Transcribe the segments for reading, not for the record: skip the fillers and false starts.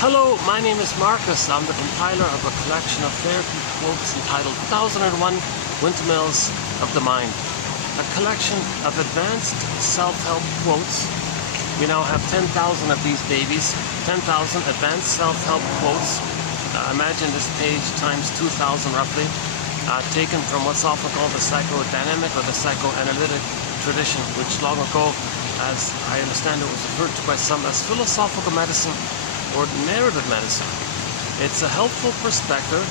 Hello, my name is Marcus. I'm the compiler of a collection of therapy quotes entitled 1001 Windmills of the Mind, a collection of advanced self-help quotes. We now have 10,000 of these babies, 10,000 advanced self-help quotes. Imagine this page times 2,000 roughly, taken from what's often called the psychodynamic or the psychoanalytic tradition, which long ago, as I understand it, was referred to by some as philosophical medicine or narrative medicine. It's a helpful perspective.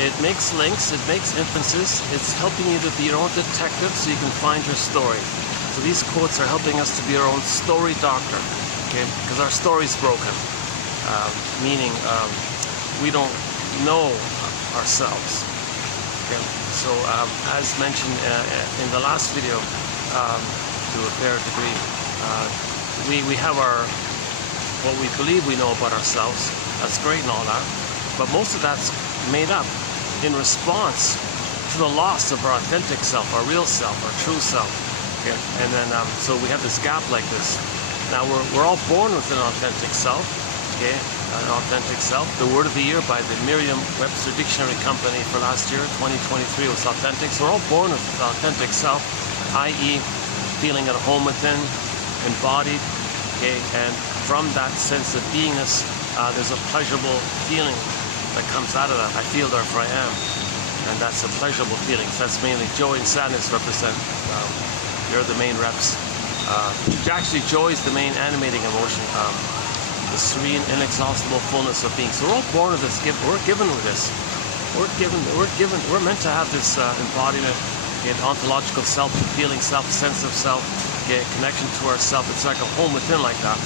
It makes links, it makes inferences, it's helping you to be your own detective so you can find your story. So these quotes are helping us to be our own story doctor, okay? Because our story's broken, meaning we don't know ourselves. Okay? So as mentioned in the last video, to a fair degree, we have our what we believe we know about ourselves. That's great and all that, but most of that's made up in response to the loss of our authentic self, our real self, our true self. Okay? And then so we have this gap like this. Now we're all born with an authentic self. Okay, an authentic self. The word of the year by the Merriam-Webster Dictionary Company for last year, 2023, was authentic. So we're all born with an authentic self, i.e., feeling at home within, embodied. Okay, and from that sense of beingness, there's a pleasurable feeling that comes out of that. I feel, therefore I am, and that's a pleasurable feeling. So that's mainly joy and sadness represent. You're the main reps. Actually, joy is the main animating emotion. The serene, inexhaustible fullness of being. So we're all born with this gift. We're given with this. We're meant to have this embodiment, ontological self, feeling self, sense of self, connection to ourself. It's like a home within, like that.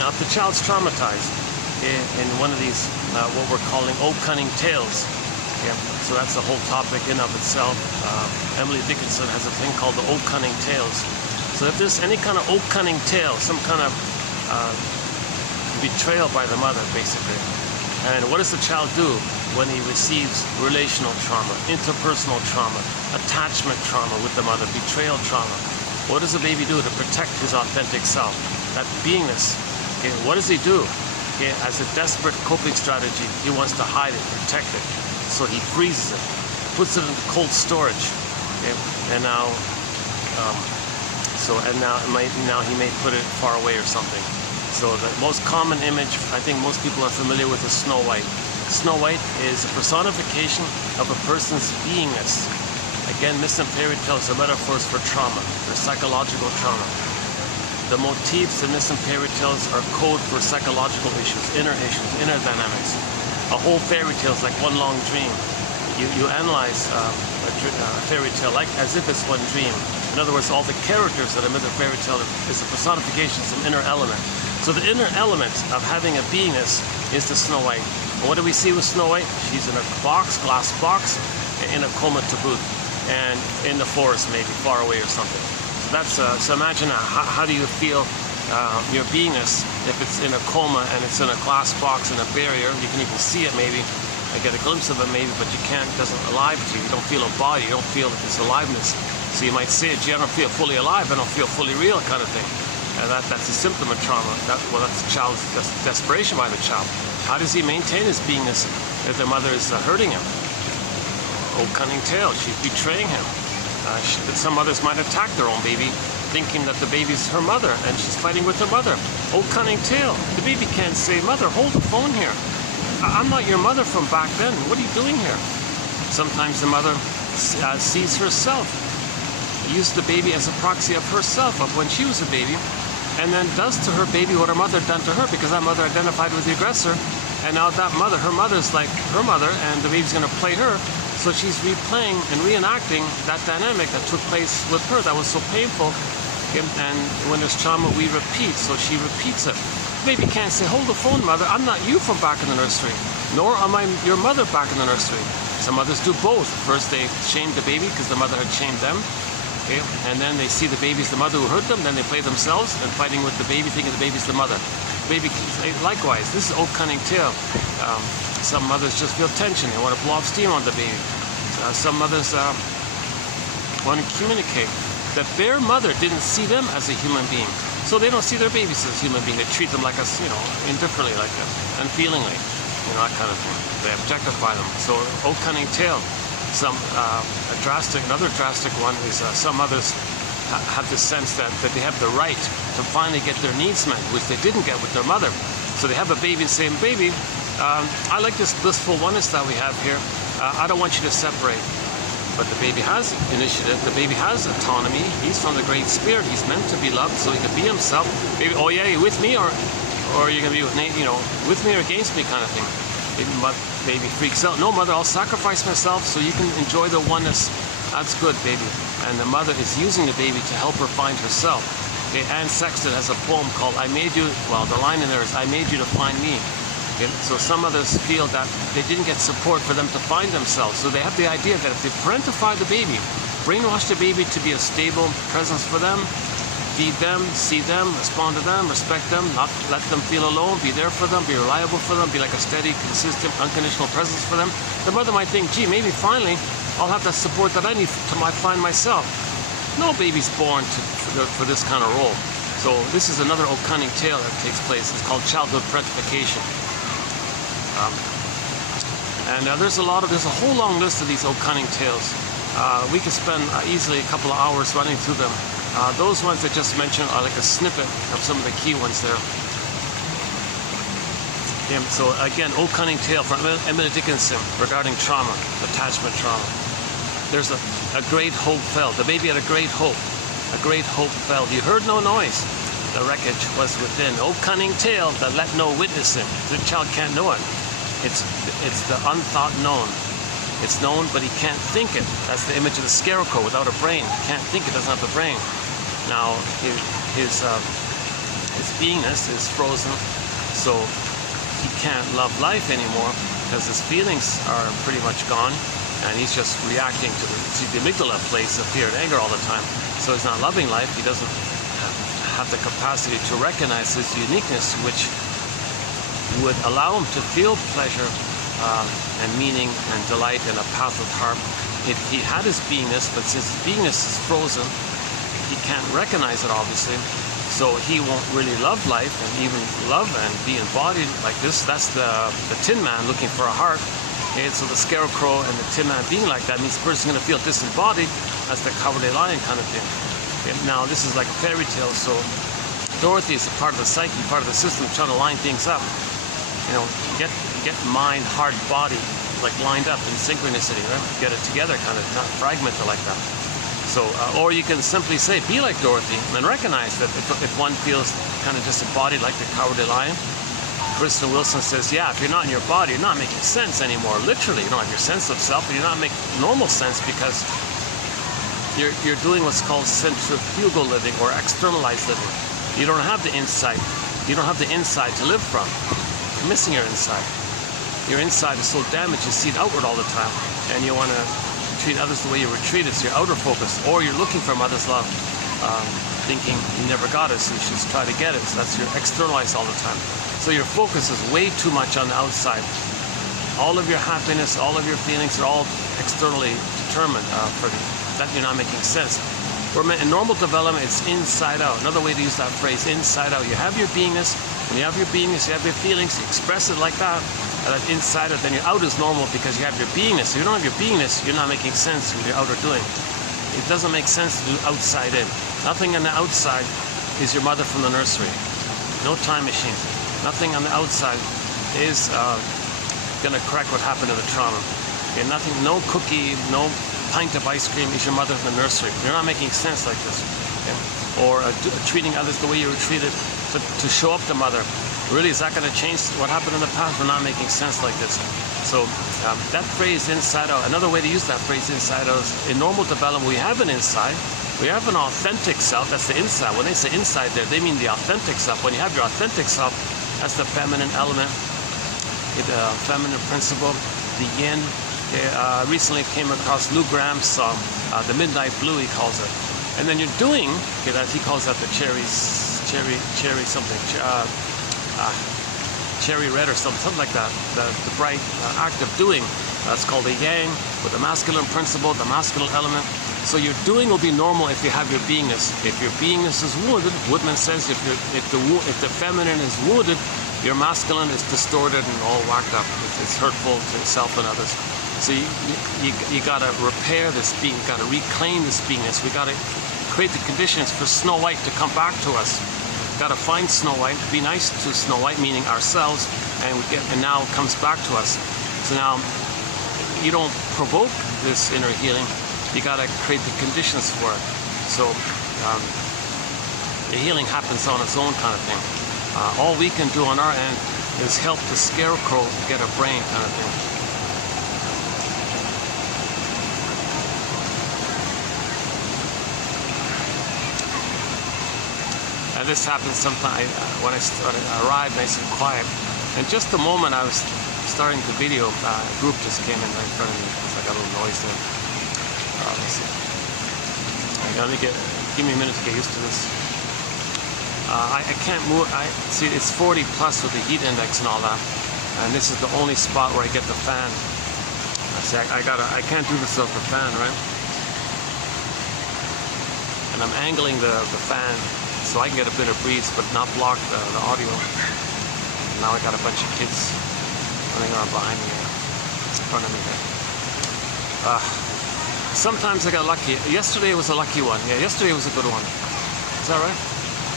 Now, if the child's traumatized in one of these, what we're calling old cunning tales, so that's a whole topic in of itself. Emily Dickinson has a thing called the old cunning tales. So if there's any kind of old cunning tale, some kind of betrayal by the mother, basically. And what does the child do when he receives relational trauma, interpersonal trauma, attachment trauma with the mother, betrayal trauma? What does the baby do to protect his authentic self, that beingness? Okay, what does he do? Okay, as a desperate coping strategy, he wants to hide it, protect it. So he freezes it, puts it into cold storage. Okay, and now, now he may put it far away or something. So the most common image, I think most people are familiar with, is Snow White. Snow White is a personification of a person's beingness. Again, myths and fairy tales are metaphors for trauma, for psychological trauma. The motifs in myths and fairy tales are code for psychological issues, inner dynamics. A whole fairy tale is like one long dream. You analyze a fairy tale like as if it's one dream. In other words, all the characters that are in the fairy tale is a personification, some inner element. So the inner element of having a beingness is the Snow White. And what do we see with Snow White? She's in a box, glass box, in a coma to boot, and in the forest maybe, far away or something. So that's so imagine how do you feel your beingness if it's in a coma and it's in a glass box in a barrier? You can even see it maybe, and get a glimpse of it maybe, but you can't. It doesn't alive to you. You don't feel a body. You don't feel this aliveness. So you might say, gee, I don't feel fully alive. I don't feel fully real, kind of thing. And that's a symptom of trauma. That's the child's desperation by the child. How does he maintain his beingness if the mother is hurting him? Old cunning tale. She's betraying him. Some mothers might attack their own baby, thinking that the baby's her mother, and she's fighting with her mother. Old cunning tale. The baby can't say, "Mother, hold the phone here. I'm not your mother from back then. What are you doing here?" Sometimes the mother sees herself, uses the baby as a proxy of herself, of when she was a baby, and then does to her baby what her mother done to her, because that mother identified with the aggressor, and now that mother, her mother's like her mother, and the baby's going to play her. So she's replaying and reenacting that dynamic that took place with her that was so painful. And when there's trauma, we repeat. So she repeats it. The baby can't say, "Hold the phone, mother. I'm not you from back in the nursery, nor am I your mother back in the nursery." Some mothers do both. First, they shame the baby because the mother had shamed them. Okay? And then they see the baby's the mother who hurt them. Then they play themselves and fighting with the baby, thinking the baby's the mother. Baby, likewise, this is old cunning tale. Some mothers just feel tension. They want to blow off steam on the baby. Some mothers want to communicate that their mother didn't see them as a human being. So they don't see their babies as human beings. They treat them like us, indifferently, like unfeelingly, that kind of thing. They objectify them. So old cunning tale. Another drastic one is some mothers have this sense that they have the right to finally get their needs met, which they didn't get with their mother. So they have a baby and say, baby, I like this blissful oneness that we have here. I don't want you to separate. But the baby has initiative. The baby has autonomy. He's from the Great Spirit. He's meant to be loved, so he can be himself. Baby, oh yeah, you with me, or you're gonna be with with me or against me, kind of thing. Baby freaks out. No, mother, I'll sacrifice myself so you can enjoy the oneness. That's good, baby. And the mother is using the baby to help her find herself. Okay, Anne Sexton has a poem called "I Made You." Well, the line in there is "I made you to find me." Okay, so some others feel that they didn't get support for them to find themselves. So they have the idea that if they parentify the baby, brainwash the baby to be a stable presence for them, feed them, see them, respond to them, respect them, not let them feel alone, be there for them, be reliable for them, be like a steady, consistent, unconditional presence for them, the mother might think, gee, maybe finally I'll have that support that I need to find myself. No baby's born for this kind of role. So this is another old cunning tale that takes place. It's called childhood parentification. There's a whole long list of these old cunning tales. We could spend easily a couple of hours running through them. Those ones that just mentioned are like a snippet of some of the key ones there. So again, old cunning tale from Emily Dickinson regarding trauma, attachment trauma. There's a great hope fell. The baby had a great hope. A great hope fell. You heard no noise. The wreckage was within. Old cunning tale that let no witness him. The child can't know it. It's the unthought known. It's known, but he can't think it. That's the image of the scarecrow without a brain. He can't think it, doesn't have the brain. Now, his beingness is frozen, so he can't love life anymore because his feelings are pretty much gone, and he's just reacting to the amygdala place of fear and anger all the time. So he's not loving life. He doesn't have the capacity to recognize his uniqueness, which would allow him to feel pleasure and meaning and delight and a path of harm if he had his beingness, but since his beingness is frozen, he can't recognize it, obviously, so he won't really love life and even love and be embodied like this. That's the Tin Man looking for a heart. Okay, so the scarecrow and the Tin Man being like that means the person's going to feel disembodied. That's the Cowardly Lion kind of thing. Okay, now this is like a fairy tale, so Dorothy is a part of the psyche, part of the system, trying to line things up. Get mind, heart, body like lined up in synchronicity, right? Get it together, kind of not fragmented like that. So, or you can simply say, be like Dorothy, and recognize that if one feels kind of disembodied like the Cowardly Lion. Kristen Wilson says, yeah, if you're not in your body, you're not making sense anymore. Literally, you don't have your sense of self, but you're not making normal sense because you're doing what's called centrifugal living or externalized living. You don't have the insight. You don't have the inside to live from. You're missing your inside. Your inside is so damaged, you see it outward all the time, and you want to treat others the way you were treated, so you're outer focused, or you're looking for mother's love, thinking you never got it, so you should try to get it. So that's your externalized all the time. So your focus is way too much on the outside. All of your happiness, all of your feelings are all externally determined that you're not making sense. In normal development, it's inside out. Another way to use that phrase, inside out. You have your beingness, when you have your beingness, you have your feelings, you express it like that, and that inside out, then your out is normal because you have your beingness. If you don't have your beingness, you're not making sense with your outer doing. It doesn't make sense to do outside in. Nothing on the outside is your mother from the nursery. No time machine. Nothing on the outside is going to correct what happened in the trauma. Okay, nothing, no cookie, no pint of ice cream is your mother from the nursery. You're not making sense like this. Okay? Or treating others the way you were treated to show up the mother. Really, is that going to change what happened in the past? We're not making sense like this. So that phrase, inside out, another way to use that phrase, inside out, is in normal development, we have an inside. We have an authentic self. That's the inside. When they say inside there, they mean the authentic self. When you have your authentic self, that's the feminine element, the feminine principle, the yin. Recently came across Lou Graham's song, The Midnight Blue, he calls it. And then you're doing, he calls that the cherry something, cherry red or something like that. The bright act of doing, that's called the yang, with the masculine principle, the masculine element. So your doing will be normal if you have your beingness. If your beingness is wounded, Woodman says if the feminine is wounded, your masculine is distorted and all whacked up. It's hurtful to self and others. So you gotta repair this being, gotta reclaim this beingness. We gotta create the conditions for Snow White to come back to us. Gotta find Snow White, be nice to Snow White, meaning ourselves, and now it comes back to us. So now you don't provoke this inner healing. You gotta create the conditions for it. So the healing happens on its own, kind of thing. All we can do on our end is help the scarecrow get a brain, kind of thing. And this happens sometimes when I arrived nice and quiet. And just the moment I was starting the video, a group just came in right in front of me. It's like a little noise there. Let's see. Give me a minute to get used to this. I can't move. See, it's 40 plus with the heat index and all that, and this is the only spot where I get the fan. See, I can't do this without the fan, right? And I'm angling the fan so I can get a bit of breeze, but not block the audio. And now I got a bunch of kids running around behind me, in front of me here. Sometimes I got lucky. Yesterday was a lucky one. Yeah, yesterday was a good one. Is that right?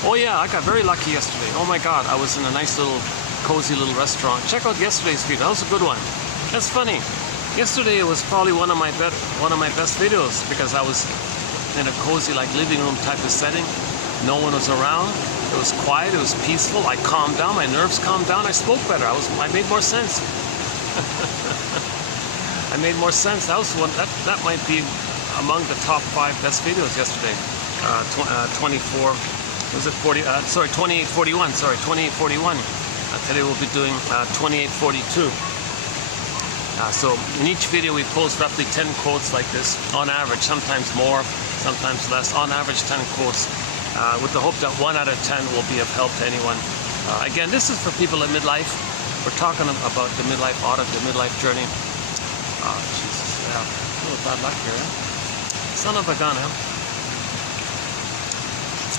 Oh yeah, I got very lucky yesterday. Oh my God, I was in a nice little, cozy little restaurant. Check out yesterday's video. That was a good one. That's funny. Yesterday was probably one of my best videos because I was in a cozy, like, living room type of setting. No one was around. It was quiet. It was peaceful. I calmed down. My nerves calmed down. I spoke better. I made more sense. I made more sense. That was one. That might be among the top 5 best videos yesterday. 24. Was it 40? Sorry, 2841. Sorry, 2841. Today we'll be doing 2842. So in each video we post roughly 10 quotes like this, on average. Sometimes more, sometimes less. On average, 10 quotes, with the hope that 1 out of 10 will be of help to anyone. Again, this is for people at midlife. We're talking about the midlife audit, the midlife journey. Oh, Jesus, yeah. A little bad luck here, eh? Son of a gun, huh?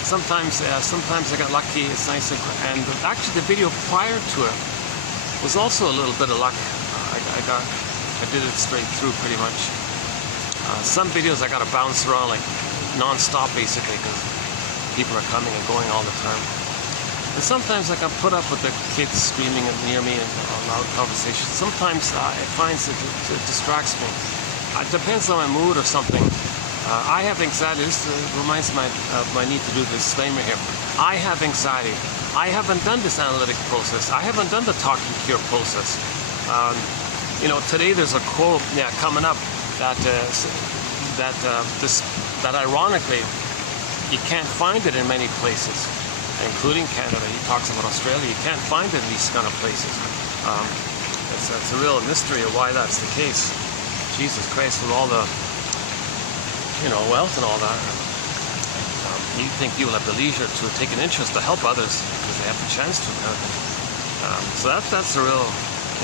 Sometimes I got lucky. It's nice, and actually the video prior to it was also a little bit of luck. I did it straight through pretty much. Some videos I got to bounce around like non-stop basically because people are coming and going all the time. And sometimes I can put up with the kids screaming near me and loud conversations. Sometimes it finds it distracts me. It depends on my mood or something. I have anxiety. This reminds me of my need to do the disclaimer here. I have anxiety. I haven't done this analytic process. I haven't done the talk and cure process. You know, today there's a quote, coming up that ironically you can't find it in many places, including Canada. He talks about Australia. You can't find it in these kind of places. It's a real mystery of why that's the case. Jesus Christ, with all the wealth and all that. You think you will have the leisure to take an interest to help others because they have the chance to. So that's a real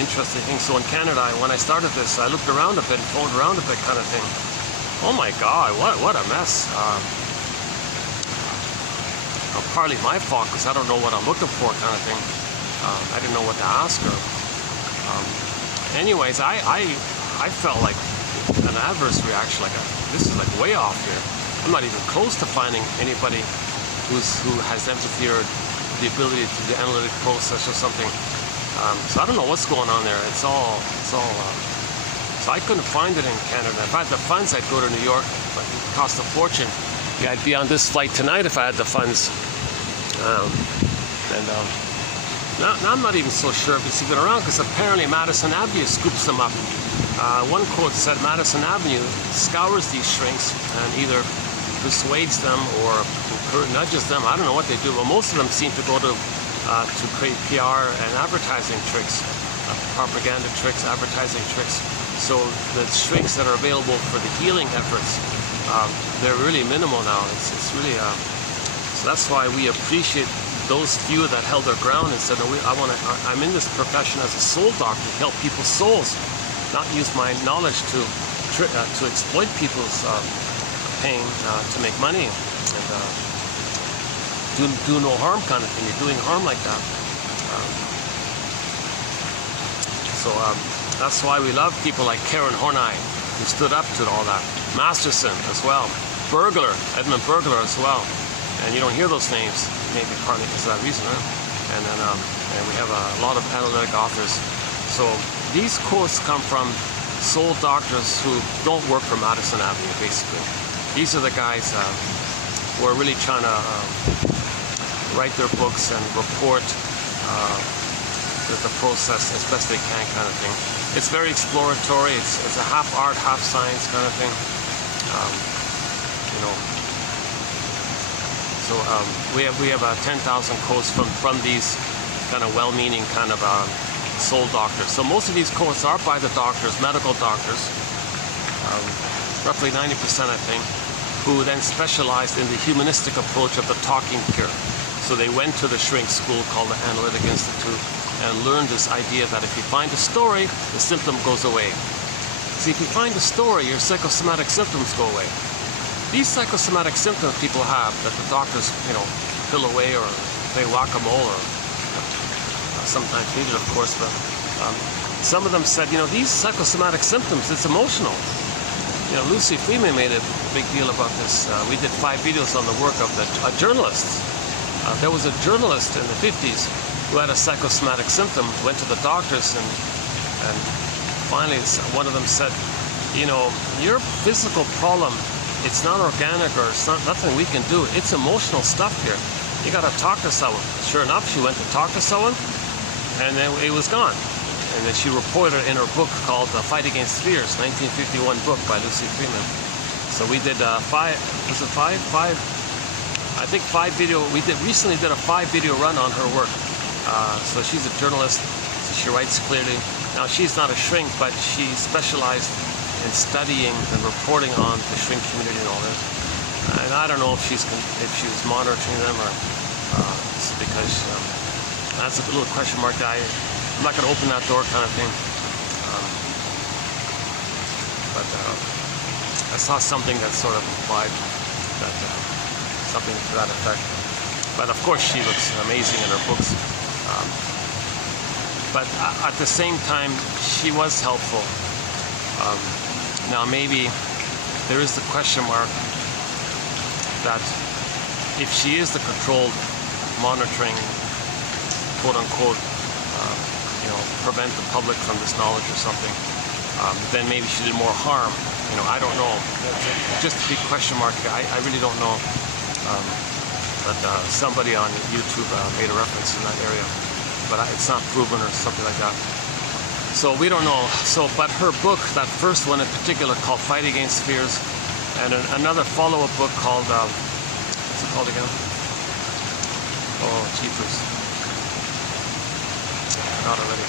interesting thing. So in Canada, when I started this, I looked around a bit, phoned around a bit, kind of thing. Oh my God, what a mess. Partly my fault because I don't know what I'm looking for, kind of thing. I didn't know what to ask her. Anyways, I felt like an adverse reaction, like this is like way off here. I'm not even close to finding anybody who has empathy or the ability to do the analytic process or something. So I don't know what's going on there. It's all. So I couldn't find it in Canada. If I had the funds, I'd go to New York, but it cost a fortune. Yeah, I'd be on this flight tonight if I had the funds. Now I'm not even so sure if it's even around because apparently Madison Avenue scoops them up. One quote said Madison Avenue scours these shrinks and either persuades them or nudges them. I don't know what they do, but most of them seem to go to create PR and advertising tricks, propaganda tricks, advertising tricks. So the shrinks that are available for the healing efforts, they're really minimal now. It's really so that's why we appreciate those few that held their ground and said, no, I'm in this profession as a soul doctor to help people's souls, not use my knowledge to exploit people's pain to make money and do no harm kind of thing. You're doing harm like that. So that's why we love people like Karen Horney, who stood up to all that. Masterson as well. Burglar, Edmund Burglar as well. And you don't hear those names, maybe partly because of that reason, huh? And then and we have a lot of analytic authors. So these quotes come from soul doctors who don't work for Madison Avenue, basically. These are the guys who are really trying to write their books and report the process as best they can, kind of thing. It's very exploratory. It's a half art, half science kind of thing. You know. So we have 10,000 quotes from these kind of well-meaning kind of soul doctors. So most of these quotes are by the doctors, medical doctors, roughly 90% I think, who then specialized in the humanistic approach of the talking cure. So they went to the shrink school called the Analytic Institute and learned this idea that if you find a story, the symptom goes away. See, if you find a story, your psychosomatic symptoms go away. These psychosomatic symptoms people have that the doctors, you know, fill away or play whack-a-mole or sometimes needed, of course, but some of them said, you know, these psychosomatic symptoms, it's emotional. You know, Lucy Freeman made a big deal about this. We did 5 videos on the work of a journalist. There was a journalist in the 50s who had a psychosomatic symptom, went to the doctors, and finally one of them said, you know, your physical problem, it's not organic or it's not nothing we can do. It's emotional stuff here. You got to talk to someone. Sure enough, she went to talk to someone, and then it was gone. And then she reported in her book called Fight Against Fears, 1951 book by Lucy Freeman. So we did 5 video. We recently did a 5 video run on her work. So she's a journalist. So she writes clearly. Now she's not a shrink, but she specialized in studying and reporting on the shrink community and all this. And I don't know if she was monitoring them or because that's a little question mark. I'm not going to open that door kind of thing. But I saw something that sort of implied that something to that effect. But of course she looks amazing in her books. But at the same time, she was helpful. Now maybe there is the question mark that if she is the controlled monitoring, quote unquote, you know, prevent the public from this knowledge or something, then maybe she did more harm. You know, I don't know. Just a big question mark. I really don't know. But somebody on YouTube made a reference in that area, but it's not proven or something like that. So we don't know. So, but her book, that first one in particular, called Fight Against Fears, and another follow-up book called what's it called again? Oh, jeepers! Not already.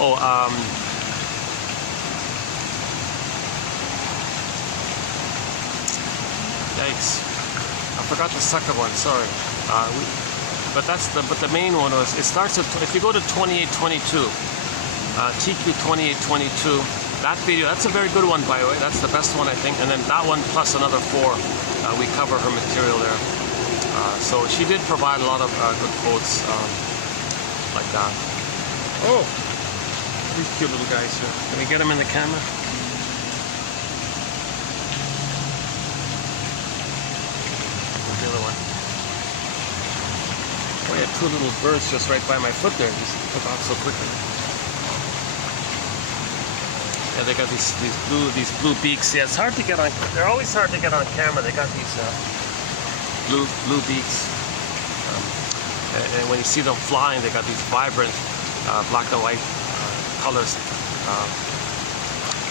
Oh, yikes! I forgot the second one. Sorry. But the main one was, it starts at, if you go to 2822, TQ 2822, that video, that's a very good one, by the way. That's the best one, I think. And then that one plus another 4, we cover her material there. So she did provide a lot of good quotes like that. Oh, these cute little guys here. Can we get them in the camera? The other one. Oh, I had 2 little birds just right by my foot there. Just took off so quickly. Yeah, they got these blue beaks. Yeah, it's hard to get on. They're always hard to get on camera. They got these blue beaks, and when you see them flying, they got these vibrant black and white colors.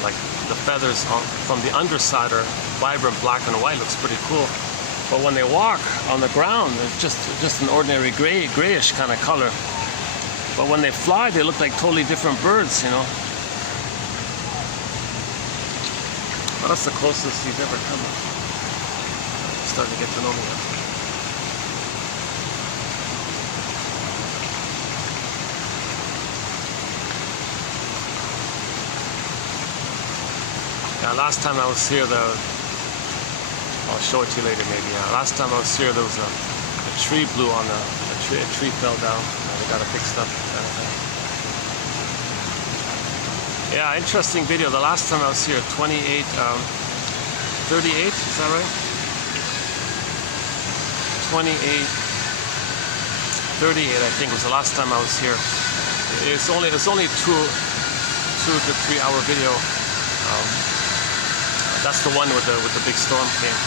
Like the feathers from the underside are vibrant black and white. Looks pretty cool. But when they walk on the ground, it's just an ordinary grayish kind of color. But when they fly, they look like totally different birds, you know. Well, that's the closest he's ever come. Starting to get to know me now. last time I was here, I'll show it to you later maybe. Last time I was here, there was a tree blew on a tree fell down. They got it fixed up. Yeah, interesting video. The last time I was here, 38, 38, is that right? 28, 38, I think was the last time I was here. It's only 2 to 3 hour video. That's the one with the big storm came.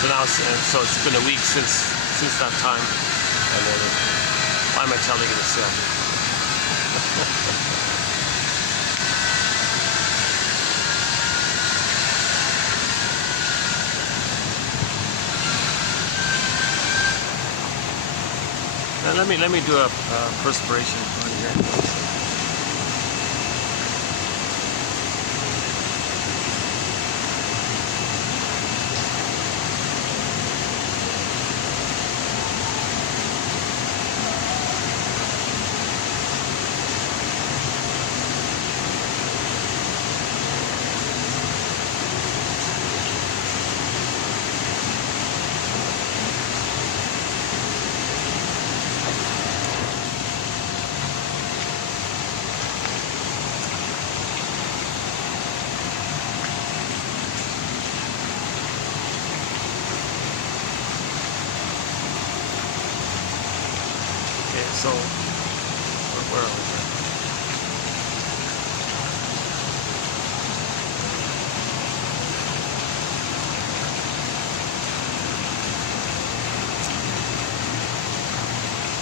So now it's been a week since that time. And why am I telling you this? Now let me do a perspiration on here. So, where are we here?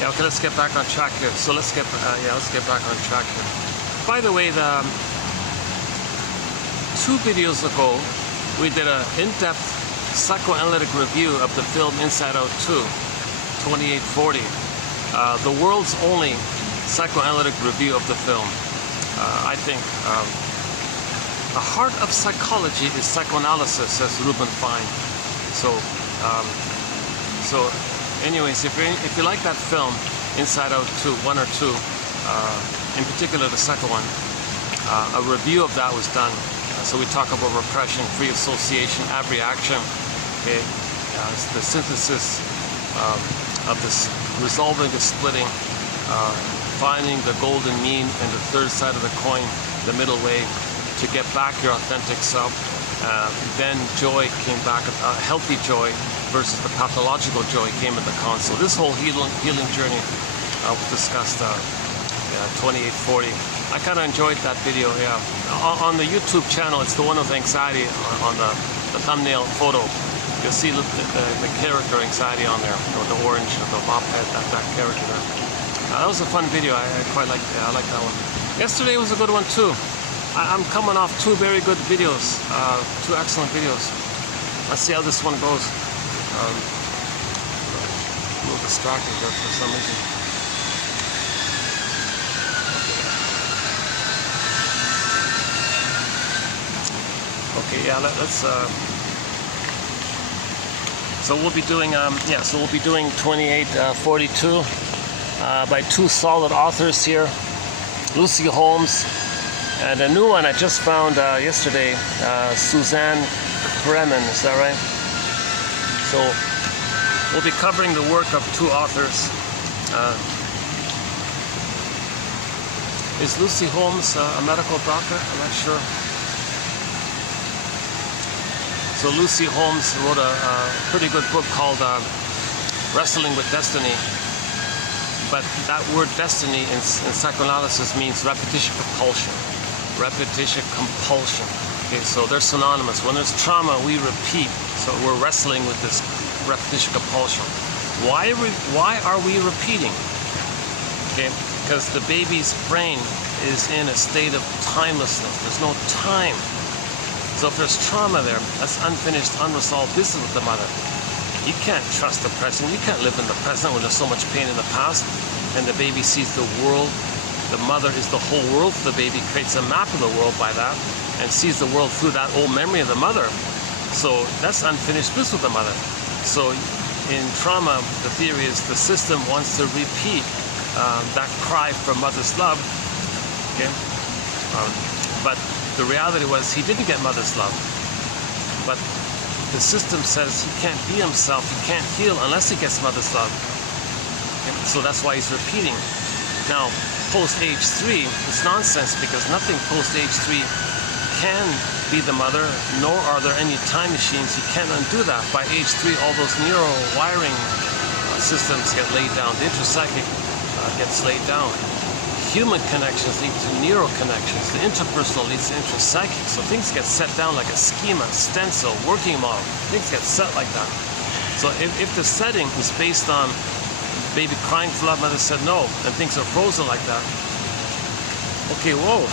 Yeah, okay, let's get back on track here. So let's get back on track here. By the way, 2 videos ago, we did an in-depth psychoanalytic review of the film Inside Out 2, 2840. The world's only psychoanalytic review of the film. I think the heart of psychology is psychoanalysis, says Ruben Fine. So anyways, if you like that film, Inside Out 2, 1 or 2, in particular the second one, a review of that was done. So we talk about repression, free association, abreaction, okay, the synthesis of this, resolving the splitting, finding the golden mean and the third side of the coin, the middle way, to get back your authentic self. Then joy came back, healthy joy versus the pathological joy came at the console. This whole healing journey was discussed 2840. I kind of enjoyed that video, yeah. On the YouTube channel, it's the one with anxiety on the thumbnail photo. You'll see the character anxiety on there, the orange, the mop head, that character there. That was a fun video. I quite liked it. I like that one. Yesterday was a good one too. I'm coming off 2 very good videos, 2 excellent videos. Let's see how this one goes. A little distracted there for some reason. Okay, yeah, let's. So we'll be doing, so we'll be doing 2842 by 2 solid authors here, Lucy Holmes, and a new one I just found yesterday, Suzanne Kremen, is that right? So we'll be covering the work of 2 authors. Is Lucy Holmes a medical doctor? I'm not sure. So Lucy Holmes wrote a pretty good book called Wrestling with Destiny. But that word destiny in psychoanalysis means repetition compulsion. Repetition compulsion. Okay, so they're synonymous. When there's trauma, we repeat. So we're wrestling with this repetition compulsion. Why are we repeating? Okay, because the baby's brain is in a state of timelessness. There's no time. So if there's trauma there, that's unfinished, unresolved business with the mother. You can't trust the present. You can't live in the present when there's so much pain in the past. And the baby sees the world. The mother is the whole world for the baby, creates a map of the world by that, and sees the world through that old memory of the mother. So that's unfinished business with the mother. So in trauma, the theory is the system wants to repeat that cry for mother's love. Okay? But the reality was he didn't get mother's love. But the system says he can't be himself, he can't heal unless he gets mother's love. Okay? So that's why he's repeating. Now, post age 3, it's nonsense because nothing post age 3 can be the mother, nor are there any time machines. You can't undo that. By age 3, all those neural wiring systems get laid down. The intrapsychic gets laid down. Human connections lead to neural connections. The interpersonal leads to intrapsychic. So things get set down like a schema, stencil, working model. Things get set like that. So if the setting is based on baby crying for love, mother said no, and things are frozen like that, okay, whoa.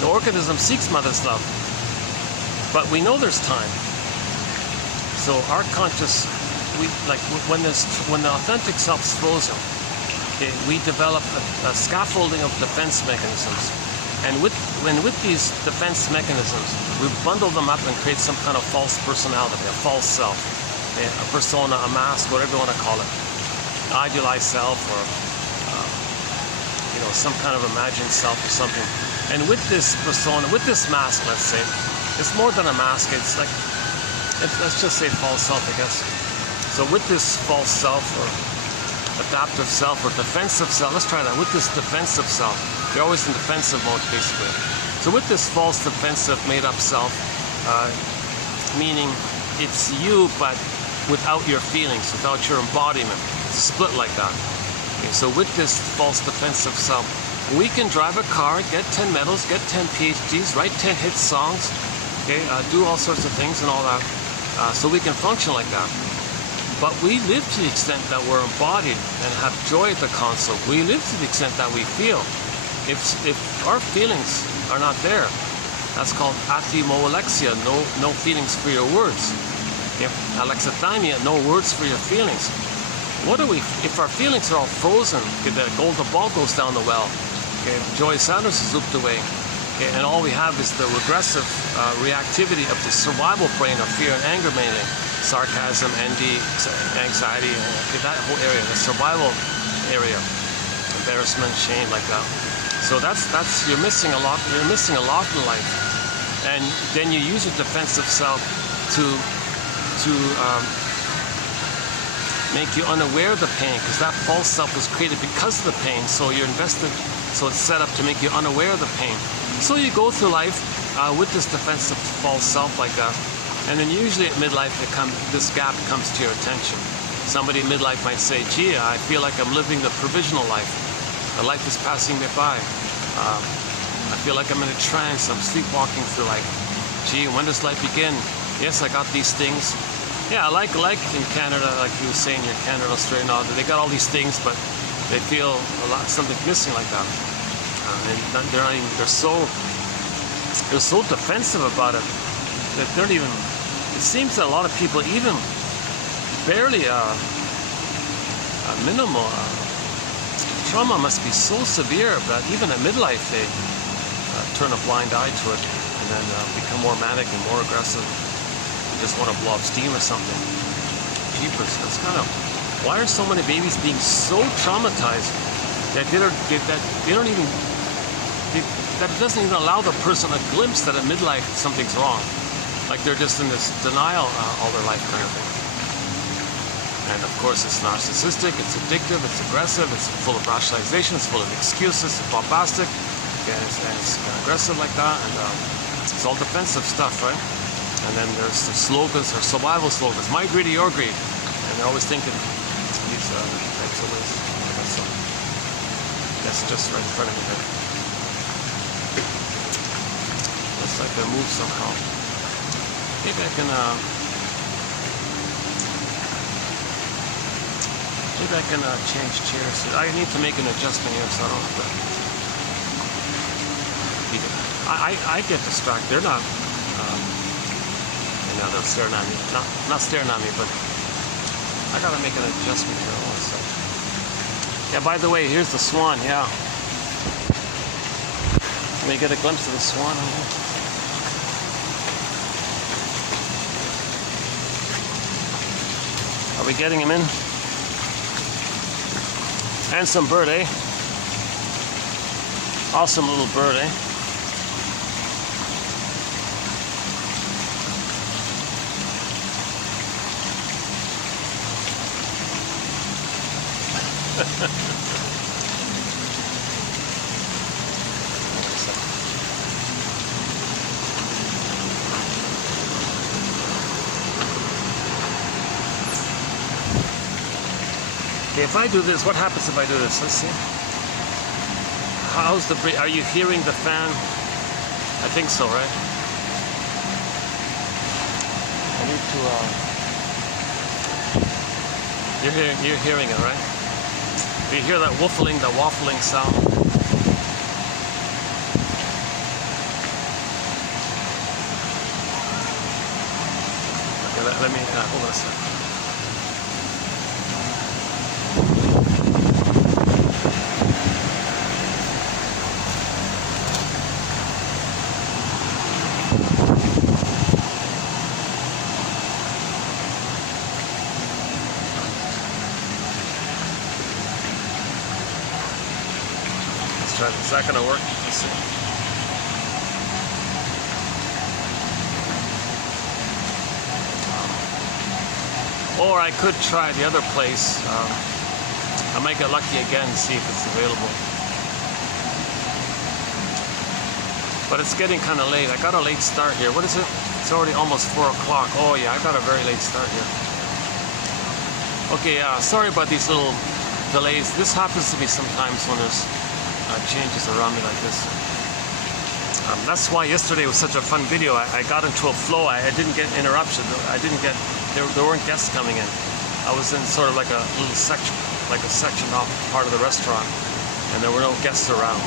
The organism seeks mother's love, but we know there's time. So our conscious, when the authentic self is frozen, okay, we develop a scaffolding of defense mechanisms, and with these defense mechanisms, we bundle them up and create some kind of false personality, a false self, okay, a persona, a mask, whatever you want to call it, idealized self, or some kind of imagined self or something. And with this persona, with this mask, let's say, it's more than a mask. It's like, let's just say false self, I guess. So with this false self, or adaptive self, or defensive self, let's try that. With this defensive self, you're always in defensive mode, basically. So with this false defensive made-up self, meaning it's you, but without your feelings, without your embodiment. It's split like that. Okay, so with this false defensive self, we can drive a car, get 10 medals, get 10 PhDs, write 10 hit songs, okay, do all sorts of things and all that, so we can function like that. But we live to the extent that we're embodied and have joy at the console. We live to the extent that we feel. If our feelings are not there, that's called athimoalexia, no feelings for your words. Okay? Alexithymia, no words for your feelings. What do we, if our feelings are all frozen, okay, the golden ball goes down the well, okay, joy sadness is looped away, okay, and all we have is the regressive reactivity of the survival brain of fear and anger mainly, sarcasm, envy, anxiety, okay, that whole area, the survival area, embarrassment, shame, like that. So that's you're missing a lot in life, and then you use your defensive self to make you unaware of the pain, because that false self was created because of the pain. So you're invested, so it's set up to make you unaware of the pain. So you go through life with this defensive false self like that, and then usually at midlife this gap comes to your attention. Somebody in midlife might say, gee, I feel like I'm living the provisional life. The life is passing me by. I feel like I'm in a trance. I'm sleepwalking through life. Gee, when does life begin? Yes, I got these things. Yeah, like in Canada, like you were saying, you're Canada, Australia, and all, they got all these things, but they feel something missing like that. And they're so defensive about it that they're not even. It seems that a lot of people, even barely minimal trauma, must be so severe that even at midlife they turn a blind eye to it, and then become more manic and more aggressive. Just want to blow up steam or something. Jeepers, that's kind of, why are so many babies being so traumatized that that it doesn't even allow the person a glimpse that at midlife something's wrong. Like they're just in this denial all their life kind of thing. And of course it's narcissistic, it's addictive, it's aggressive, it's full of rationalization, it's full of excuses, it's bombastic, and it's kind of aggressive like that, and it's all defensive stuff, right? And then there's the slogans, or survival slogans, my greed or your greed. And they're always thinking these types of ways. That's just right in front of me there. Looks like they move somehow. Maybe I can change chairs. I need to make an adjustment here so I don't have to. I get distracted. They're not. Now they're staring at me. Not staring at me, but I gotta make an adjustment here. One second. Yeah, by the way, here's the swan, yeah. Let me get a glimpse of the swan on here. Are we getting him in? And some bird, eh? Awesome little bird, eh? Okay, if I do this, what happens if I do this? Let's see. How's the breeze? Are you hearing the fan? I think so, right? I need to. You're hearing it, right? Do you hear that woofling, that waffling sound? Okay, let me hold on a second. Is that going to work? Let's see. Or I could try the other place. I might get lucky again and see if it's available. But it's getting kind of late. I got a late start here. What is it? It's already almost 4 o'clock. Oh yeah, I got a very late start here. Okay, sorry about these little delays. This happens to me sometimes when there's changes around me like this. That's why yesterday was such a fun video. I got into a flow. I didn't get interruption. There weren't guests coming in. I was in sort of like a little section, like a section off part of the restaurant, and there were no guests around.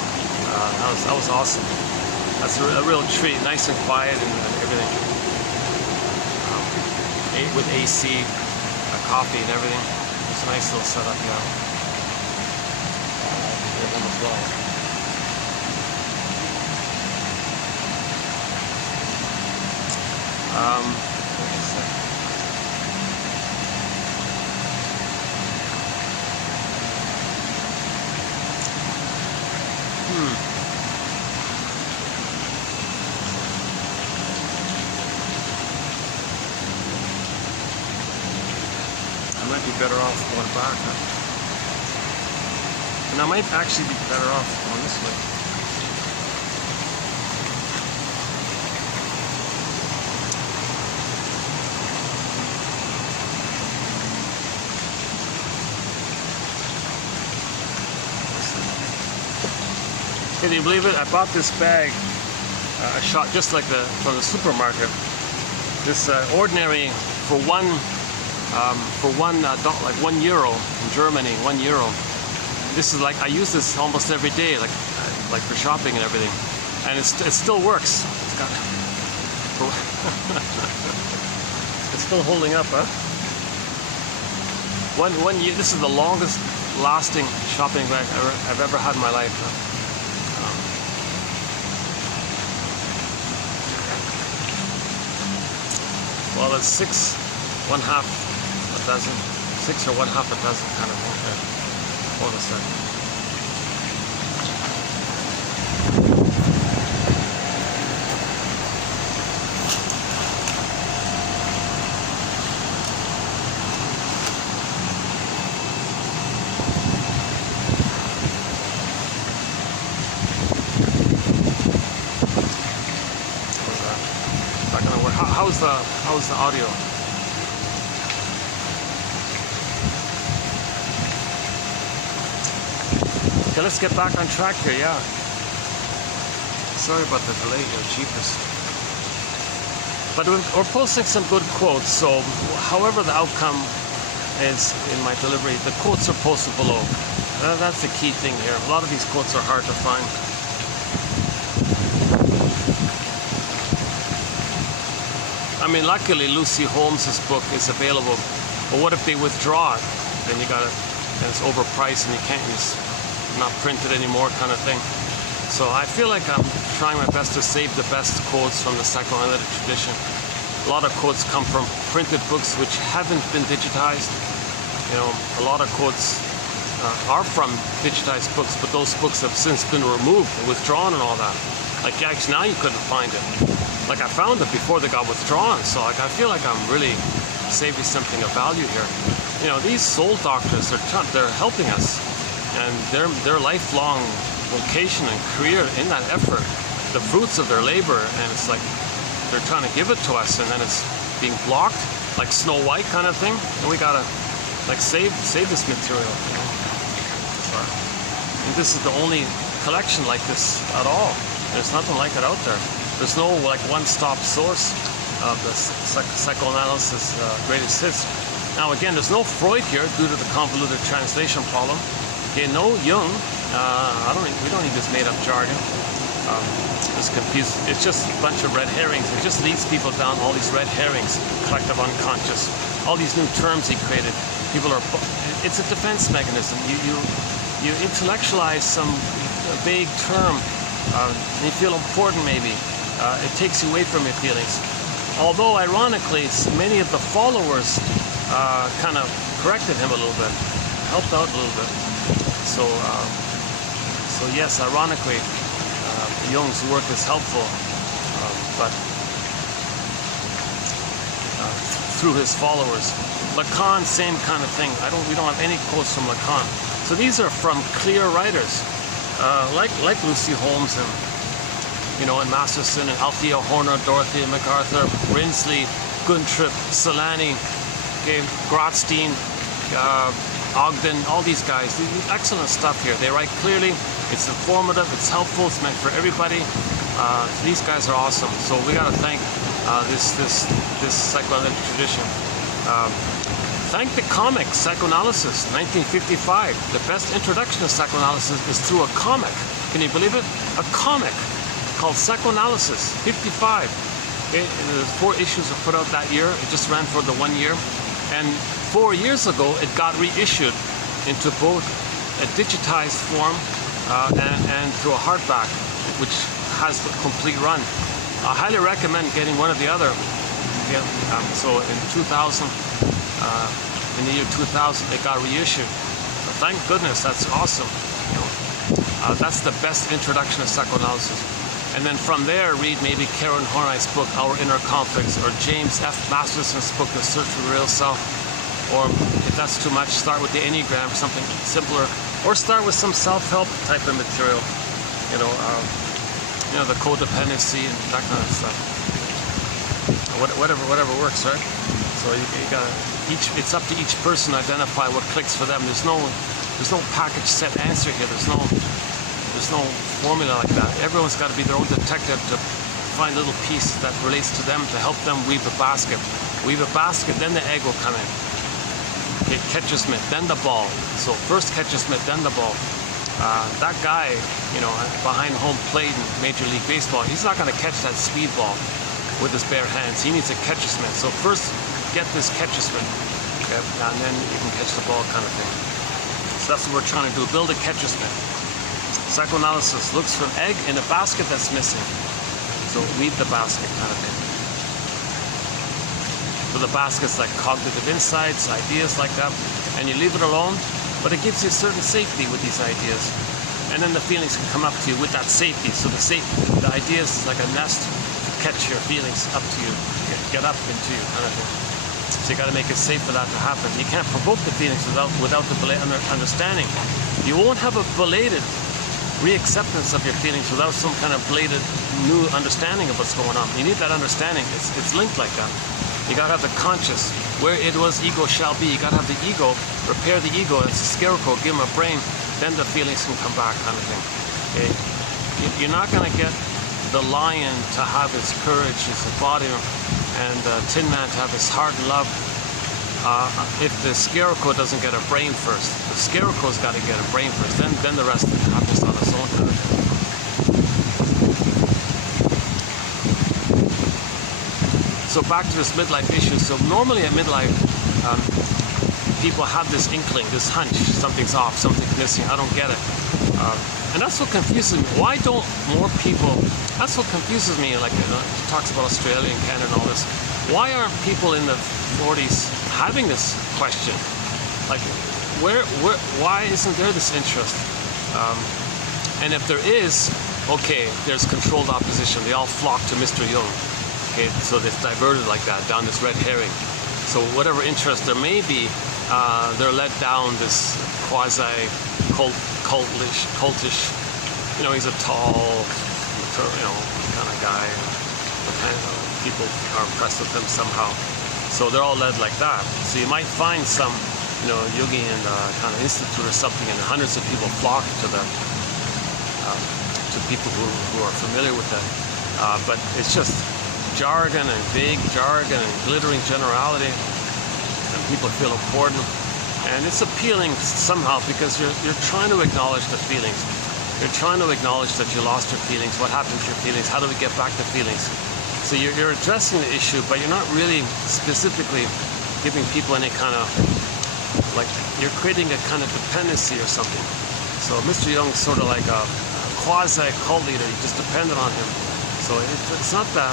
That was awesome. That's a real treat. Nice and quiet and everything. With AC, coffee and everything. It's a nice little setup, yeah. On the floor. I might be better off going back, huh? And I might actually be better off going this way. Can you believe it? I bought this bag, a shot just like from the supermarket. This ordinary for one like €1 in Germany, €1. This is like, I use this almost every day, like for shopping and everything, and it still works. It's got, it's still holding up, huh? One year. This is the longest lasting shopping bag I've ever had in my life. Huh? Well, it's 6 1/2 a dozen, 6 or 1/2 a dozen kind of thing. Hold on a second. How's the audio? Okay, let's get back on track here, yeah. Sorry about the delay here, jeepers. But we're posting some good quotes, so however the outcome is in my delivery, the quotes are posted below. That's the key thing here. A lot of these quotes are hard to find. I mean, luckily Lucy Holmes's book is available, but what if they withdraw it? Then you gotta, then it's overpriced and you can't use, not print it anymore kind of thing. So I feel like I'm trying my best to save the best quotes from the psychoanalytic tradition. A lot of quotes come from printed books which haven't been digitized. You know, a lot of quotes are from digitized books, but those books have since been removed and withdrawn and all that. Like actually now you couldn't find it. Like I found it before they got withdrawn, so like I feel like I'm really saving something of value here. You know, these soul doctors, they're helping us, and their lifelong vocation and career in that effort, the fruits of their labor, and it's like they're trying to give it to us, and then it's being blocked, like Snow White kind of thing, and we gotta like save this material. You know? And this is the only collection like this at all. There's nothing like it out there. There's no like one-stop source of the psychoanalysis greatest hits. Now again, there's no Freud here due to the convoluted translation problem. Okay, no Jung. We don't need this made-up jargon. It's confused. It's just a bunch of red herrings. It just leads people down all these red herrings, collective unconscious, all these new terms he created. People are. It's a defense mechanism. You intellectualize some vague term. You feel important maybe. It takes you away from your feelings. Although ironically, many of the followers kind of corrected him a little bit, helped out a little bit. So yes, ironically, Jung's work is helpful, but through his followers. Lacan, same kind of thing. We don't have any quotes from Lacan. So these are from clear writers, like Lucy Holmes and and Masterson and Althea Horner, Dorothy MacArthur, Brinsley, Guntrip, Solani, Grotstein, Ogden, all these guys. Excellent stuff here. They write clearly. It's informative. It's helpful. It's meant for everybody. These guys are awesome. So we got to thank this psychoanalytic tradition. Thank the comic Psychoanalysis, 1955. The best introduction to psychoanalysis is through a comic. Can you believe it? A comic called Psychoanalysis, 55. The 4 issues were put out that year. It just ran for the 1 year. And 4 years ago, it got reissued into both a digitized form and through a hardback, which has the complete run. I highly recommend getting one or the other. So in 2000, in the year 2000, it got reissued. So thank goodness, that's awesome. That's the best introduction to psychoanalysis. And then from there, read maybe Karen Horney's book, Our Inner Conflicts, or James F. Masterson's book, The Search for the Real Self. Or if that's too much, start with the Enneagram, something simpler. Or start with some self-help type of material. The codependency and that kind of stuff. Whatever works, right? So you gotta it's up to each person to identify what clicks for them. There's no package set answer here. There's no formula like that. Everyone's got to be their own detective to find a little piece that relates to them to help them weave a basket. Weave a basket, then the egg will come in. Okay, catcher's mitt, then the ball. So first catcher's mitt, then the ball. That guy, behind home plate in Major League Baseball, he's not going to catch that speed ball with his bare hands. He needs a catcher's mitt. So first, get this catcher's mitt, okay, and then you can catch the ball, kind of thing. So that's what we're trying to do. Build a catcher's mitt. Psychoanalysis looks for an egg in a basket that's missing. So weave the basket, kind of thing. So the basket's like cognitive insights, ideas like that, and you leave it alone, but it gives you a certain safety with these ideas. And then the feelings can come up to you with that safety. So the ideas is like a nest to catch your feelings up to you, get up into you, kind of thing. So you got to make it safe for that to happen. You can't provoke the feelings without the understanding. You won't have a belated reacceptance of your feelings without some kind of belated new understanding of what's going on. You need that understanding. It's linked like that. You gotta have the conscious. Where it was, ego shall be. You gotta have the ego. Repair the ego. It's a scarecrow. Give him a brain. Then the feelings can come back, kind of thing. Okay? You're not gonna get the lion to have his courage, his embodiment, and the Tin Man to have his heart and love if the scarecrow doesn't get a brain first. The scarecrow's got to get a brain first, then the rest happens on its own, kind of thing. So back to this midlife issue. So normally at midlife, people have this inkling, this hunch, something's off, something's missing, I don't get it. And that's what confuses me. Why don't more people, that's what confuses me, like it talks about Australia and Canada and all this. Why aren't people in the 40s having this question? Like, why isn't there this interest? And if there is, okay, there's controlled opposition. They all flock to Mr. Young. Okay, so it's diverted like that down this red herring. So whatever interest there may be, they're led down this cultish. You know, he's a tall, kind of guy. People are impressed with him somehow. So they're all led like that. So you might find some, Jungian kind of institute or something, and hundreds of people flock to the to people who are familiar with it. But it's just jargon and vague jargon and glittering generality, and people feel important. And it's appealing somehow because you're trying to acknowledge the feelings. You're trying to acknowledge that you lost your feelings. What happened to your feelings? How do we get back the feelings? So you're addressing the issue, but you're not really specifically giving people any kind of, like, you're creating a kind of dependency or something. So Mr. Young's sort of like a quasi-cult leader. You just depended on him. So it's not that.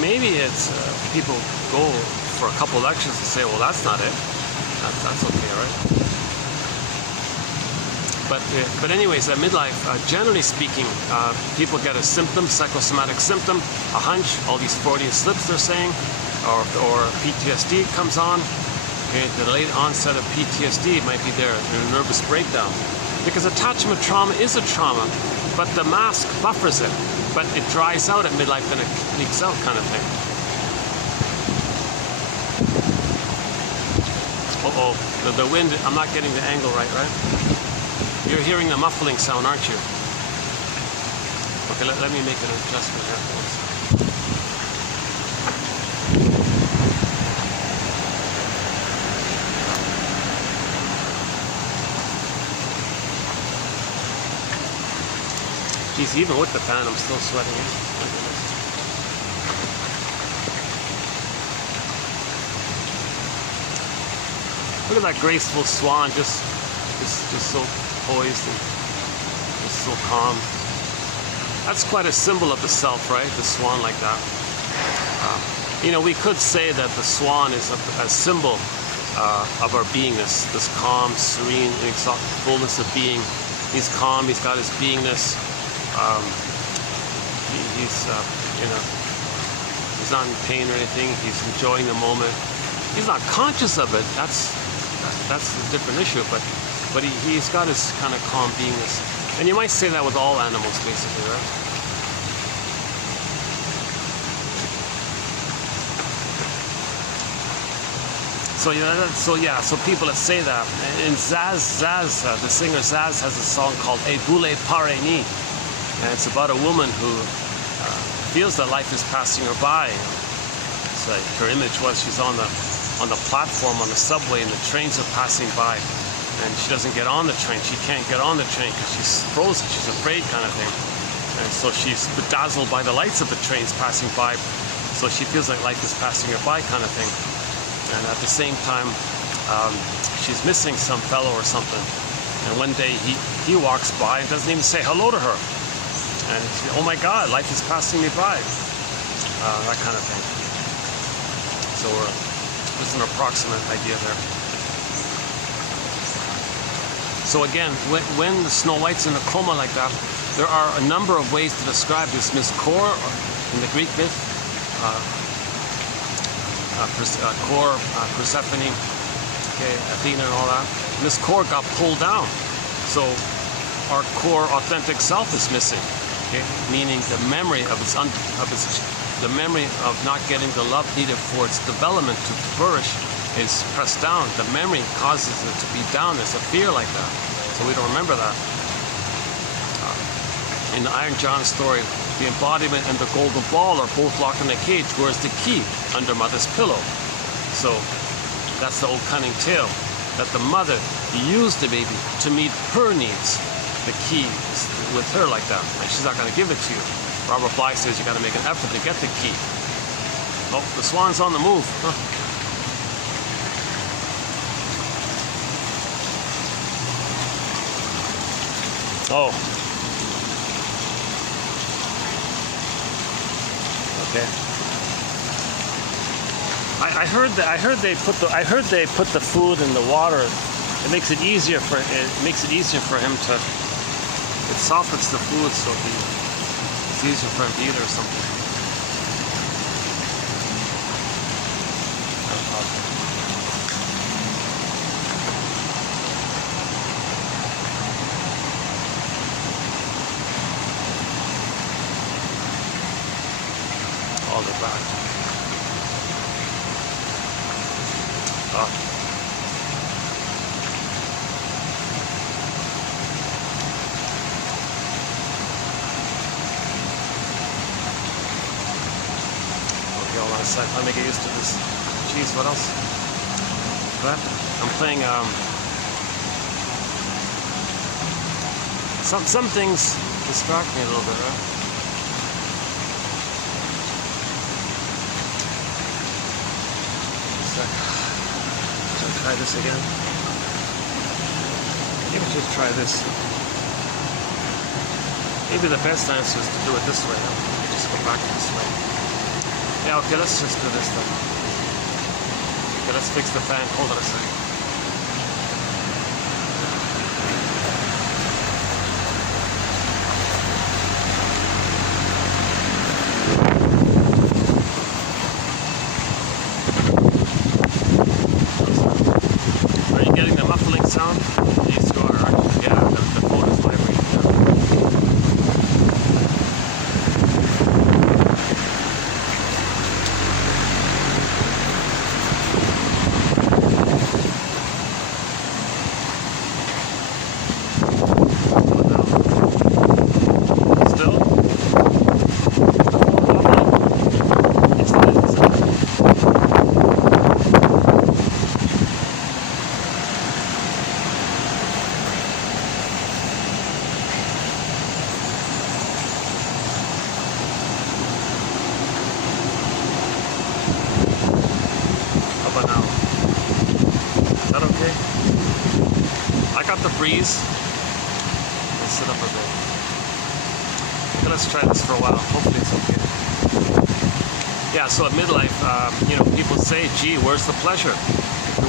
Maybe it's people go for a couple lectures and say, well, that's not it. That's okay, right? But anyways, at midlife, generally speaking, people get a symptom, psychosomatic symptom, a hunch, all these Freudian slips they're saying, or PTSD comes on. Okay, the late onset of PTSD might be there, a nervous breakdown. Because attachment trauma is a trauma, but the mask buffers it. But it dries out at midlife and it leaks out, kind of thing. Uh-oh, the wind, I'm not getting the angle right? You're hearing the muffling sound, aren't you? Okay, let me make an adjustment here. Geez, even with the fan, I'm still sweating. Look at that graceful swan, just so poised and just so calm. That's quite a symbol of the self, right? The swan like that. We could say that the swan is a symbol of our beingness, this calm, serene, exalted fullness of being. He's calm, he's got his beingness. He's not in pain or anything. He's enjoying the moment. He's not conscious of it. That's a different issue. But he's got his kind of calm beingness. And you might say that with all animals, basically, right? So people that say that. And Zaz, the singer Zaz, has a song called "Et Boule Pare Ni," and it's about a woman who feels that life is passing her by. It's like her image was she's on the platform on the subway, and the trains are passing by, and she doesn't get on the train. She can't get on the train because she's frozen. She's afraid, kind of thing. And so she's bedazzled by the lights of the trains passing by. So she feels like life is passing her by, kind of thing. And at the same time, she's missing some fellow or something. And one day he walks by and doesn't even say hello to her. And she, oh my God, life is passing me by. That kind of thing. So there's an approximate idea there. So again, when the Snow White's in a coma like that, there are a number of ways to describe this. Miss Kor, in the Greek myth, Persephone, okay, Athena and all that. Miss Kor got pulled down. So our core authentic self is missing. Okay? Meaning the memory of the memory of not getting the love needed for its development to flourish is pressed down. The memory causes it to be down. There's a fear like that. So we don't remember that. In the Iron John story, the embodiment and the golden ball are both locked in a cage. Where's the key? Under mother's pillow. So that's the old cunning tale, that the mother used the baby to meet her needs. The key is with her like that, and she's not going to give it to you. Robert Bly says you got to make an effort to get the key. Oh, the swan's on the move. Huh? Oh. Okay. I heard they put the food in the water it makes it easier for him to. It softens the food, so it's easier for him to eat or something. All the back. Oh. Hold on a sec, let me get used to this. Jeez, what else? But I'm playing some things distract me a little bit, right? Should I try this again? Maybe I should try this. Maybe the best answer is to do it this way. Just go back this way. Yeah, okay, let's just do this then. Okay, let's fix the fan. Hold on a second. Are you getting the muffling sound? Yes, you are, aren't you? Yeah, the phone is vibrating. Now. Is that okay? I got the breeze. Let's sit up a bit. Okay, let's try this for a while. Hopefully it's okay. Yeah, so at midlife, people say, gee, where's the pleasure?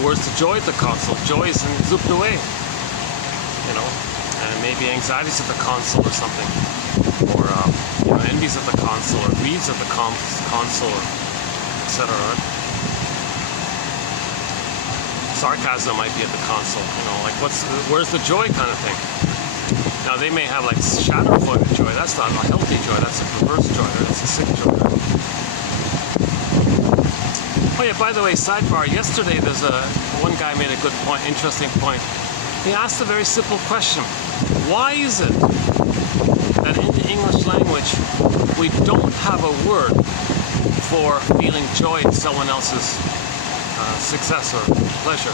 Where's the joy at the console? Joy is zooped away. And maybe anxieties at the console or something. Or, envies at the console, or greeds at the console, etc. Sarcasm might be at the console, like where's the joy kind of thing. Now they may have like schadenfreude joy. That's not a healthy joy. That's a perverse joy. That's a sick joy. Oh yeah, by the way, sidebar. Yesterday, one guy made a good point, interesting point. He asked a very simple question: why is it that in the English language we don't have a word for feeling joy in someone else's success or pleasure?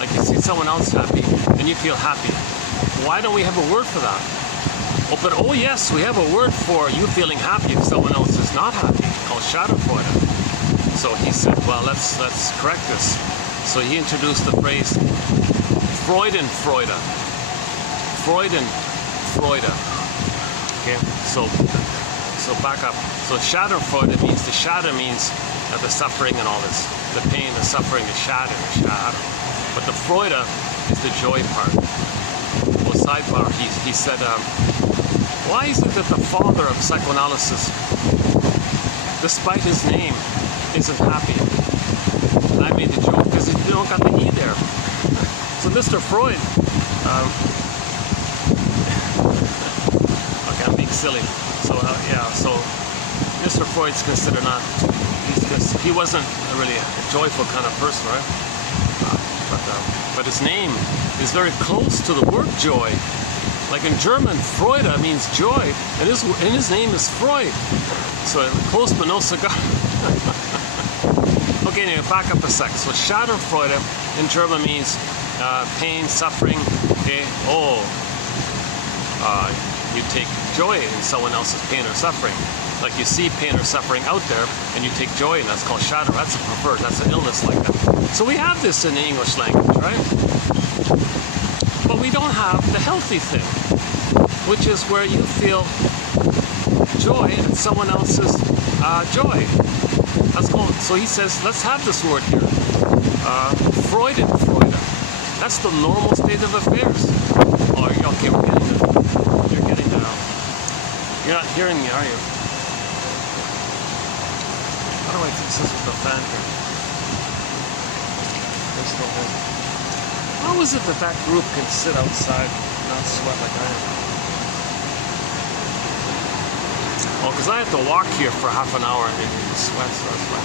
Like you see someone else happy and you feel happy. Why don't we have a word for that? Oh yes, we have a word for you feeling happy if someone else is not happy, called schadenfreude. So he said, well, let's correct this. So he introduced the phrase Freudenfreude. Freudenfreude. Okay, so back up. So schadenfreude means, the schade means the suffering and all this. The pain, the suffering, the schade. But the Freude is the joy part. Well, sidebar, he said, why is it that the father of psychoanalysis, despite his name, isn't happy? And I made the joke because you don't got the E there. So Mr. Freud, okay, I'm being silly. So so Mr. Freud's considered not. He wasn't really a joyful kind of person, right? But his name is very close to the word joy. Like in German, Freude means joy, and his name is Freud. So close but no cigar. Okay, anyway, back up a sec. So Schadenfreude in German means pain, suffering. Okay, you take joy in someone else's pain or suffering. Like you see pain or suffering out there, and you take joy, and that's called shadow. That's a pervert. That's an illness like that. So we have this in the English language, right? But we don't have the healthy thing, which is where you feel joy at someone else's joy. That's called. So he says, let's have this word here, Freudenfreude. That's the normal state of affairs. Oh, okay, we're getting it. You're getting it now. You're not hearing me, are you? How do I fix this with the fan here? There's no one. How is it that that group can sit outside and not sweat like I am? Oh, because I have to walk here for half an hour and it sweats, so that's why.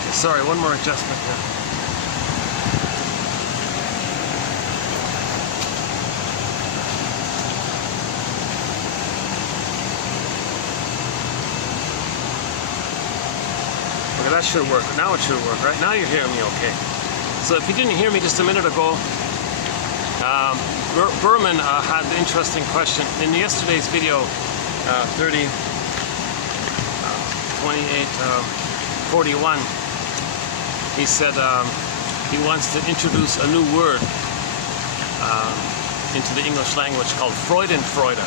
Okay, sorry, one more adjustment here. Okay, that should work. Now it should work, right? Now you're hearing me okay. So if you didn't hear me just a minute ago, Berman had an interesting question. In yesterday's video, 30, 28, 41, he said he wants to introduce a new word into the English language called Freudenfreude,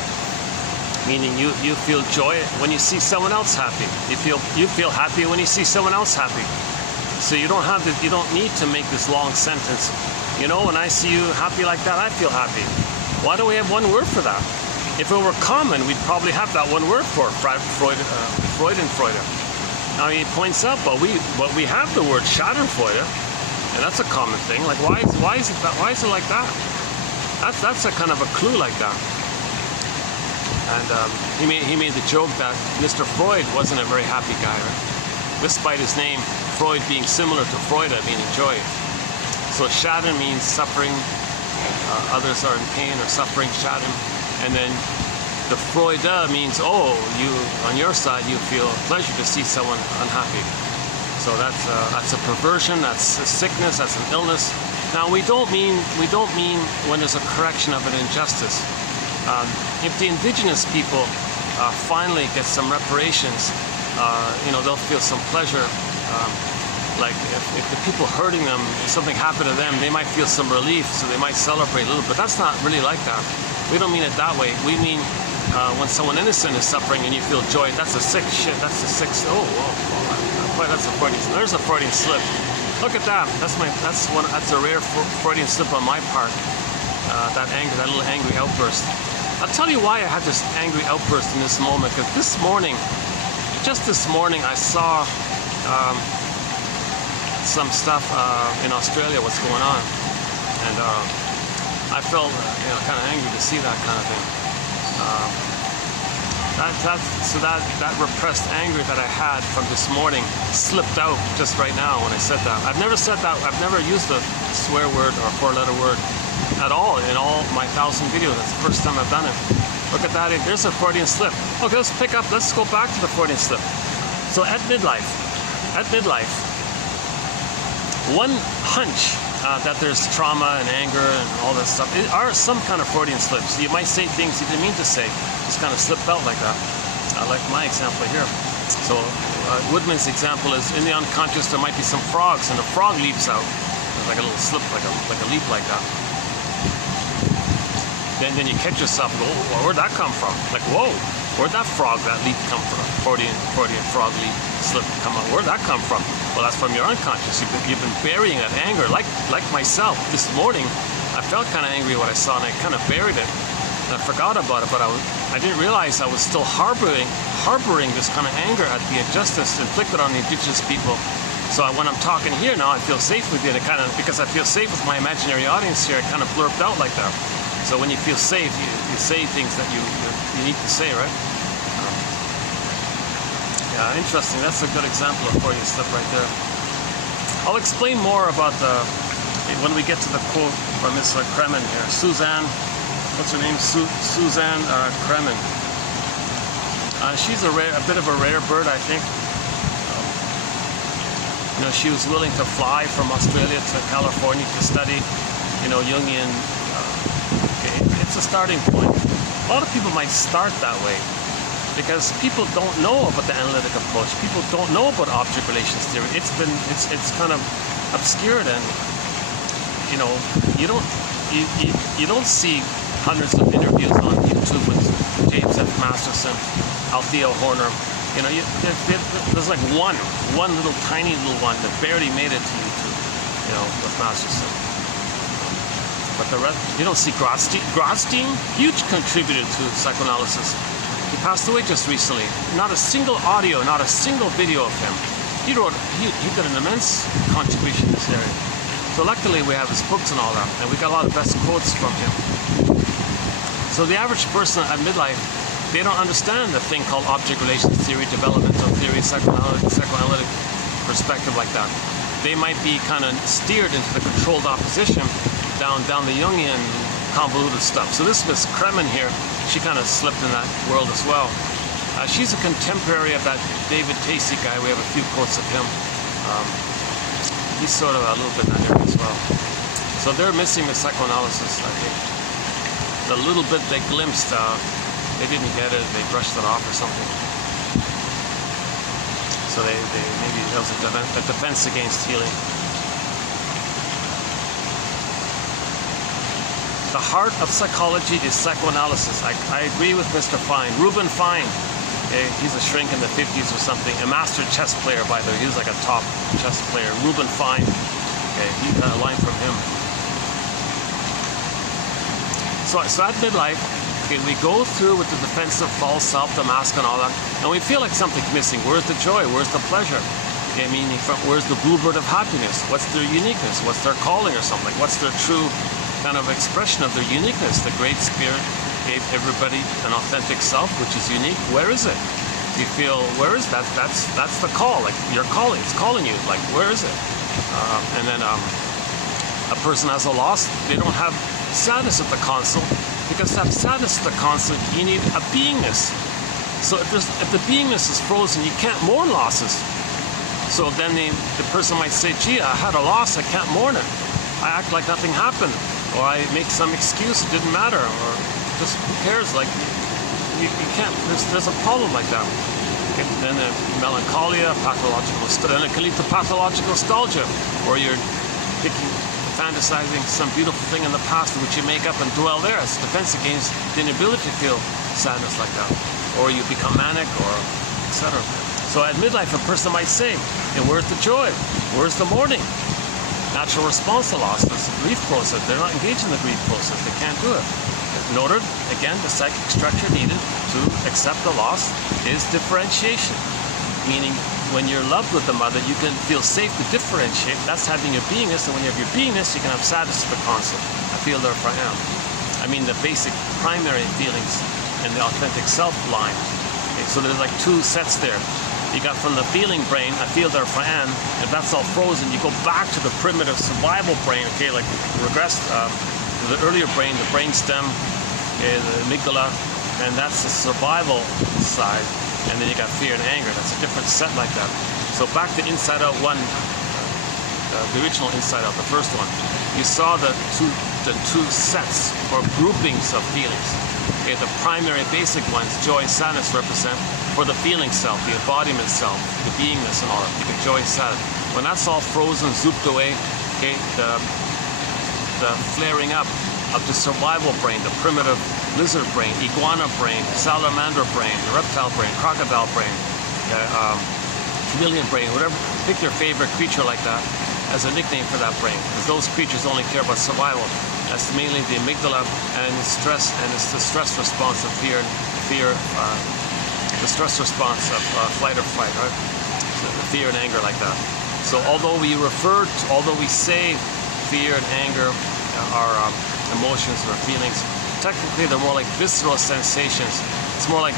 meaning you feel joy when you see someone else happy. You feel happy when you see someone else happy. So you don't need to make this long sentence. You know, when I see you happy like that, I feel happy. Why do we have one word for that? If it were common, we'd probably have that one word for Freudenfreude. Now he points out, but we have the word Schadenfreude, and that's a common thing. Like why is it like that? That's a kind of a clue like that. And he made the joke that Mr. Freud wasn't a very happy guy, right? Despite his name, Freud being similar to Freude, meaning joy. So Schaden means suffering. Others are in pain or suffering, Schaden. And then the Freude means, oh, you on your side you feel pleasure to see someone unhappy. So that's a perversion, that's a sickness, that's an illness. Now we don't mean when there's a correction of an injustice. If the indigenous people finally get some reparations, they'll feel some pleasure. Like if the people hurting them, if something happened to them, they might feel some relief, so they might celebrate a little. But that's not really like that. We don't mean it that way. We mean when someone innocent is suffering and you feel joy, that's a sick shit. That's a sick. Oh, whoa, that's a Freudian. There's a Freudian slip. Look at that. That's a rare Freudian slip on my part. That little angry outburst. I'll tell you why I had this angry outburst in this moment. Because just this morning, I saw some stuff in Australia, what's going on, and I felt kind of angry to see that kind of thing. That repressed anger that I had from this morning slipped out just right now when I said that. I've never said that. I've never used a swear word or a four-letter word at all in all my 1,000 videos. That's the first time I've done it. Look at that. There's a Freudian slip. Okay, let's go back to the Freudian slip. So at midlife, one hunch that there's trauma and anger and all that stuff are some kind of Freudian slips. You might say things you didn't mean to say, just kind of slipped out like that. Like my example here. So Woodman's example is in the unconscious there might be some frogs and the frog leaps out. There's like a little slip, like a leap like that. Then you catch yourself and go, oh, where'd that come from? Like, whoa, where'd that leap come from? Freudian frog leap slip come out. Where'd that come from? Well, that's from your unconscious. You've been burying that anger. Like myself, this morning, I felt kind of angry what I saw, and I kind of buried it. And I forgot about it, but I didn't realize I was still harboring this kind of anger at the injustice inflicted on the indigenous people. So when I'm talking here now, I feel safe with it. Because I feel safe with my imaginary audience here, it kind of blurped out like that. So when you feel safe, you say things that you need to say, right? Yeah, interesting. That's a good example of Freudian slip right there. I'll explain more about when we get to the quote from Miss Kremen here. Suzanne, what's her name? Suzanne Kremen. She's a bit of a rare bird, I think. She was willing to fly from Australia to California to study, Jungian. It's a starting point. A lot of people might start that way because people don't know about the analytic approach. People don't know about object relations theory. It's kind of obscured, and you don't see hundreds of interviews on YouTube with James F. Masterson, Althea Horner. There's like one little tiny little one that barely made it to YouTube. with Masterson. But the rest, you don't see Grotstein, huge contributor to psychoanalysis. He passed away just recently. Not a single audio, not a single video of him. He did an immense contribution in this area. So luckily we have his books and all that, and we got a lot of best quotes from him. So the average person at midlife, they don't understand the thing called object relations theory, developmental theory, psychoanalytic perspective like that. They might be kind of steered into the controlled opposition down the Jungian convoluted stuff. So this Miss Kremen here, she kind of slipped in that world as well. She's a contemporary of that David Tacey guy. We have a few quotes of him. He's sort of a little bit in that area as well. So they're missing the psychoanalysis, I think. The little bit they glimpsed, they didn't get it, they brushed it off or something. So they maybe that was a defense against healing. The heart of psychology is psychoanalysis. I agree with Mr. Fine. Reuben Fine. He's a shrink in the 50s or something. A master chess player, by the way. He was like a top chess player. Reuben Fine. Okay, he got a line from him. So at midlife, okay, we go through with the defense of false self, the mask and all that, and we feel like something's missing. Where's the joy? Where's the pleasure? Okay, meaning where's the bluebird of happiness? What's their uniqueness? What's their calling or something? What's their true kind of expression of their uniqueness? The Great Spirit gave everybody an authentic self, which is unique. Where is it? Do you feel, where is that? That's the call. Like you're calling. It's calling you. Like where is it? And then a person has a loss. They don't have sadness at the console, because to have sadness at the console, you need a beingness. So if the beingness is frozen, you can't mourn losses. So then the person might say, gee, I had a loss, I can't mourn it. I act like nothing happened, or I make some excuse, it didn't matter, or just who cares? Like you can't. There's a problem like that. Okay, then melancholia, pathological, then it can lead to pathological nostalgia, where you're fantasizing some beautiful thing in the past which you make up and dwell there as defense against the inability to feel sadness like that, or you become manic, or etc. So at midlife, a person might say, hey, where's the joy? Where's the mourning? Natural response to loss is the grief process. They're not engaged in the grief process. They can't do it. In order, again, the psychic structure needed to accept the loss is differentiation. Meaning, when you're loved with the mother, you can feel safe to differentiate. That's having your beingness, and when you have your beingness, you can have sadness to the console. I feel therefore I am. I mean the basic primary feelings and the authentic self line. Okay, so there's like two sets there. You got from the feeling brain, I feel therefore I am. If that's all frozen, you go back to the primitive survival brain, okay, like regress to the earlier brain, the brainstem, okay, the amygdala, and that's the survival side. And then you got fear and anger. That's a different set like that. So back to Inside Out 1, the original Inside Out, the first one. You saw the two sets or groupings of feelings. Okay, the primary basic ones, joy and sadness, represent for the feeling self, the embodiment self, the beingness and all that. You can joy and sadness. When that's all frozen, zooped away, okay, the flaring up of the survival brain, the primitive lizard brain, iguana brain, salamander brain, reptile brain, crocodile brain, chameleon brain, whatever, pick your favorite creature like that as a nickname for that brain, because those creatures only care about survival. That's mainly the amygdala and stress, and it's the stress response of fear, the stress response of flight or fight, right? So the fear and anger like that. So although we say fear and anger are emotions or feelings, technically they're more like visceral sensations. It's more like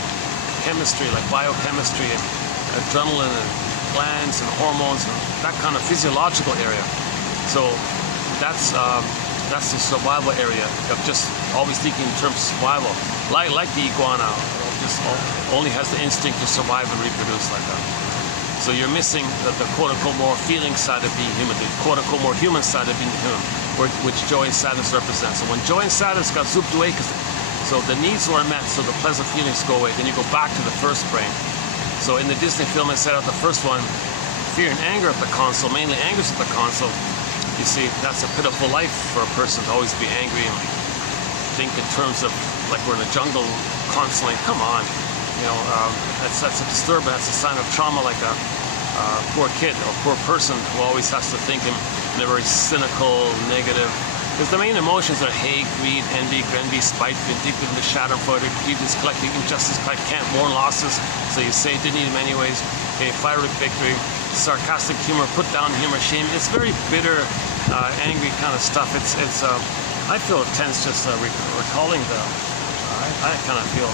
chemistry, like biochemistry and adrenaline and glands and hormones and that kind of physiological area. So that's the survival area of just always thinking in terms of survival. Like the iguana, just only has the instinct to survive and reproduce like that. So you're missing the quote-unquote more feeling side of being human, the quote-unquote more human side of being human, which joy and sadness represents. So when joy and sadness got zooped away, so the needs were met, so the pleasant feelings go away, then you go back to the first brain. So in the Disney film, I said out the first one, fear and anger at the console, mainly anger's at the console. You see, that's a pitiful life for a person to always be angry and think in terms of like we're in a jungle constantly. Come on, you know, that's a disturbance. That's a sign of trauma like that. poor kid or poor person who always has to think in a very cynical, negative. Because the main emotions are hate, greed, envy, spite, vindictiveness, schadenfreude, grievous, collective injustice, can't mourn losses, so you say didn't need them anyways. Okay, fiery victory, sarcastic humor, put down humor, shame. It's very bitter, angry kind of stuff. I feel tense just recalling the. I kind of feel.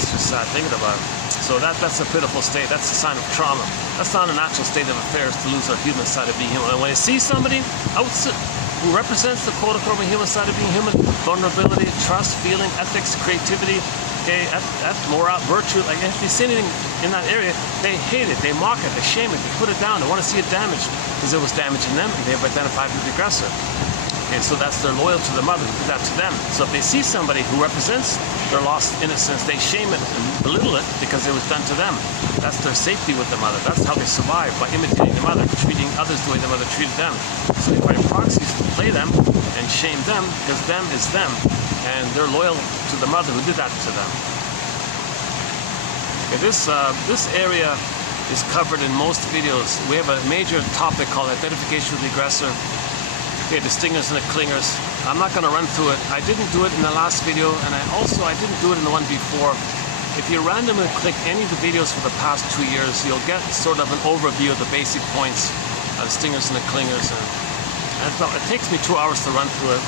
It's just sad thinking about it. So that's a pitiful state. That's a sign of trauma. That's not a natural state of affairs to lose our human side of being human. And when I see somebody who represents the quote-unquote human side of being human, vulnerability, trust, feeling, ethics, creativity, okay, moral, virtue, like if you see anything in that area, they hate it, they mock it, they shame it, they put it down, they want to see it damaged because it was damaging them and they've identified with the aggressor. Okay, so that's their loyalty to the mother, that to them. So if they see somebody who represents their lost innocence, they shame it and belittle it because it was done to them. That's their safety with the mother. That's how they survive, by imitating the mother, treating others the way the mother treated them. So they find proxies to play them and shame them because them is them, and they're loyal to the mother who did that to them. Okay, this area is covered in most videos. We have a major topic called identification with the aggressor. Okay, the stingers and the clingers. I'm not going to run through it. I didn't do it in the last video, and I didn't do it in the one before. If you randomly click any of the videos for the past 2 years, you'll get sort of an overview of the basic points of the stingers and the clingers. And it takes me 2 hours to run through it.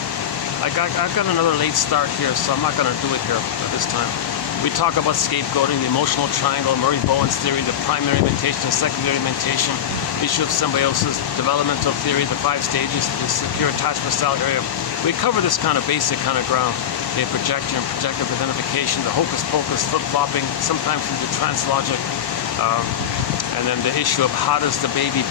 I've got another late start here, so I'm not going to do it here at this time. We talk about scapegoating, the emotional triangle, Murray Bowen's theory, the primary mentation and secondary mentation, issue of symbiosis, developmental theory, the 5 stages, the secure attachment style area. We cover this kind of basic kind of ground. The projection, projective identification, the hocus pocus, flip-flopping, sometimes into translogic, and then the issue of how does the baby,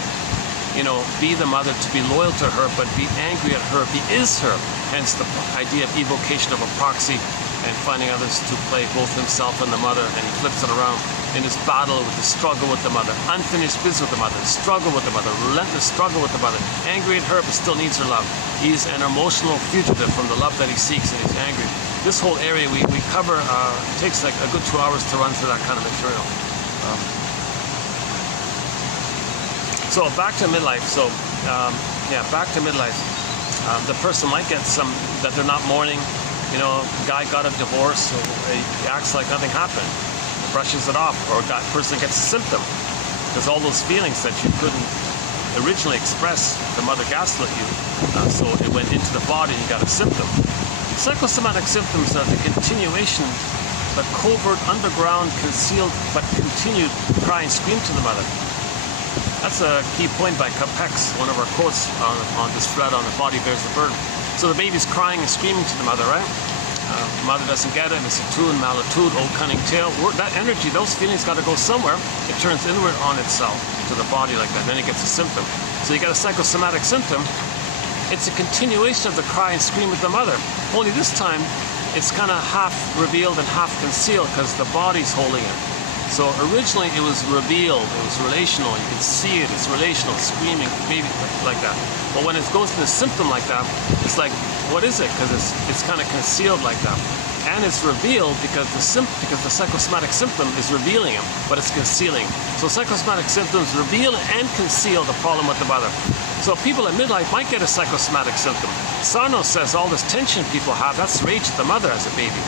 be the mother, to be loyal to her, but be angry at her, be is her. Hence the idea of evocation of a proxy and finding others to play both himself and the mother, and he flips it around in his battle with the struggle with the mother, unfinished business with the mother, struggle with the mother, relentless struggle with the mother, angry at her but still needs her love. He's an emotional fugitive from the love that he seeks, and he's angry. This whole area we cover, takes like a good 2 hours to run through that kind of material. So back to midlife. Back to midlife. The person might get some that they're not mourning. Guy got a divorce, so he acts like nothing happened, brushes it off, or that person gets a symptom because all those feelings that you couldn't originally express, the mother gaslit you, so it went into the body and you got a symptom. Psychosomatic symptoms are the continuation, the covert, underground, concealed, but continued cry and scream to the mother. That's a key point by Capex, one of our quotes on this thread on The Body Bears the Burden. So the baby's crying and screaming to the mother, right? The mother doesn't get it, it's a tune, malitude, old cunning tale. That energy, those feelings got to go somewhere. It turns inward on itself to the body like that, then it gets a symptom. So you got a psychosomatic symptom. It's a continuation of the cry and scream with the mother. Only this time, it's kind of half revealed and half concealed because the body's holding it. So originally it was revealed, it was relational, you can see it, it's relational, screaming, baby, like that. But when it goes to a symptom like that, it's like, what is it? Because it's kind of concealed like that. And it's revealed because the psychosomatic symptom is revealing it, but it's concealing. So psychosomatic symptoms reveal and conceal the problem with the mother. So people at midlife might get a psychosomatic symptom. Sarno says all this tension people have, that's rage at the mother as a baby.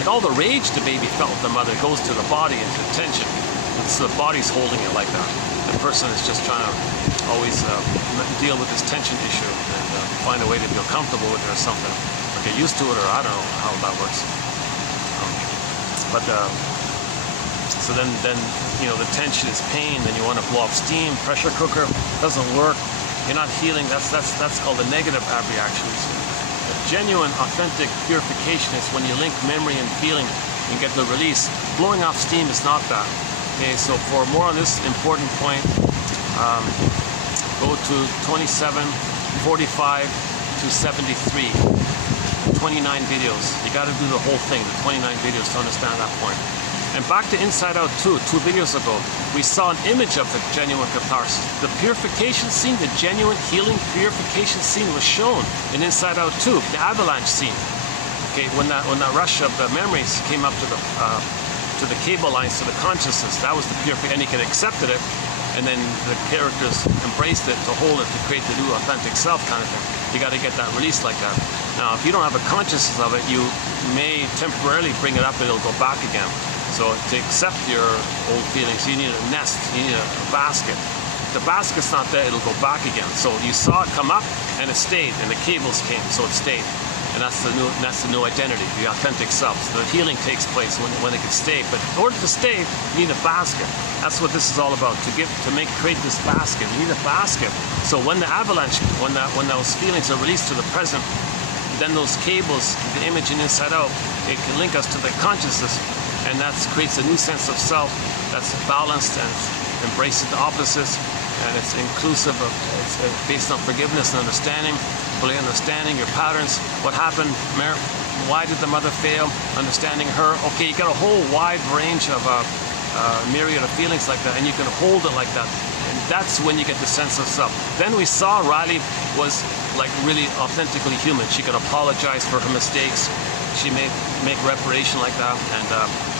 Like all the rage the baby felt with the mother goes to the body and to tension. And so the body's holding it like that. The person is just trying to always deal with this tension issue and find a way to feel comfortable with it or something. Or get used to it, or I don't know how that works. So then the tension is pain, then you want to blow off steam, pressure cooker, doesn't work. You're not healing. That's called the negative abreactions. Genuine, authentic purification is when you link memory and feeling and get the release. Blowing off steam is not that. Okay, so for more on this important point, go to 27, 45 to 73. 29 videos. You got to do the whole thing, the 29 videos to understand that point. And back to Inside Out 2, 2 videos ago, we saw an image of the genuine catharsis. The purification scene, the genuine healing purification scene was shown in Inside Out 2, the avalanche scene. Okay, when that rush of the memories came up to the cable lines, to the consciousness, that was the purification, and he could accepted it. and then the characters embraced it to hold it, to create the new authentic self kind of thing. You got to get that released like that. Now, if you don't have a consciousness of it, you may temporarily bring it up and it'll go back again. So to accept your old feelings, you need a nest, you need a basket. If the basket's not there, it'll go back again. So you saw it come up and it stayed, and the cables came, so it stayed. And that's the new identity, the authentic self. So the healing takes place when it can stay. But in order to stay, you need a basket. That's what this is all about. Create this basket. You need a basket. So when the avalanche, when those feelings are released to the present, then those cables, the image and inside out, it can link us to the consciousness, and that creates a new sense of self that's balanced and embraces the opposites, and it's inclusive of, it's based on forgiveness and understanding, fully understanding your patterns. What happened? Why did the mother fail? Understanding her. Okay, you got a whole wide range of myriad of feelings like that, and you can hold it like that. And that's when you get the sense of self. Then we saw Riley was like really authentically human. She could apologize for her mistakes. She make reparation like that, and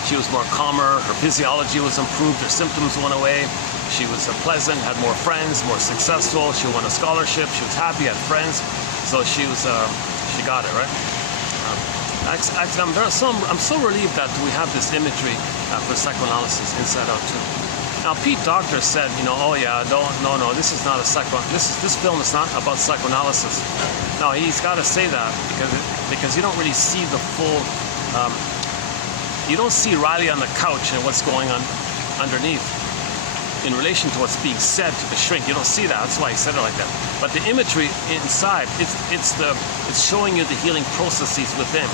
she was more calmer. Her physiology was improved. Her symptoms went away. She was pleasant, had more friends, more successful. She won a scholarship. She was happy, had friends. So she got it right. I'm so relieved that we have this imagery for psychoanalysis inside out too. Now, Pete Docter said, oh yeah, no, this is not this film is not about psychoanalysis. No, he's got to say that because you don't really see the full. You don't see Riley on the couch and what's going on underneath in relation to what's being said to the shrink. You don't see that. That's why he said it like that. But the imagery inside, it's showing you the healing processes within.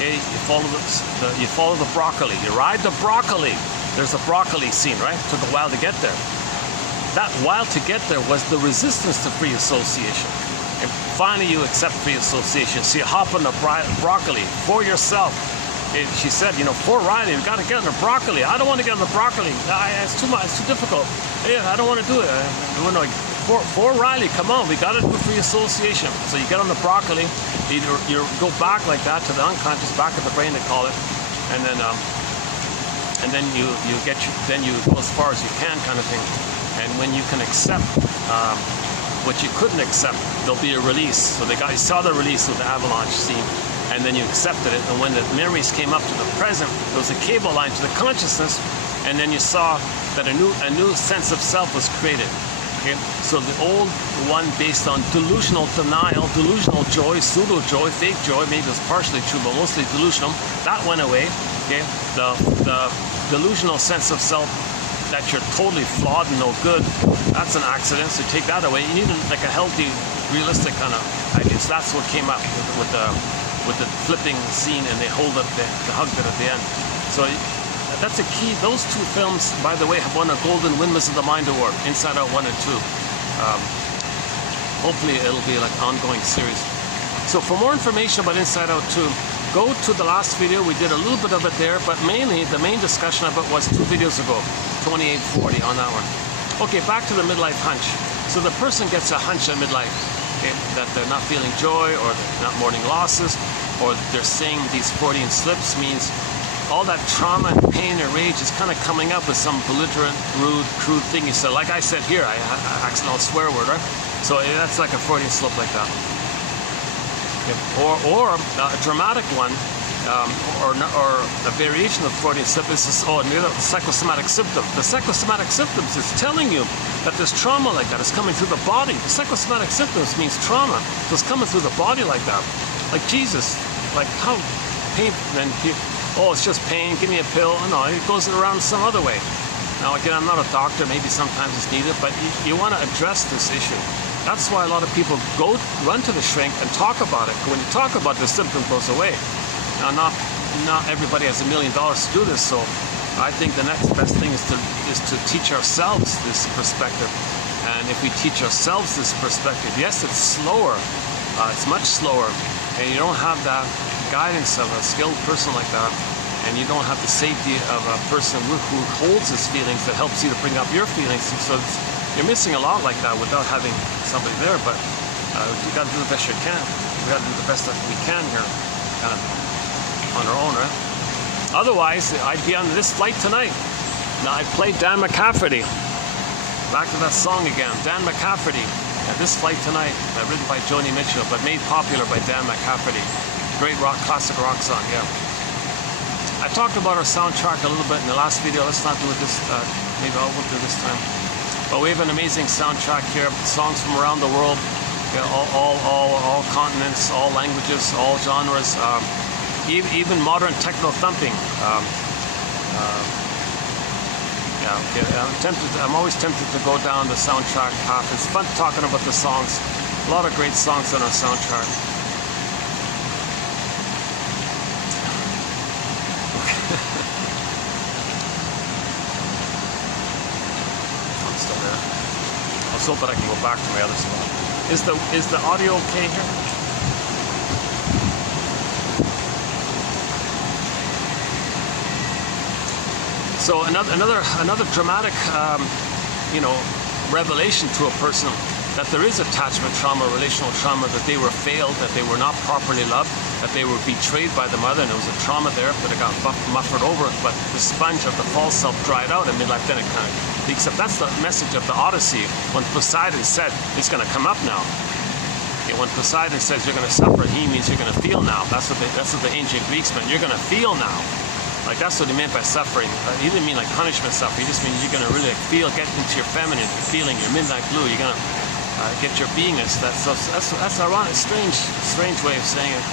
Okay, you follow the broccoli. You ride the broccoli. There's a broccoli scene, right? Took a while to get there. That while to get there was the resistance to free association. And finally you accept free association. So you hop on the broccoli for yourself. She said, for Riley, we got to get on the broccoli. I don't want to get on the broccoli. It's too much. It's too difficult. Yeah, I don't want to do it. For Riley, come on. We got to do free association. So you get on the broccoli. You go back like that to the unconscious, back of the brain, they call it, and then you go as far as you can, kind of thing. And when you can accept what you couldn't accept, there'll be a release. So you saw the release with the avalanche scene. And then you accepted it, and when the memories came up to the present, there was a cable line to the consciousness, and then you saw that a new sense of self was created. Okay? So the old one based on delusional denial, delusional joy, pseudo joy, fake joy, maybe it was partially true, but mostly delusional, that went away. Okay? The delusional sense of self that you're totally flawed and no good, that's an accident, so take that away. You need like a healthy, realistic kind of ideas. That's what came up with the flipping scene, and they hugged it at the end. So that's a key. Those two films, by the way, have won a Golden Windmills of the Mind Award, Inside Out 1 and 2. Hopefully it'll be like an ongoing series. So for more information about Inside Out 2, go to the last video. We did a little bit of it there, but mainly the main discussion of it was 2 videos ago, 2840 on that one. Okay, back to the midlife hunch. So the person gets a hunch at midlife. Okay, that they're not feeling joy, or they're not mourning losses, or they're saying these Freudian slips, means all that trauma and pain and rage is kind of coming up with some belligerent, rude, crude thing you said. Like I said here, I accidental swear word, right? So that's like a Freudian slip like that. Okay. Or a dramatic one, or a variation of Freudian slip is this, the psychosomatic symptom. The psychosomatic symptoms is telling you that there's trauma like that. It's coming through the body. The psychosomatic symptoms means trauma. So it's coming through the body like that. Like Jesus, like how pain, then it's just pain, give me a pill. No, it goes around some other way. Now again, I'm not a doctor, maybe sometimes it's needed, but you want to address this issue. That's why a lot of people run to the shrink and talk about it. When you talk about it, the symptom goes away. Now, not everybody has $1 million to do this, so I think the next best thing is to teach ourselves this perspective. And if we teach ourselves this perspective, yes, it's slower, it's much slower, and you don't have that guidance of a skilled person like that, and you don't have the safety of a person who holds his feelings, that helps you to bring up your feelings. So you're missing a lot like that without having somebody there, but you got to do the best you can. We got to do the best that we can here, kind of on our own, right? Otherwise, I'd be on this flight tonight. Now, I'd play Dan McCafferty. Back to that song again, Dan McCafferty. This Flight Tonight, written by Joni Mitchell, but made popular by Dan McCafferty. Great classic rock song, yeah. I talked about our soundtrack a little bit in the last video. Let's not do it this, maybe I will do this time. But we have an amazing soundtrack here, songs from around the world, all continents, all languages, all genres, even modern techno thumping. Yeah, okay. I'm always tempted to go down the soundtrack path. It's fun talking about the songs. A lot of great songs on our soundtrack. I'm still there. Let's hope that I can go back to my other spot. Is the audio okay here? So another dramatic, revelation to a person that there is attachment trauma, relational trauma, that they were failed, that they were not properly loved, that they were betrayed by the mother, and there was a trauma there, but it got muffled over. But the sponge of the false self dried out in midlife. Then it kind of leaks up. That's the message of the Odyssey. When Poseidon said it's going to come up now. Okay, when Poseidon says you're going to suffer, he means you're going to feel now. That's what the ancient Greeks meant. You're going to feel now. Like that's what he meant by suffering. He didn't mean like punishment suffering. He just means you're gonna really feel, get into your feminine, your feeling, your midnight blue. You're gonna get your beingness. That's ironic, strange way of saying it.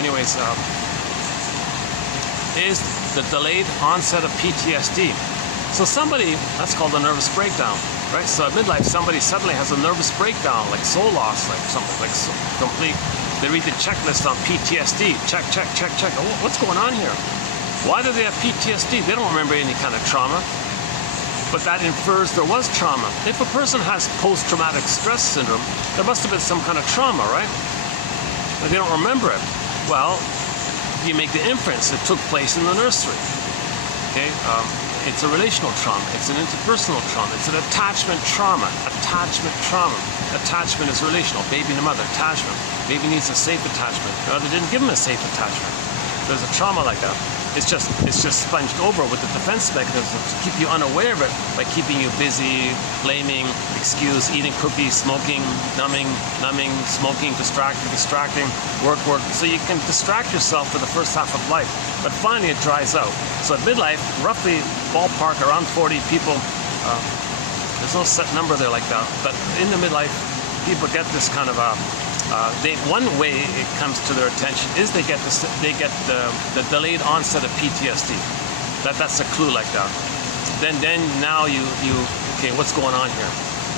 Anyways, is the delayed onset of PTSD. So somebody, that's called a nervous breakdown, right? So at midlife, somebody suddenly has a nervous breakdown, like soul loss, like something, like complete. They read the checklist on PTSD. Check. Oh, what's going on here? Why do they have PTSD? They don't remember any kind of trauma, but that infers there was trauma. If a person has post-traumatic stress syndrome, there must have been some kind of trauma, right? But they don't remember it. Well, you make the inference it took place in the nursery. Okay, it's a relational trauma. It's an interpersonal trauma. It's an attachment trauma. Attachment is relational. Baby and the mother, attachment. Baby needs a safe attachment. The mother didn't give him a safe attachment. There's a trauma like that. It's just sponged over with the defense mechanism to keep you unaware of it by keeping you busy, blaming, excuse, eating cookies, smoking, numbing, smoking, distracting, work. So you can distract yourself for the first half of life, but finally it dries out. So at midlife, roughly ballpark around 40 people, there's no set number there like that, but in the midlife, people get this kind of one way it comes to their attention is they get the delayed onset of PTSD. That's a clue like that. Then now you okay, what's going on here?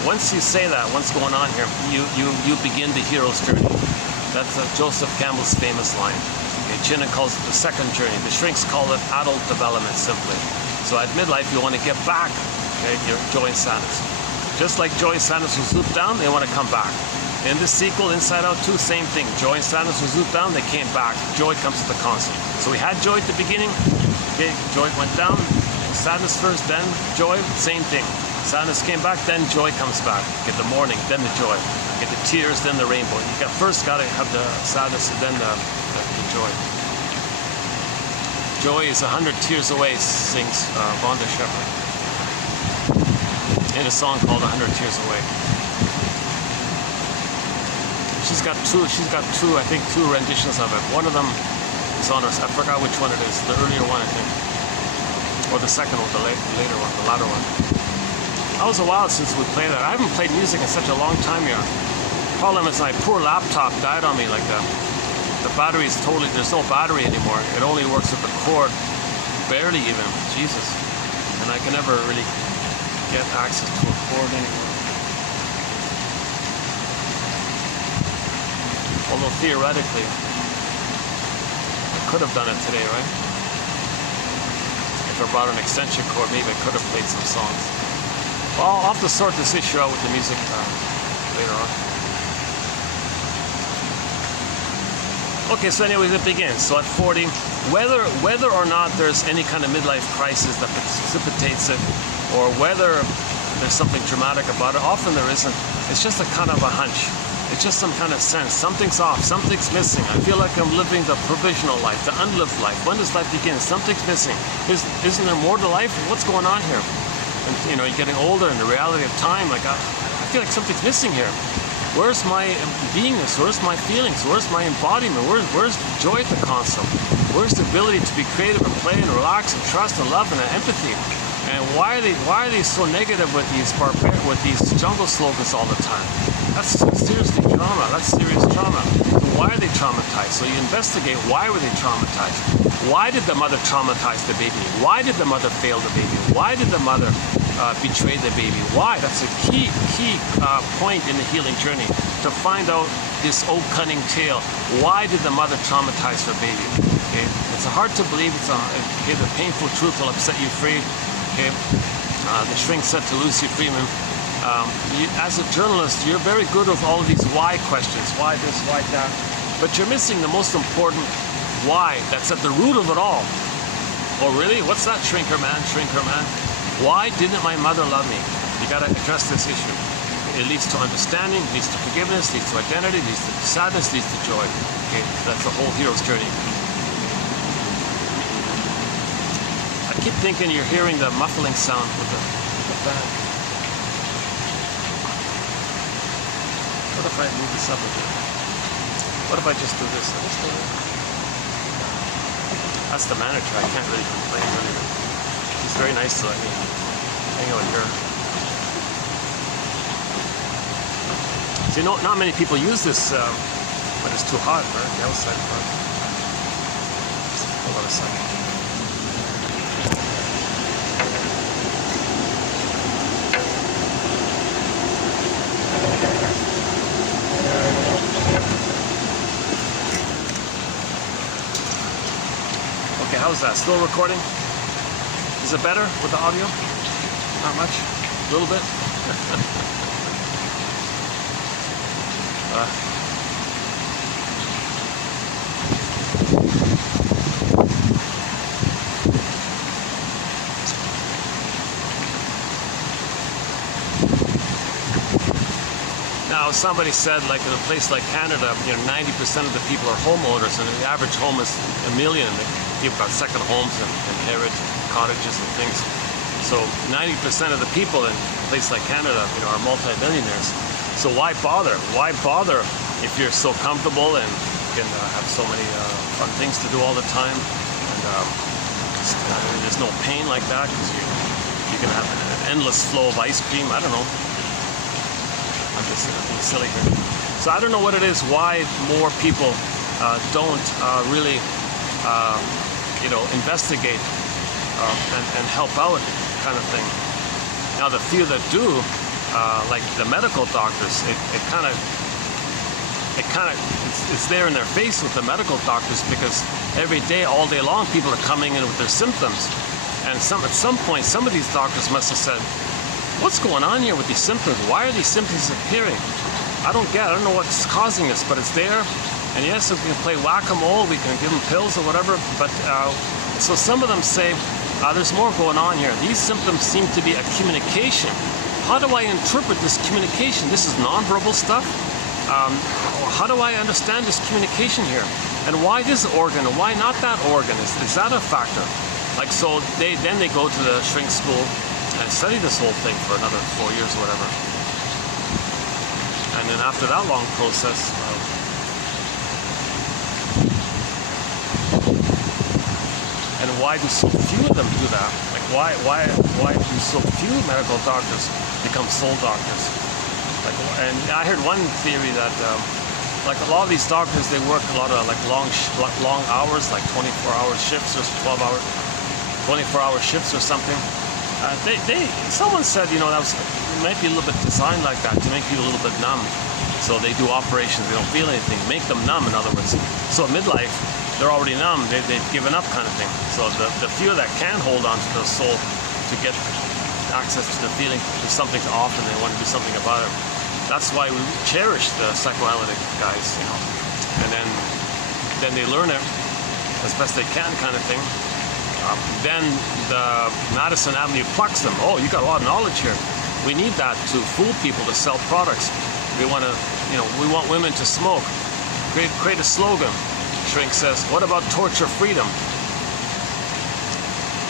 Once you say that, what's going on here, you begin the hero's journey. That's Joseph Campbell's famous line. Okay, Chinna calls it the second journey. The shrinks call it adult development simply. So at midlife you want to get back, okay, your joy and sadness. Just like joy and sadness was zooped down, they want to come back. In this sequel, Inside Out 2, same thing. Joy and sadness was zooped down, they came back. Joy comes to the constant. So we had joy at the beginning, okay, joy went down, sadness first, then joy, same thing. Sadness came back, then joy comes back. Get the mourning, then the joy. Get the tears, then the rainbow. You first got to have the sadness, and then the joy. Joy is 100 tears away, sings Vonda Shepard in a song called 100 Tears Away. She's got two, I think, two renditions of it. One of them is on us. I forgot which one it is. The earlier one, I think. Or the second one, the later one, the latter one. That was a while since we played that. I haven't played music in such a long time here. The problem is my poor laptop died on me like that. The battery is totally, there's no battery anymore. It only works with the cord. Barely even. Jesus. And I can never really get access to a cord anymore. Although theoretically, I could have done it today, right? If I brought an extension cord, maybe I could have played some songs. Well, I'll have to sort this issue out with the music later on. Okay, so anyways, it begins. So at 40, whether or not there's any kind of midlife crisis that precipitates it, or whether there's something dramatic about it, often there isn't. It's just a kind of a hunch. It's just some kind of sense. Something's off. Something's missing. I feel like I'm living the provisional life, the unlived life. When does life begin? Something's missing. Isn't there more to life? What's going on here? And you know, you're getting older, and the reality of time, like I feel like something's missing here. Where's my beingness? Where's my feelings? Where's my embodiment? Where's the joy at the console? Where's the ability to be creative and play and relax and trust and love and empathy? And why are they so negative with these jungle slogans all the time? That's seriously trauma. That's serious trauma. So why are they traumatized? So you investigate, why were they traumatized? Why did the mother traumatize the baby? Why did the mother fail the baby? Why did the mother betray the baby? Why? That's a key point in the healing journey, to find out this old cunning tale. Why did the mother traumatize her baby? Okay, it's hard to believe. Okay, the painful truth will upset you free. Okay, the shrink said to Lucy Freeman, as a journalist, you're very good with all of these why questions. Why this, why that? But you're missing the most important why that's at the root of it all. Oh, really? What's that, shrinker man? Why didn't my mother love me? You got to address this issue. It leads to understanding, leads to forgiveness, leads to identity, leads to sadness, leads to joy. Okay, that's the whole hero's journey. I keep thinking you're hearing the muffling sound with the fan. What if I move this up a bit? What if I just do this? That's the manager. I can't really complain, really. He's very nice to let me hang out here. See, not many people use this when it's too hot, right? The outside part. Hold on a second. Okay, how's that? Still recording? Is it better with the audio? Not much? A little bit? Now, somebody said, like in a place like Canada, 90% of the people are homeowners, and the average home is $1 million. People got second homes and inherit cottages and things. So 90% of the people in a place like Canada, are multi-millionaires. So why bother? Why bother if you're so comfortable and can have so many fun things to do all the time? And there's no pain like that, because you can have an endless flow of ice cream. I don't know. I'm just being silly here. So I don't know what it is, why more people don't really investigate and help out, kind of thing. Now the few that do, like the medical doctors, it's there in their face with the medical doctors, because every day, all day long, people are coming in with their symptoms, and at some point, some of these doctors must have said, "What's going on here with these symptoms? Why are these symptoms appearing? I don't know what's causing this, but it's there." And yes, we can play whack-a-mole, we can give them pills or whatever, but so some of them say, there's more going on here. These symptoms seem to be a communication. How do I interpret this communication? This is nonverbal stuff. How do I understand this communication here? And why this organ and why not that organ? Is that a factor? Like, so they go to the shrink school and study this whole thing for another 4 years or whatever. And then after that long process, and why do so few of them do that? Like, why do so few medical doctors become soul doctors? Like, and I heard one theory that like a lot of these doctors, they work a lot of like long hours, like 24-hour shifts or 24-hour shifts or something. Someone said, that it might be a little bit designed like that to make you a little bit numb. So they do operations, they don't feel anything, make them numb, in other words. So at midlife, they're already numb, they've given up, kind of thing. So the few that can hold on to their soul to get access to the feeling, there's something off and they want to do something about it. That's why we cherish the psychoanalytic guys, And then they learn it as best they can, kind of thing. Then the Madison Avenue plucks them. Oh, you got a lot of knowledge here. We need that to fool people, to sell products. We want to, we want women to smoke. Create a slogan. Shrink says, what about torture freedom?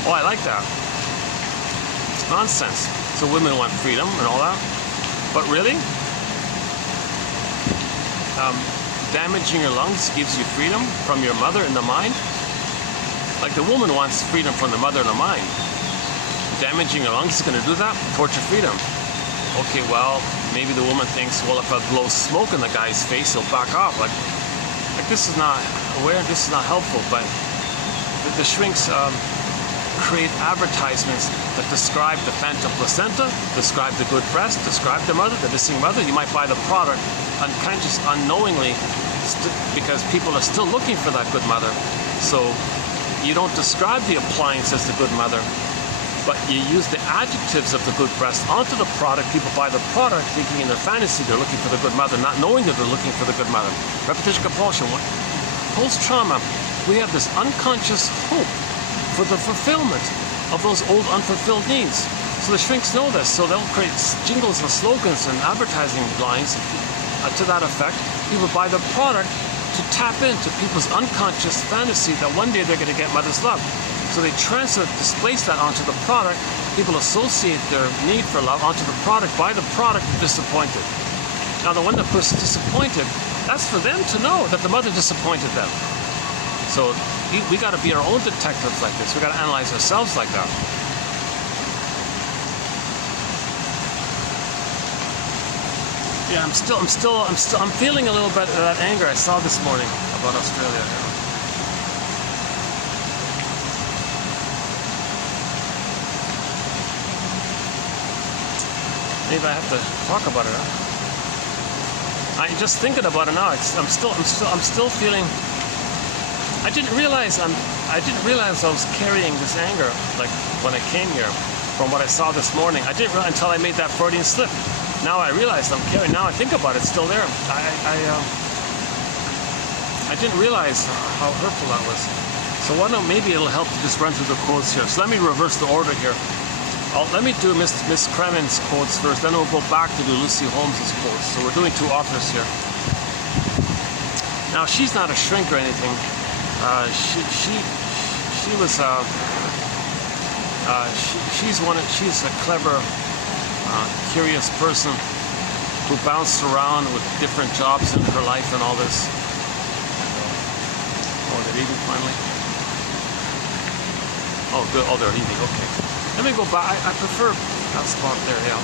Oh, I like that. It's nonsense. So women want freedom and all that. But really, damaging your lungs gives you freedom from your mother in the mind? Like the woman wants freedom from the mother in the mind. Damaging your lungs is going to do that? Torture freedom. Okay, well, maybe the woman thinks, well, if I blow smoke in the guy's face, he'll back off. Like this is not aware, this is not helpful, but the shrinks create advertisements that describe the phantom placenta, describe the good breast, describe the mother, the missing mother. You might buy the product unknowingly, because people are still looking for that good mother. So you don't describe the appliance as the good mother, but you use the adjectives of the good breast onto the product. People buy the product thinking in their fantasy they're looking for the good mother, not knowing that they're looking for the good mother. Repetition compulsion. Post-trauma, we have this unconscious hope for the fulfillment of those old unfulfilled needs. So the shrinks know this, so they'll create jingles and slogans and advertising lines to that effect. People buy the product to tap into people's unconscious fantasy that one day they're going to get mother's love. So they displace that onto the product. People associate their need for love onto the product. Buy the product, disappointed. Now the one that was disappointed, that's for them to know that the mother disappointed them. So we got to be our own detectives like this. We got to analyze ourselves like that. Yeah, I'm feeling a little bit of that anger I saw this morning about Australia. Maybe I have to talk about it. I'm just thinking about it now. I'm still feeling. I didn't realize I was carrying this anger like when I came here from what I saw this morning. I didn't realize until I made that Freudian slip. Now I realized I'm carrying. Now I think about it, it's still there. I didn't realize how hurtful that was. So why don't maybe it'll help to just run through the quotes here. So let me reverse the order here. Let me do Miss Kremen's quotes first, then we'll go back to do Lucy Holmes's quotes. So we're doing two authors here. Now she's not a shrink or anything. She's a clever, curious person who bounced around with different jobs in her life and all this. Oh, they're leaving finally? Oh, good. Oh, they're leaving. Okay. Let me go back. I prefer that spot there. Yeah,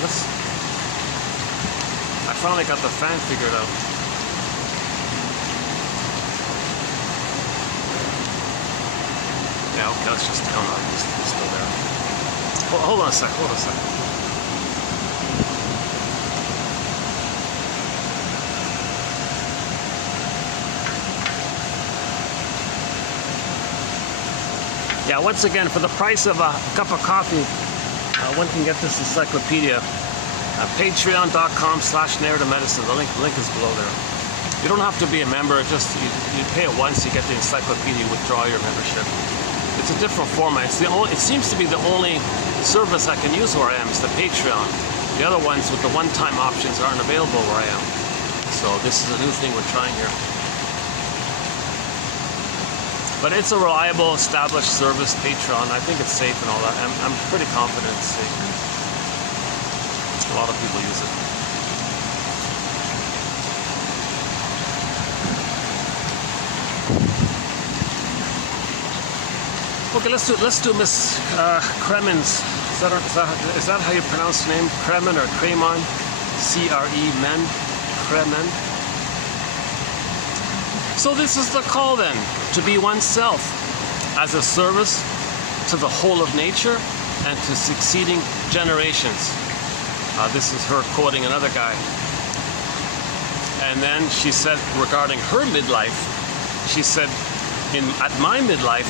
I finally got the fan figured out. Yeah, okay, let's just count on. It's still there. Hold on a sec. Yeah, once again, for the price of a cup of coffee, one can get this encyclopedia. Patreon.com/narrative medicine. The link is below there. You don't have to be a member. Just you pay it once, you get the encyclopedia, withdraw your membership. It's a different format. It seems to be the only service I can use where I am is the Patreon. The other ones with the one-time options aren't available where I am. So this is a new thing we're trying here. But it's a reliable, established service, Patreon. I think it's safe and all that. I'm pretty confident it's safe. A lot of people use it. Okay, let's do Miss Kremen's. Is that how you pronounce the name? Kremen or Kremen? C-R-E-Men. Kremen. So this is the call then, to be oneself as a service to the whole of nature and to succeeding generations. This is her quoting another guy. And then she said regarding her midlife, she said, at my midlife,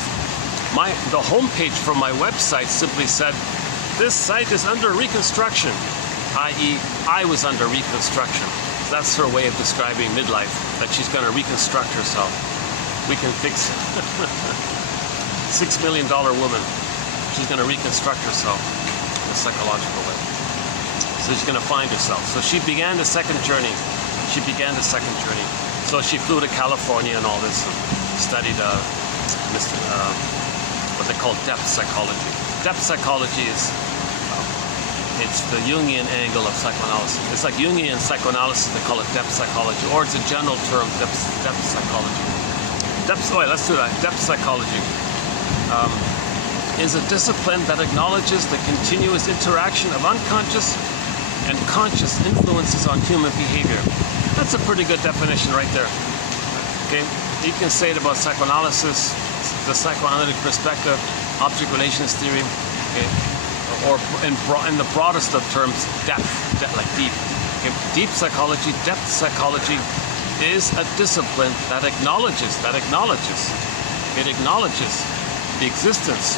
the homepage for my website simply said, this site is under reconstruction, i.e. I was under reconstruction. That's her way of describing midlife, that she's going to reconstruct herself. We can fix $6 million woman. She's going to reconstruct herself in a psychological way. So she's going to find herself. So she began the second journey. So she flew to California and all this, and studied what they call depth psychology. Depth psychology is, in it's the Jungian angle of psychoanalysis. It's like Jungian psychoanalysis, they call it depth psychology, or it's a general term, depth psychology. Let's do that. Depth psychology is a discipline that acknowledges the continuous interaction of unconscious and conscious influences on human behavior. That's a pretty good definition right there. Okay, you can say it about psychoanalysis, the psychoanalytic perspective, object relations theory, okay, or in the broadest of terms, depth like deep. Okay? Deep psychology, depth psychology is a discipline that acknowledges the existence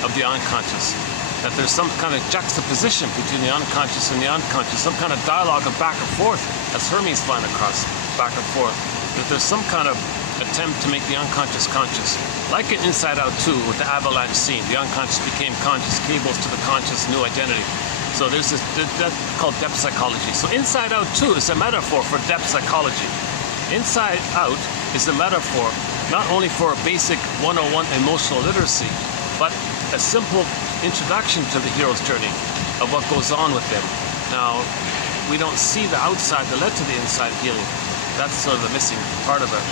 of the unconscious, that there's some kind of juxtaposition between the unconscious and the unconscious, some kind of dialogue of back and forth, as Hermes find across, back and forth, that there's some kind of attempt to make the unconscious conscious. Like in Inside Out 2 with the avalanche scene, the unconscious became conscious, cables to the conscious, new identity. So there's this, that's called depth psychology. So Inside Out 2 is a metaphor for depth psychology. Inside Out is a metaphor not only for a basic 101 emotional literacy, but a simple introduction to the hero's journey of what goes on with them. Now, we don't see the outside that led to the inside healing. That's sort of the missing part of it.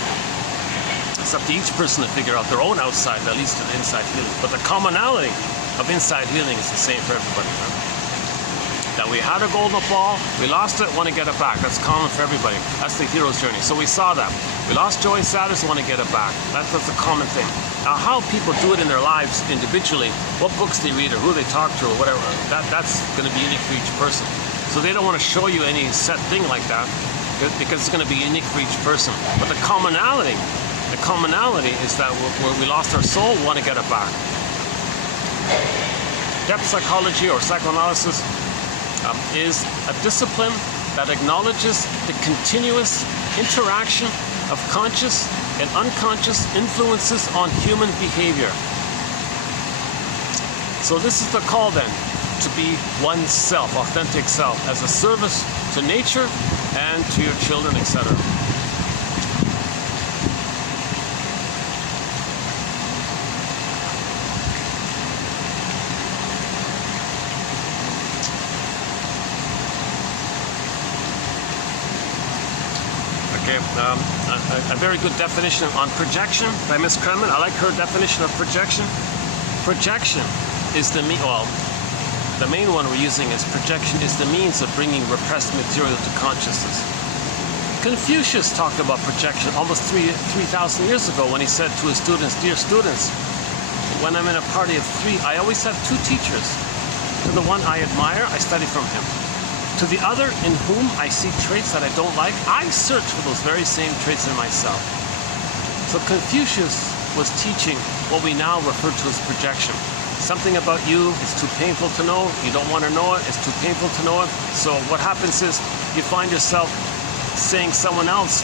It's up to each person to figure out their own outside that leads to the inside healing. But the commonality of inside healing is the same for everybody. Right? That we had a golden ball, we lost it, want to get it back. That's common for everybody. That's the hero's journey. So we saw that. We lost joy and sadness, want to get it back. That's a common thing. Now, how people do it in their lives individually, what books they read or who they talk to or whatever, that's going to be unique for each person. So they don't want to show you any set thing like that because it's going to be unique for each person. But the commonality is that we lost our soul, want to get it back. Depth psychology or psychoanalysis is a discipline that acknowledges the continuous interaction of conscious and unconscious influences on human behavior. So this is the call then, to be oneself, authentic self, as a service to nature and to your children, etc. A very good definition on projection by Miss Kremen. I like her definition of projection. Projection is the main one we're using is projection is the means of bringing repressed material to consciousness. Confucius talked about projection almost 3,000 years ago when he said to his students, "Dear students, when I'm in a party of 3, I always have 2 teachers. To the one I admire, I study from him. To the other, in whom I see traits that I don't like, I search for those very same traits in myself." So Confucius was teaching what we now refer to as projection. Something about you is too painful to know, you don't want to know it, it's too painful to know it. So what happens is you find yourself saying someone else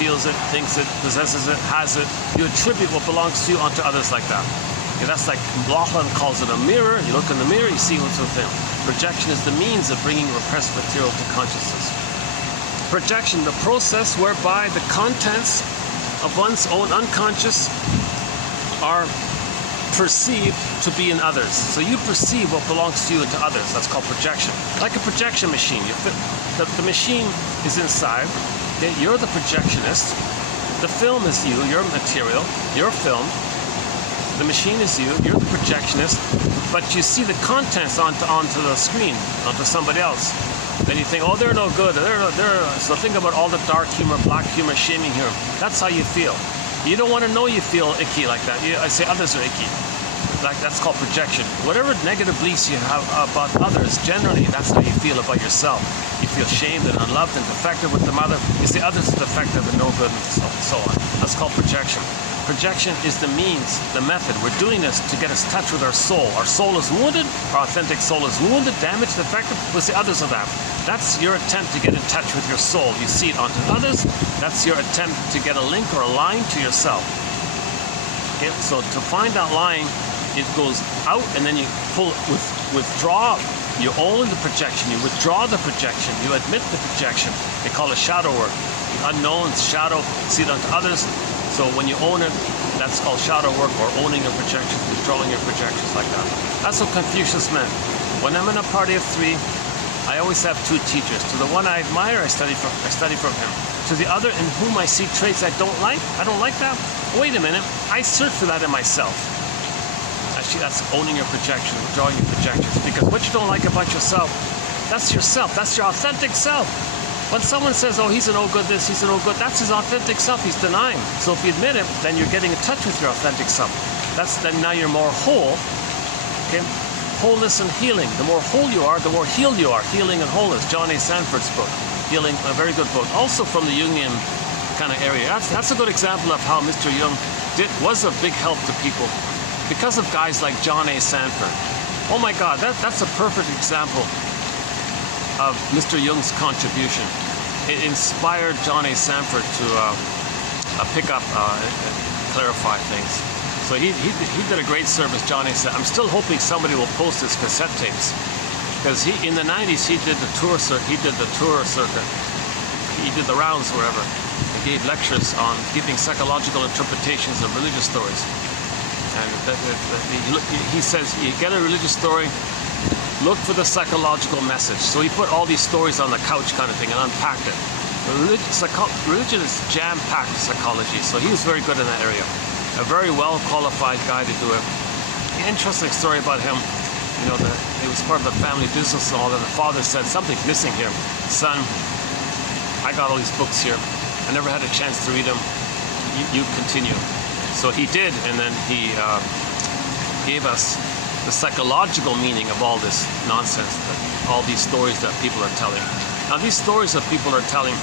feels it, thinks it, possesses it, has it. You attribute what belongs to you onto others like that. Okay, that's like Laughlin calls it a mirror. You look in the mirror, you see what's within. Projection is the means of bringing repressed material to consciousness. Projection, the process whereby the contents of one's own unconscious are perceived to be in others. So you perceive what belongs to you into others. That's called projection. Like a projection machine. The machine is inside. Okay? You're the projectionist. The film is you, your material, your film. The machine is you, you're the projectionist, but you see the contents onto the screen, onto somebody else. Then you think, oh, they're no good. So think about all the dark humor, black humor, shaming humor. That's how you feel. You don't want to know you feel icky like that. I say others are icky. That's called projection. Whatever negative beliefs you have about others, generally that's how you feel about yourself. You feel shamed and unloved and defective with the mother. You say others are defective and no good and so on. That's called projection. Projection is the means, the method. We're doing this to get us in touch with our soul. Our soul is wounded, our authentic soul is wounded, damaged, defective. We'll say others are that. That's your attempt to get in touch with your soul. You see it onto others. That's your attempt to get a link or a line to yourself. Okay, so to find that line, it goes out and then you withdraw. You own the projection. You withdraw the projection. You admit the projection. They call it shadow work. The unknown, shadow, see it onto others. So when you own it, that's called shadow work or owning your projections, withdrawing your projections like that. That's what Confucius meant. When I'm in a party of 3, I always have 2 teachers. To the one I admire, I study from him. To the other in whom I see traits I don't like that. Wait a minute, I search for that in myself. Actually, that's owning your projection, drawing your projections. Because what you don't like about yourself, that's yourself. That's your authentic self. When someone says, oh, he's an oh good this, he's an oh good, that's his authentic self. He's denying. So if you admit it, then you're getting in touch with your authentic self. Then now you're more whole. Okay? Wholeness and healing. The more whole you are, the more healed you are. Healing and Wholeness, John A. Sanford's book. Healing, a very good book. Also from the Jungian kind of area. That's a good example of how Mr. Jung was a big help to people because of guys like John A. Sanford. Oh my God, that's a perfect example of Mr. Jung's contribution. It inspired John A. Sanford to pick up and clarify things. So he did a great service, John A. I'm still hoping somebody will post his cassette tapes, because in the 90s he did the tour circuit. He did the rounds wherever, and gave lectures on giving psychological interpretations of religious stories. And he says, you get a religious story, look for the psychological message. So he put all these stories on the couch kind of thing and unpacked it. Religion is jam-packed psychology, so he was very good in that area. A very well-qualified guy to do it. An interesting story about him, you know, he was part of the family business and all that. The father said, something's missing here. Son, I got all these books here. I never had a chance to read them. You continue. So he did, and then he gave us the psychological meaning of all this nonsense, all these stories that people are telling. Now, these stories that people are telling,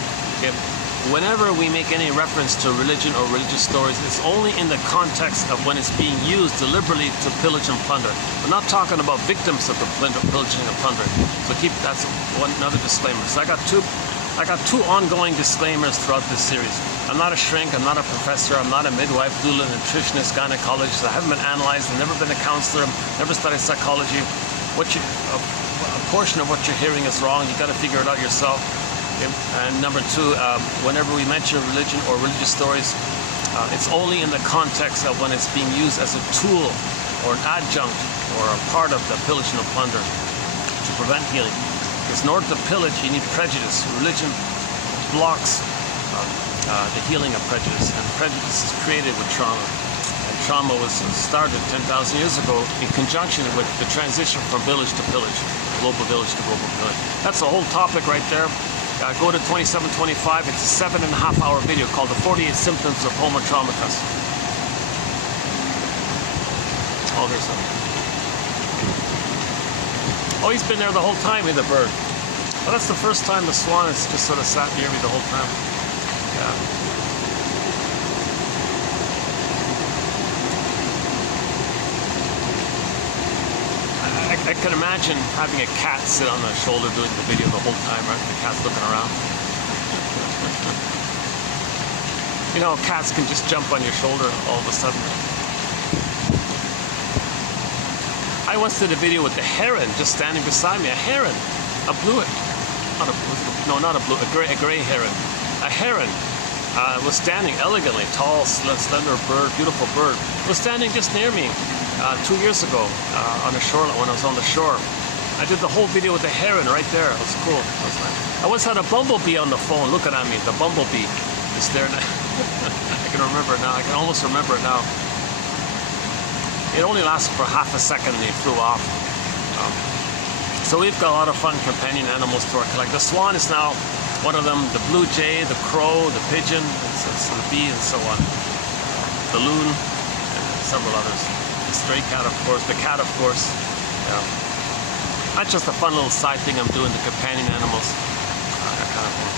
whenever we make any reference to religion or religious stories, it's only in the context of when it's being used deliberately to pillage and plunder. We're not talking about victims of the pillaging and plundering. So that's another disclaimer. So I got two ongoing disclaimers throughout this series. I'm not a shrink, I'm not a professor, I'm not a midwife, doula, nutritionist, gynecologist. I haven't been analyzed, I've never been a counselor, never studied psychology. A portion of what you're hearing is wrong. You got to figure it out yourself. And number 2, whenever we mention religion or religious stories, it's only in the context of when it's being used as a tool or an adjunct or a part of the pillage and plunder to prevent healing. Because in order to pillage, you need prejudice. Religion blocks the healing of prejudice, and prejudice is created with trauma. And trauma was started 10,000 years ago in conjunction with the transition from village to pillage, global village to global village. That's a whole topic right there. Go to 2725. It's a 7.5-hour video called The 48 Symptoms of Homo Traumatus. Oh, there's some. Oh, he's been there the whole time, the bird. Well, that's the first time the swan has just sort of sat near me the whole time. Yeah. I can imagine having a cat sit on the shoulder doing the video the whole time, right? The cat's looking around. You know, cats can just jump on your shoulder all of a sudden. I once did a video with the heron just standing beside me. A heron, a blue, not a gray heron. A heron was standing elegantly, tall, slender bird, beautiful bird. Was standing just near me. 2 years ago on the shore, when I was on the shore. I did the whole video with the heron right there. It was cool. It was nice. I once had a bumblebee on the phone looking at me. The bumblebee is there now. I can remember it now. I can almost remember it now. It only lasted for half a second and he flew off. So we've got a lot of fun companion animals to our collection. The swan is now one of them. The blue jay, the crow, the pigeon, it's the bee, and so on. The loon, and several others. The stray cat, of course. The cat, of course. Yeah. That's just a fun little side thing I'm doing, the companion animals. That kind of thing.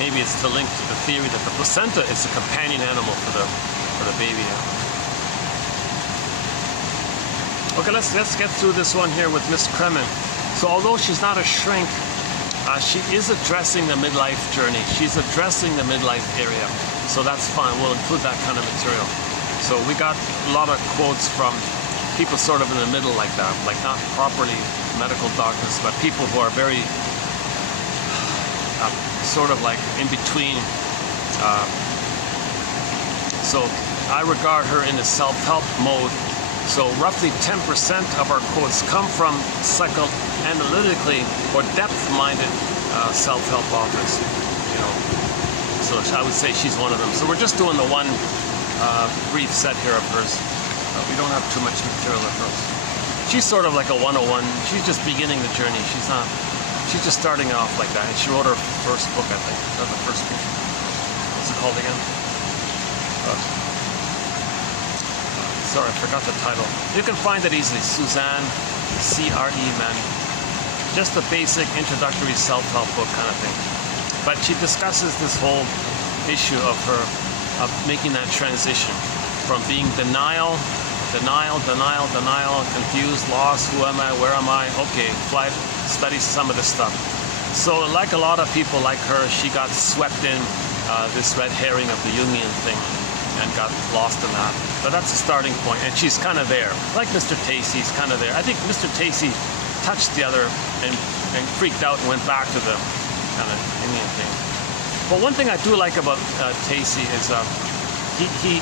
Maybe it's to link to the theory that the placenta is a companion animal for the baby. Yeah. Okay, let's get through this one here with Miss Kremen. So although she's not a shrink, she is addressing the midlife journey. She's addressing the midlife area. So that's fun. We'll include that kind of material. So we got a lot of quotes from people sort of in the middle like that, like not properly medical doctors, but people who are very sort of like in between. So I regard her in the self-help mode So roughly 10% of our quotes come from psychoanalytically or depth-minded self-help authors. You know, so I would say she's one of them. So we're just doing the one brief set here of hers. We don't have too much material of hers. She's sort of like a 101. She's just beginning the journey. She's just starting off like that. And she wrote her first book, I think. Or the first book. What's it called again? Sorry, I forgot the title. You can find it easily. Suzanne, C-R-E, Manny. Just a basic introductory self-help book kind of thing. But she discusses this whole issue of making that transition from being denial, confused, lost, who am I, where am I? Okay, study some of this stuff. So like a lot of people like her, she got swept in this red herring of the Jungian thing and got lost in that. But that's a starting point, and she's kind of there. Like Mr. Tacey's kind of there. I think Mr. Tacey touched the other and freaked out and went back to the kind of Jungian thing. But one thing I do like about Tacey is he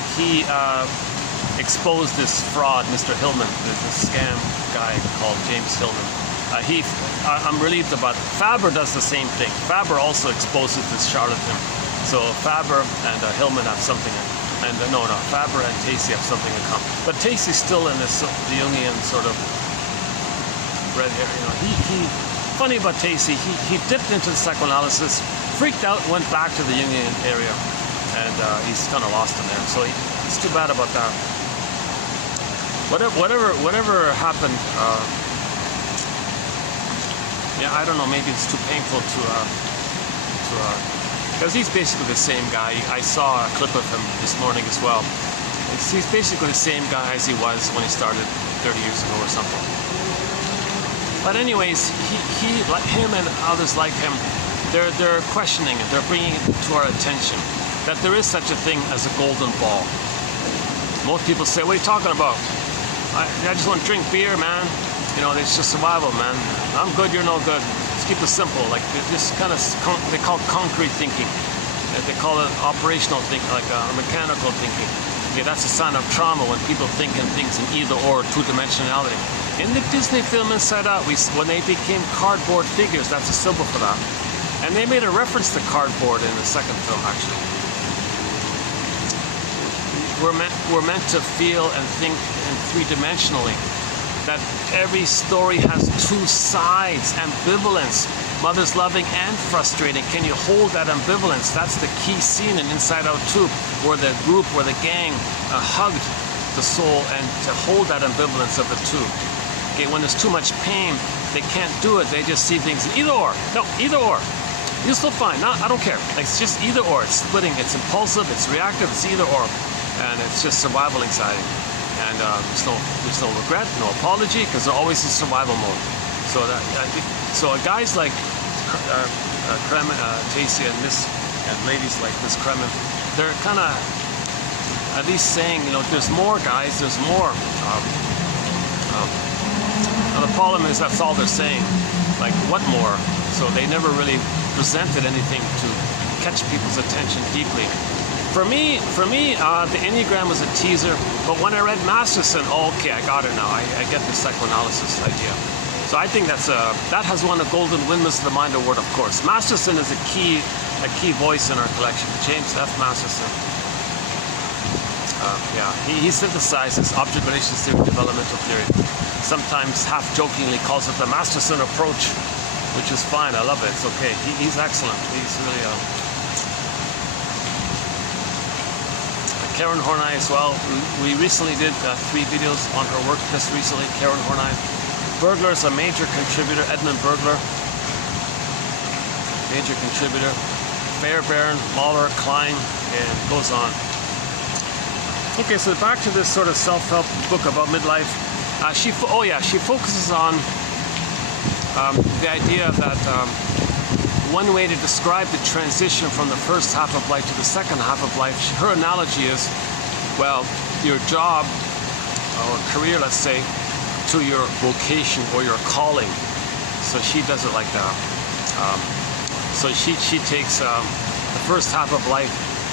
exposed this fraud, Mr. Hillman, this scam guy called James Hillman. I'm relieved about it. Faber does the same thing. Faber also exposes this charlatan. So Faber and Hillman have something Faber and Tacey have something in common. But Tacey's still in this the Jungian sort of red hair. You know, funny about Tacey, he dipped into the psychoanalysis, freaked out, and went back to the Jungian area, and he's kind of lost in there. So it's too bad about that. Whatever happened. Yeah, I don't know. Maybe it's too painful to because he's basically the same guy. I saw a clip of him this morning as well. He's basically the same guy as he was when he started 30 years ago or something. But anyways, he like him and others like him, they're questioning it. They're bringing it to our attention that there is such a thing as a golden ball. Most people say, "What are you talking about? I just want to drink beer, man. You know, it's just survival, man. I'm good, you're no good. Let's keep it simple." Like this kind of they call concrete thinking. They call it operational thinking, like mechanical thinking. Okay, that's a sign of trauma when people think in things in either or, two-dimensionality. In the Disney film Inside Out, when they became cardboard figures, that's a symbol for that. And they made a reference to cardboard in the second film, actually. We're meant to feel and think in three-dimensionally. That every story has two sides, ambivalence. Mother's loving and frustrating. Can you hold that ambivalence? That's the key scene in Inside Out 2, where the group, where the gang hugged the soul, and to hold that ambivalence of the two. Okay, when there's too much pain, they can't do it. They just see things in either or. No, either or. You're still fine. No, I don't care. Like, it's just either or. It's splitting. It's impulsive. It's reactive. It's either or. And it's just survival anxiety. And there's no regret, no apology, because they're always in survival mode. So guys like Tacey and ladies like Miss Kremen, they're kind of at least saying, you know, there's more, guys, there's more. Now the problem is that's all they're saying. Like, what more? So they never really presented anything to catch people's attention deeply. For me, the Enneagram was a teaser, but when I read Masterson, okay, I got it now. I get the psychoanalysis idea. So I think that has won a Golden Windmills of the Mind award, of course. Masterson is a key voice in our collection. James F. Masterson. He synthesizes object relations theory, developmental theory. Sometimes half-jokingly calls it the Masterson approach, which is fine. I love it. It's okay. He's excellent. He's really Karen Horney as well. We recently did 3 videos on her work just recently. Karen Horney. Bergler is a major contributor. Edmund Bergler, major contributor. Fairbairn, Mahler, Klein, and goes on. Okay, so back to this sort of self-help book about midlife. She focuses on the idea that one way to describe the transition from the first half of life to the second half of life, her analogy is, well, your job or career, let's say, to your vocation or your calling. So she does it like that. So she takes the first half of life.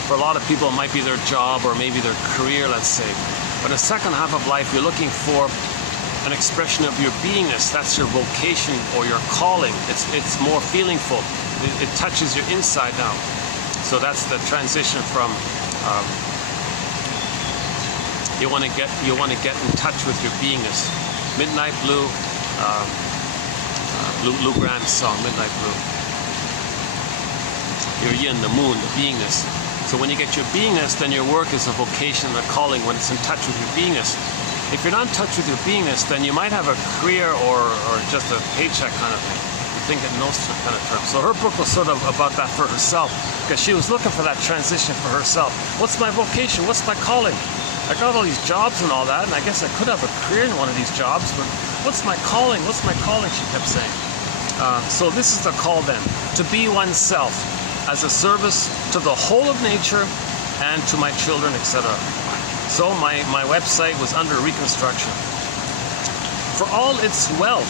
For a lot of people, it might be their job or maybe their career, let's say. But the second half of life, you're looking for an expression of your beingness. That's your vocation or your calling. It's more feelingful. It touches your inside now. So that's the transition from you want to get in touch with your beingness. Midnight Blue, Lou Graham's song, Midnight Blue. Your yin, the moon, the beingness. So when you get your beingness, then your work is a vocation and a calling when it's in touch with your beingness. If you're not in touch with your beingness, then you might have a career or just a paycheck kind of thing. You think in those kind of terms. So her book was sort of about that for herself, because she was looking for that transition for herself. What's my vocation? What's my calling? I got all these jobs and all that, and I guess I could have a career in one of these jobs, but what's my calling? What's my calling? She kept saying. So this is the call then, to be oneself as a service to the whole of nature and to my children, etc. So my website was under reconstruction. For all its wealth,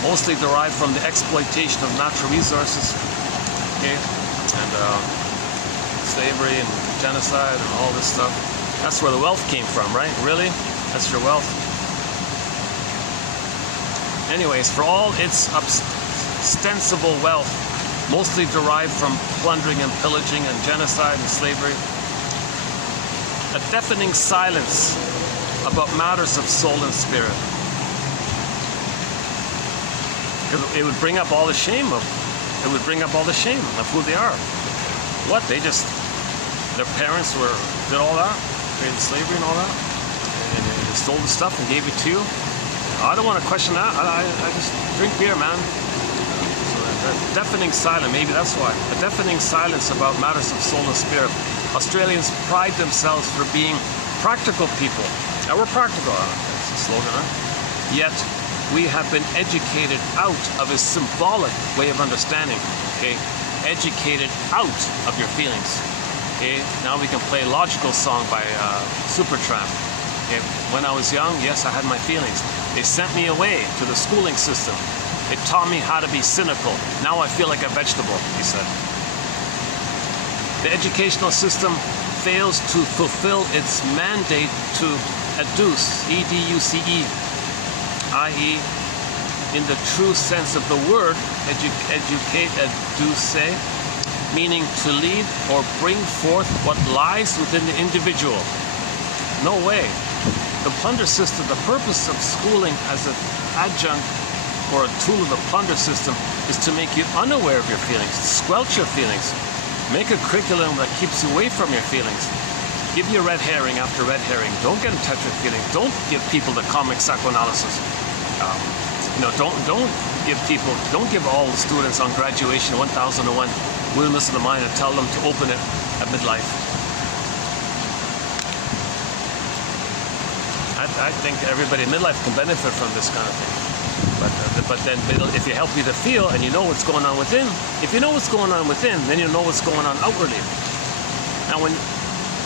mostly derived from the exploitation of natural resources, okay, and slavery and genocide and all this stuff. That's where the wealth came from, right? Really? That's your wealth? Anyways, for all its ostensible wealth, mostly derived from plundering and pillaging and genocide and slavery, a deafening silence about matters of soul and spirit. Because it would bring up all the shame of who they are. What? Their parents did all that, created slavery and all that, and they stole the stuff and gave it to you. I don't want to question that. I just drink beer, man. A deafening silence, maybe that's why. A deafening silence about matters of soul and spirit. Australians pride themselves for being practical people. Now we're practical, that's the slogan, huh? Yet we have been educated out of a symbolic way of understanding, okay? Educated out of your feelings, okay? Now we can play a logical song by Supertramp. Okay? When I was young, yes, I had my feelings. They sent me away to the schooling system. It taught me how to be cynical. Now I feel like a vegetable, he said. The educational system fails to fulfill its mandate to educe, E-D-U-C-E, i.e., in the true sense of the word, educate, educe, meaning to lead or bring forth what lies within the individual. No way. The plunder system, the purpose of schooling as an adjunct or a tool of the plunder system is to make you unaware of your feelings, squelch your feelings, make a curriculum that keeps you away from your feelings, give you red herring after red herring, don't get in touch with feelings, don't give people the comic psychoanalysis, don't give all the students on graduation 1001 willingness of the mind and tell them to open it at midlife. I think everybody in midlife can benefit from this kind of thing. But then if you help you to feel and you know what's going on within, if you know what's going on within, then you know what's going on outwardly. Now when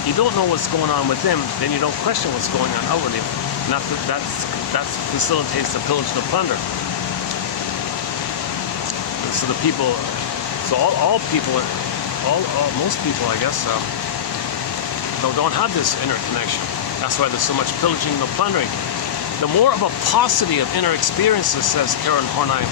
you don't know what's going on within, then you don't question what's going on outwardly. That facilitates the pillage and the plunder. So the people, most people, I guess, don't have this inner connection. That's why there's so much pillaging and plundering. The more of a paucity of inner experiences, says Karen Hornheim,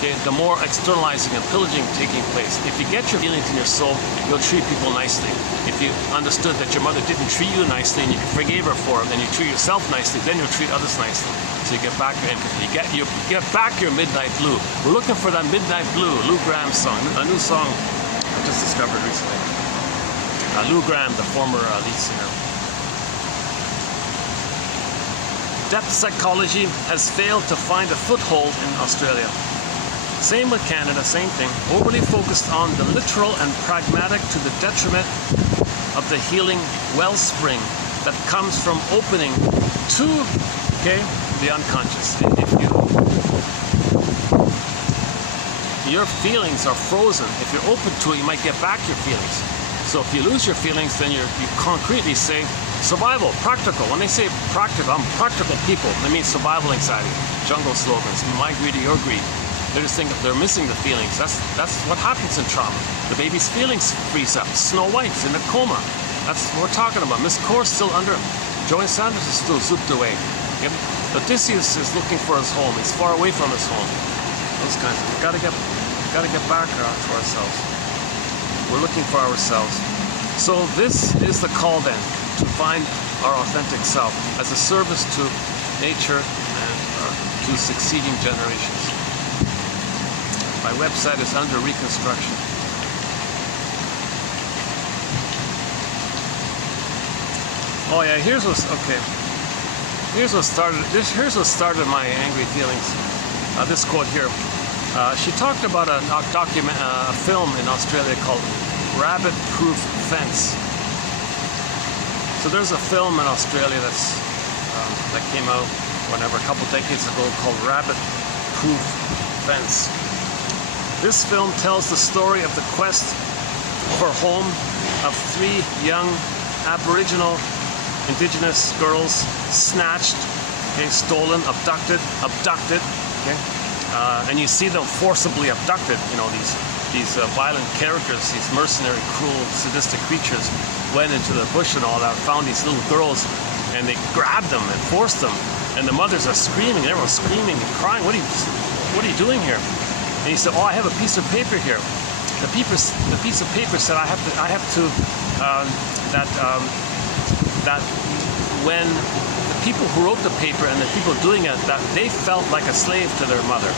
okay, the more externalizing and pillaging taking place. If you get your feelings in your soul, you'll treat people nicely. If you understood that your mother didn't treat you nicely and you forgave her for it, and you treat yourself nicely, then you'll treat others nicely. So you get back your empathy. You get back your Midnight Blue. We're looking for that Midnight Blue, Lou Graham's song, a new song I just discovered recently. Lou Graham, the former lead singer. Depth psychology has failed to find a foothold in Australia. Same with Canada, same thing. Overly focused on the literal and pragmatic to the detriment of the healing wellspring that comes from opening to, the unconscious. If your feelings are frozen, if you're open to it, you might get back your feelings. So if you lose your feelings, then you concretely say, survival, practical. When they say practical, I'm practical people. They mean survival anxiety, jungle slogans, my greed or your greed. They just think they're missing the feelings. That's what happens in trauma. The baby's feelings freeze up. Snow White's in a coma. That's what we're talking about. Miss Core's still under him. Joey Sanders is still zooped away. Okay? Odysseus is looking for his home. He's far away from his home. Those kinds of things. We gotta get back to ourselves. We're looking for ourselves. So this is the call then, to find our authentic self as a service to nature and to succeeding generations. My website is under reconstruction. Oh yeah, here's what started my angry feelings. This quote here. She talked about a film in Australia called Rabbit Proof Fence. So there's a film in Australia that came out a couple decades ago called Rabbit Proof Fence. This film tells the story of the quest for home of 3 young Aboriginal Indigenous girls snatched, okay, stolen, abducted, okay, and you see them forcibly abducted. You know, these violent characters, these mercenary, cruel, sadistic creatures went into the bush and all that, found these little girls, and they grabbed them and forced them. And the mothers are screaming, and everyone's screaming and crying. What are you doing here? And he said, "Oh, I have a piece of paper here. The piece of paper said that when the people who wrote the paper and the people doing it, that they felt like a slave to their mother.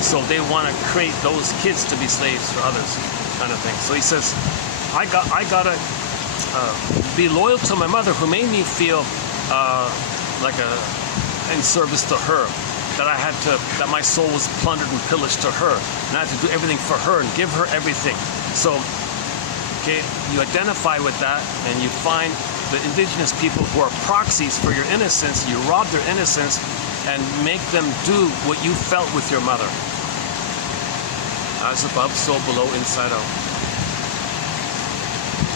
So they want to create those kids to be slaves for others," kind of thing. So he says, I gotta be loyal to my mother, who made me feel in service to her. That my soul was plundered and pillaged to her, and I had to do everything for her and give her everything. So, okay, you identify with that, and you find the indigenous people who are proxies for your innocence. You rob their innocence and make them do what you felt with your mother. As above, so below, inside out.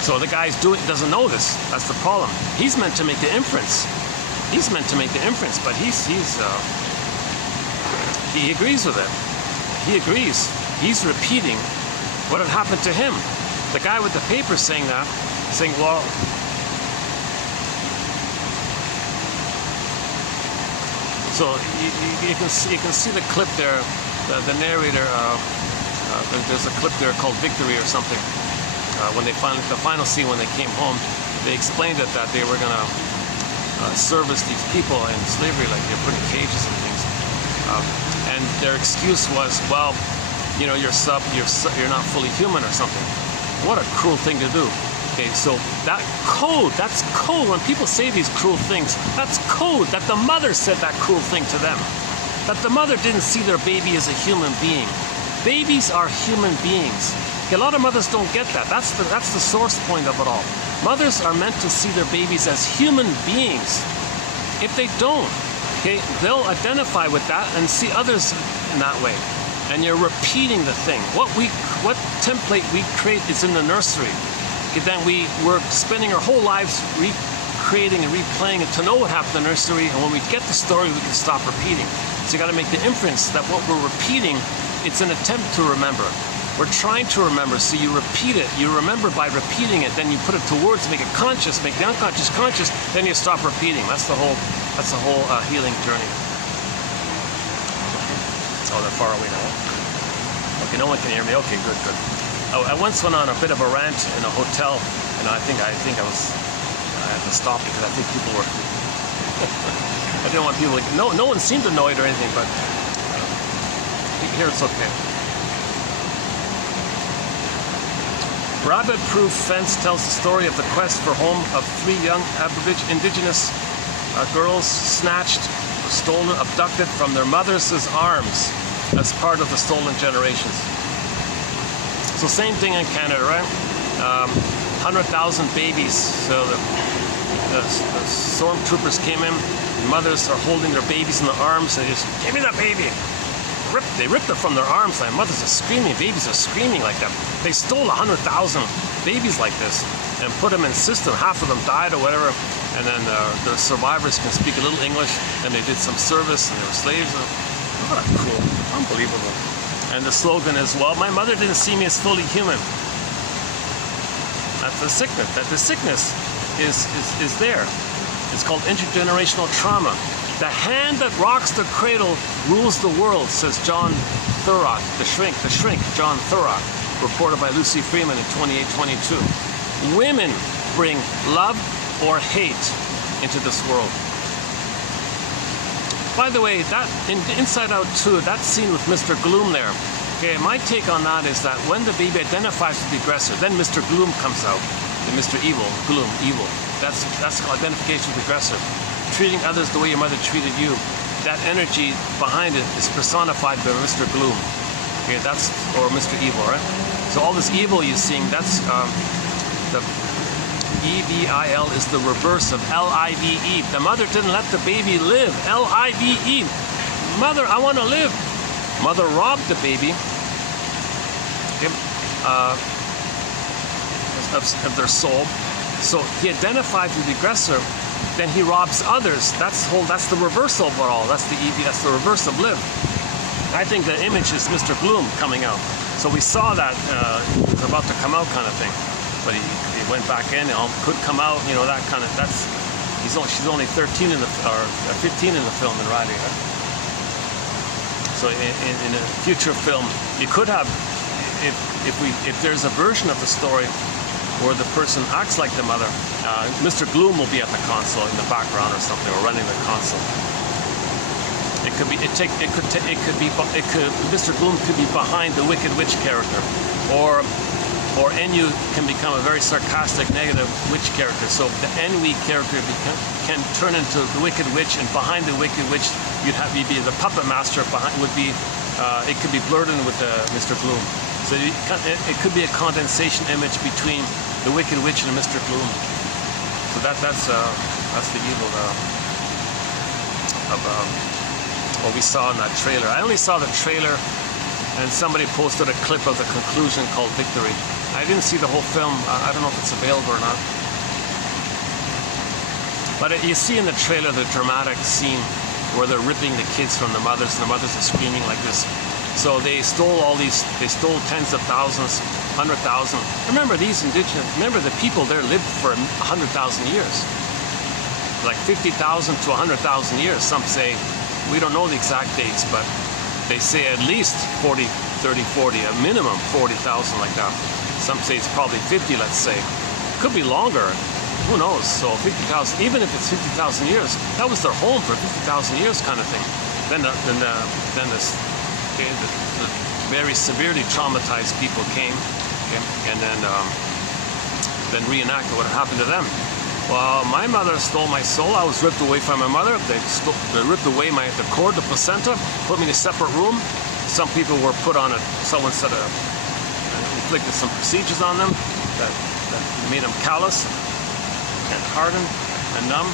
So the guy doesn't know this. That's the problem. He's meant to make the inference. But he agrees with it. He agrees. He's repeating what had happened to him. The guy with the paper saying, well, so you can see the clip there. The narrator, there's a clip there called Victory or something. When the final scene when they came home, they explained it that they were gonna service these people in slavery, like they're put in cages and things. And their excuse was, well, you know, you're not fully human or something. What a cruel thing to do. Okay, so that's code. When people say these cruel things, that's code that the mother said that cruel thing to them. That the mother didn't see their baby as a human being. Babies are human beings. Okay, a lot of mothers don't get that. That's the source point of it all. Mothers are meant to see their babies as human beings. If they don't, okay, they'll identify with that and see others in that way. And you're repeating the thing. What template we create is in the nursery. Okay, then we're spending our whole lives recreating and replaying it to know what happened in the nursery, and when we get the story, we can stop repeating. So you got to make the inference that what we're repeating, it's an attempt to remember. We're trying to remember, so you repeat it. You remember by repeating it, then you put it to words, make it conscious, make the unconscious conscious, then you stop repeating. That's the whole healing journey. Oh, they're far away now. Okay, no one can hear me. Okay, good. I once went on a bit of a rant in a hotel, and I had to stop because I think people were. I didn't want people. No one seemed annoyed or anything, but here it's okay. Rabbit-proof fence tells the story of the quest for home of 3 young Indigenous girls snatched, stolen, abducted from their mothers' arms as part of the stolen generations. So same thing in Canada, right? 100,000 babies. So the stormtroopers came in, mothers are holding their babies in their arms, and they just, give me that baby. They ripped it from their arms. Like, mothers are screaming, babies are screaming like that. They stole 100,000 babies like this and put them in system. Half of them died or whatever, and then the survivors can speak a little English, and they did some service, and they were slaves. What a cool, unbelievable. And the slogan is, well, my mother didn't see me as fully human. That's the sickness. That the sickness is there. It's called intergenerational trauma. The hand that rocks the cradle rules the world, says John Thurrock, the shrink, John Thurrock, reported by Lucy Freeman in 2822. Women bring love or hate into this world. By the way, that in Inside Out 2, that scene with Mr. Gloom there, okay, my take on that is that when the baby identifies with the aggressor, then Mr. Gloom comes out, and Mr. Evil, Gloom, evil. That's identification with the aggressor. Treating others the way your mother treated you. That energy behind it is personified by Mr. Gloom. Okay, that's, or Mr. Evil, right? So all this evil you're seeing, that's the E-V-I-L is the reverse of L-I-V-E. The mother didn't let the baby live. L-I-V-E. Mother, I want to live. Mother robbed the baby, okay, of their soul. So he identified with the aggressor, then he robs others. That's the reversal of it all. That's the EV, that's the reverse of live. I think the image is Mr. Gloom coming out. So we saw that he was about to come out kind of thing. But he went back in, could come out, you know, that kind of, she's only 13 in the, or 15 in the film in Riley, right? So in a future film, you could have, if there's a version of the story where the person acts like the mother, Mr. Gloom will be at the console in the background or something, or running the console. Mr. Gloom could be behind the Wicked Witch character, or Enu can become a very sarcastic, negative witch character. So the Enui character can turn into the Wicked Witch, and behind the Wicked Witch, you'd be the puppet master. Behind it could be blurred in with Mr. Gloom. So it could be a condensation image between the Wicked Witch and Mr. Gloom. So that's the evil of what we saw in that trailer. I only saw the trailer, and somebody posted a clip of the conclusion called Victory. I didn't see the whole film. I don't know if it's available or not. But you see in the trailer the dramatic scene where they're ripping the kids from the mothers, and the mothers are screaming like this. So they stole tens of thousands, 100,000. Remember the people there lived for 100,000 years. Like 50,000 to 100,000 years. Some say, we don't know the exact dates, but they say at least 40, 30, 40, a minimum 40,000 like that. Some say it's probably 50, let's say. Could be longer. Who knows? So 50,000, even if it's 50,000 years, that was their home for 50,000 years kind of thing. Then the very severely traumatized people came, okay, and then reenacted what happened to them. Well, my mother stole my soul. I was ripped away from my mother. They ripped away the cord, the placenta, put me in a separate room. Some people were put on it. Someone said inflicted some procedures on them that made them callous and hardened and numb,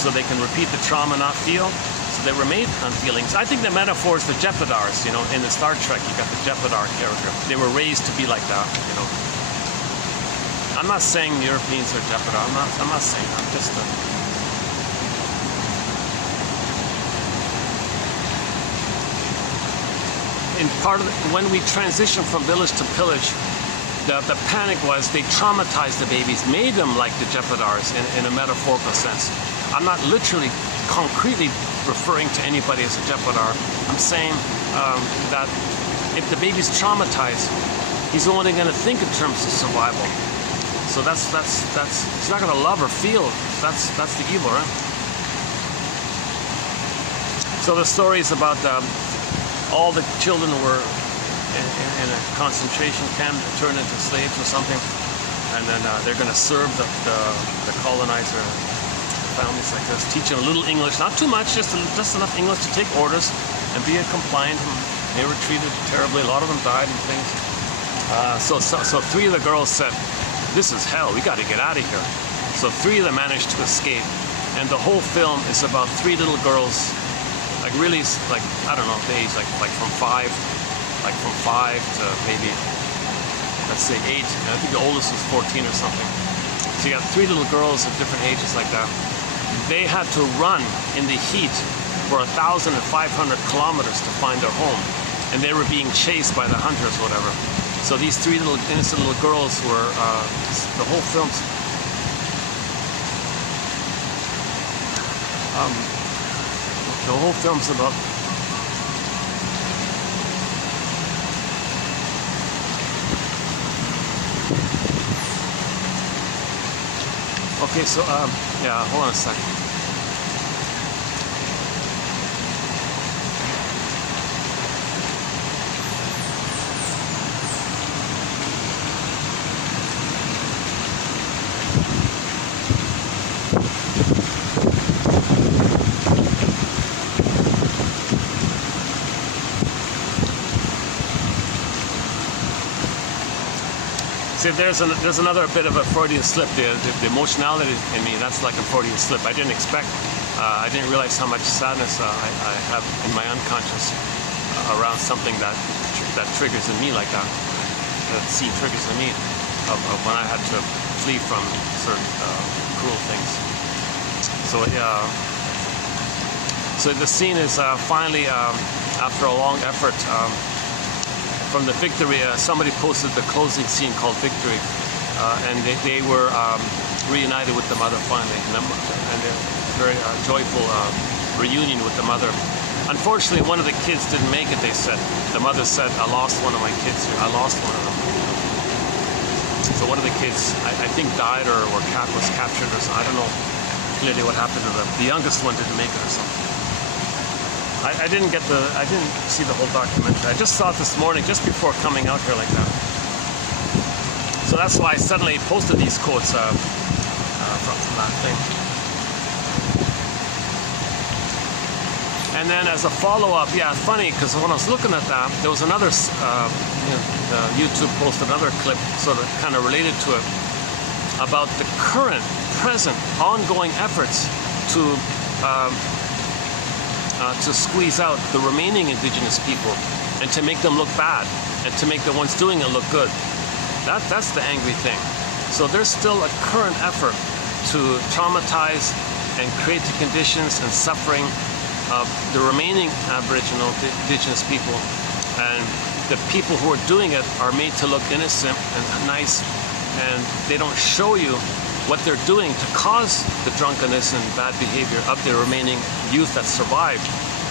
so they can repeat the trauma and not feel. So they were made unfeelings. I think the metaphor is the Jepidars. You know, in the Star Trek, you got the Jepidar character. They were raised to be like that. You know. I'm not saying the Europeans are Jepidar. I'm not saying that. I'm just when we transitioned from village to pillage, the panic was they traumatized the babies, made them like the Jepidars in a metaphorical sense. I'm not literally, concretely referring to anybody as a Jepidar. I'm saying that if the baby's traumatized, he's only going to think in terms of survival. So that's he's not going to love or feel. That's the evil, right? So the story is about all the children were in a concentration camp, turned into slaves or something, and then they're going to serve the colonizer families like this, teach them a little English, not too much, just enough English to take orders and be compliant. They were treated terribly. A lot of them died and things. So three of the girls said, "This is hell. We got to get out of here." So three of them managed to escape, and the whole film is about three little girls. Like really, like I don't know the age, like from five to maybe, let's say 8. And I think the oldest was 14 or something. So you got three little girls of different ages like that. They had to run in the heat for 1,500 kilometers to find their home, and they were being chased by the hunters, whatever. So these three little innocent little girls were the whole film's about okay. So yeah, hold on a second. See, there's another bit of a Freudian slip. The emotionality in me, that's like a Freudian slip. I didn't expect, I didn't realize how much sadness I have in my unconscious around something that triggers in me like that. That scene triggers in me of when I had to flee from certain cruel things. So yeah. So the scene is finally, after a long effort, from the victory, somebody posted the closing scene called Victory, and they were reunited with the mother finally, and a very joyful reunion with the mother. Unfortunately, one of the kids didn't make it, they said. The mother said, I lost one of my kids here. I lost one of them. So one of the kids, I think, died or was captured or something. I don't know clearly what happened to them. The youngest one didn't make it or something. I didn't see the whole documentary. I just saw it this morning, just before coming out here like that. So that's why I suddenly posted these quotes from that thing. And then as a follow-up, yeah, funny, because when I was looking at that, there was another, YouTube posted another clip, sort of kind of related to it, about the current, present, ongoing efforts to squeeze out the remaining indigenous people and to make them look bad and to make the ones doing it look good. That's the angry thing. So there's still a current effort to traumatize and create the conditions and suffering of the remaining Aboriginal indigenous people, and the people who are doing it are made to look innocent and nice, and they don't show you what they're doing to cause the drunkenness and bad behavior of the remaining youth that survived.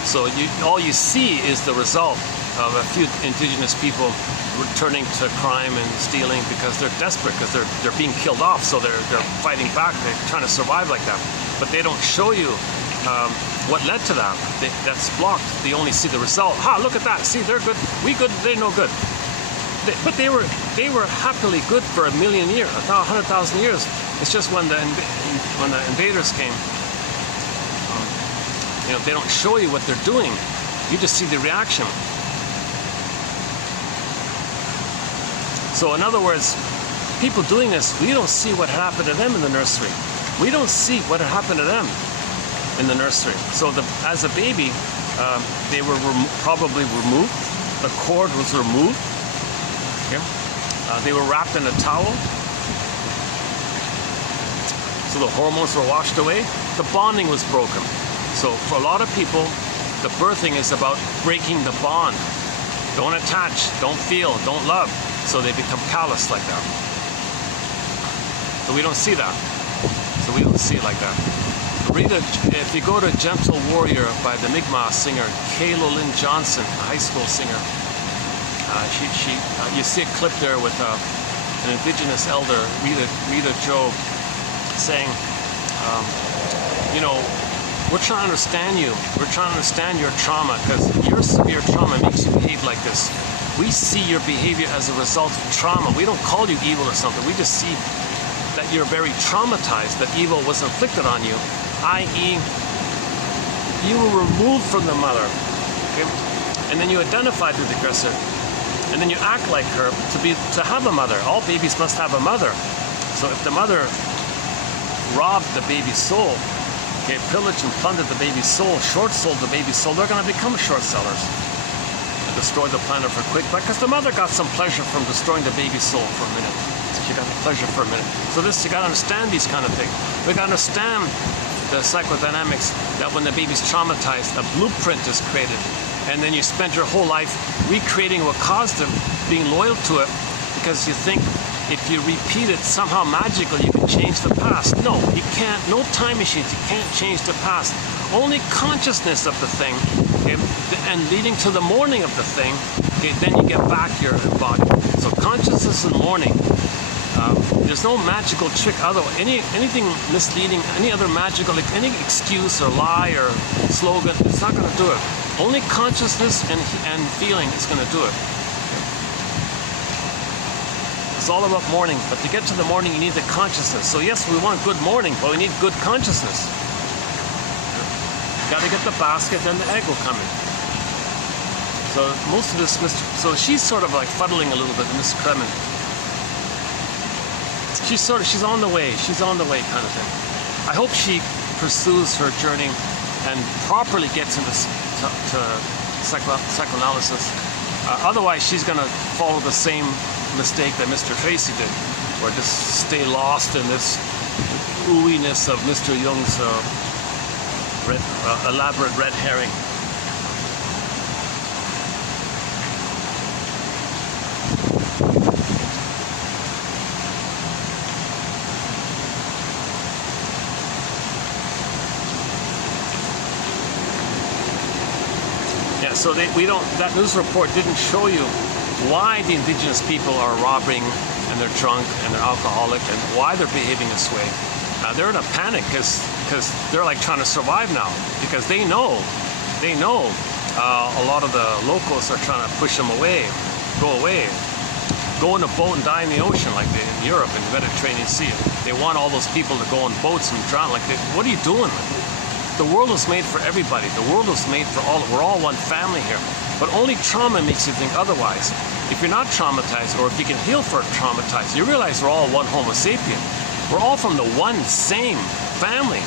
So all you see is the result of a few indigenous people returning to crime and stealing because they're desperate, because they're being killed off, so they're fighting back, they're trying to survive like that. But they don't show you what led to that. That's blocked. They only see the result. Ha, look at that. See, they're good. We good, they're no good. But they were happily good for 1,000,000 years, 100,000 years. It's just when the invaders came, they don't show you what they're doing. You just see the reaction. So in other words, people doing this, we don't see what happened to them in the nursery. We don't see what happened to them in the nursery. So as a baby, they were probably removed. The cord was removed. Okay? They were wrapped in a towel. So the hormones were washed away. The bonding was broken. So for a lot of people, the birthing is about breaking the bond. Don't attach, don't feel, don't love. So they become callous like that. So we don't see that. So we don't see it like that. If you go to Gentle Warrior by the Mi'kmaq singer, Kayla Lynn Johnson, a high school singer, you see a clip there with an indigenous elder, Rita Joe, saying, we're trying to understand you. We're trying to understand your trauma, because your severe trauma makes you behave like this. We see your behavior as a result of trauma. We don't call you evil or something. We just see that you're very traumatized, that evil was inflicted on you, i.e., you were removed from the mother, okay? And then you identified with the aggressor, and then you act like her to have a mother. All babies must have a mother. So if the mother robbed the baby's soul, okay, pillaged and plundered the baby's soul, short-sold the baby's soul, they're going to become short sellers and destroy the planet for quick, because the mother got some pleasure from destroying the baby's soul for a minute. She got the pleasure for a minute. So you got to understand these kind of things. We got to understand the psychodynamics, that when the baby's traumatized, a blueprint is created, and then you spend your whole life recreating what caused it, being loyal to it, because you think if you repeat it somehow magically you can change the past. No, you can't. No time machines. You can't change the past. Only consciousness of the thing, okay, and leading to the mourning of the thing, okay, then you get back your body. So consciousness and mourning. There's no magical trick. Otherwise, anything misleading, any other magical, like any excuse or lie or slogan, it's not going to do it. Only consciousness and feeling is going to do it. It's all about mourning, but to get to the mourning, you need the consciousness. So yes, we want good mourning, but we need good consciousness. Got to get the basket, then the egg will come in. So most of this, so she's sort of like fuddling a little bit, Miss Kremen. She's on the way. She's on the way, kind of thing. I hope she pursues her journey and properly gets into psychoanalysis. Otherwise, she's going to follow the same mistake that Mr. Tracy did, or just stay lost in this ooiness of Mr. Jung's elaborate red herring. Yeah, so that news report didn't show you why the indigenous people are robbing and they're drunk and they're alcoholic and why they're behaving this way. They're in a panic because they're like trying to survive now, because they know a lot of the locals are trying to push them away, go in a boat and die in the ocean like they in Europe in the Mediterranean Sea. They want all those people to go on boats and drown. Like, what are you doing? The world was made for everybody. The world was made for all. We're all one family here. But only trauma makes you think otherwise. If you're not traumatized, or if you can heal for traumatized, you realize we're all one Homo sapien. We're all from the one same family,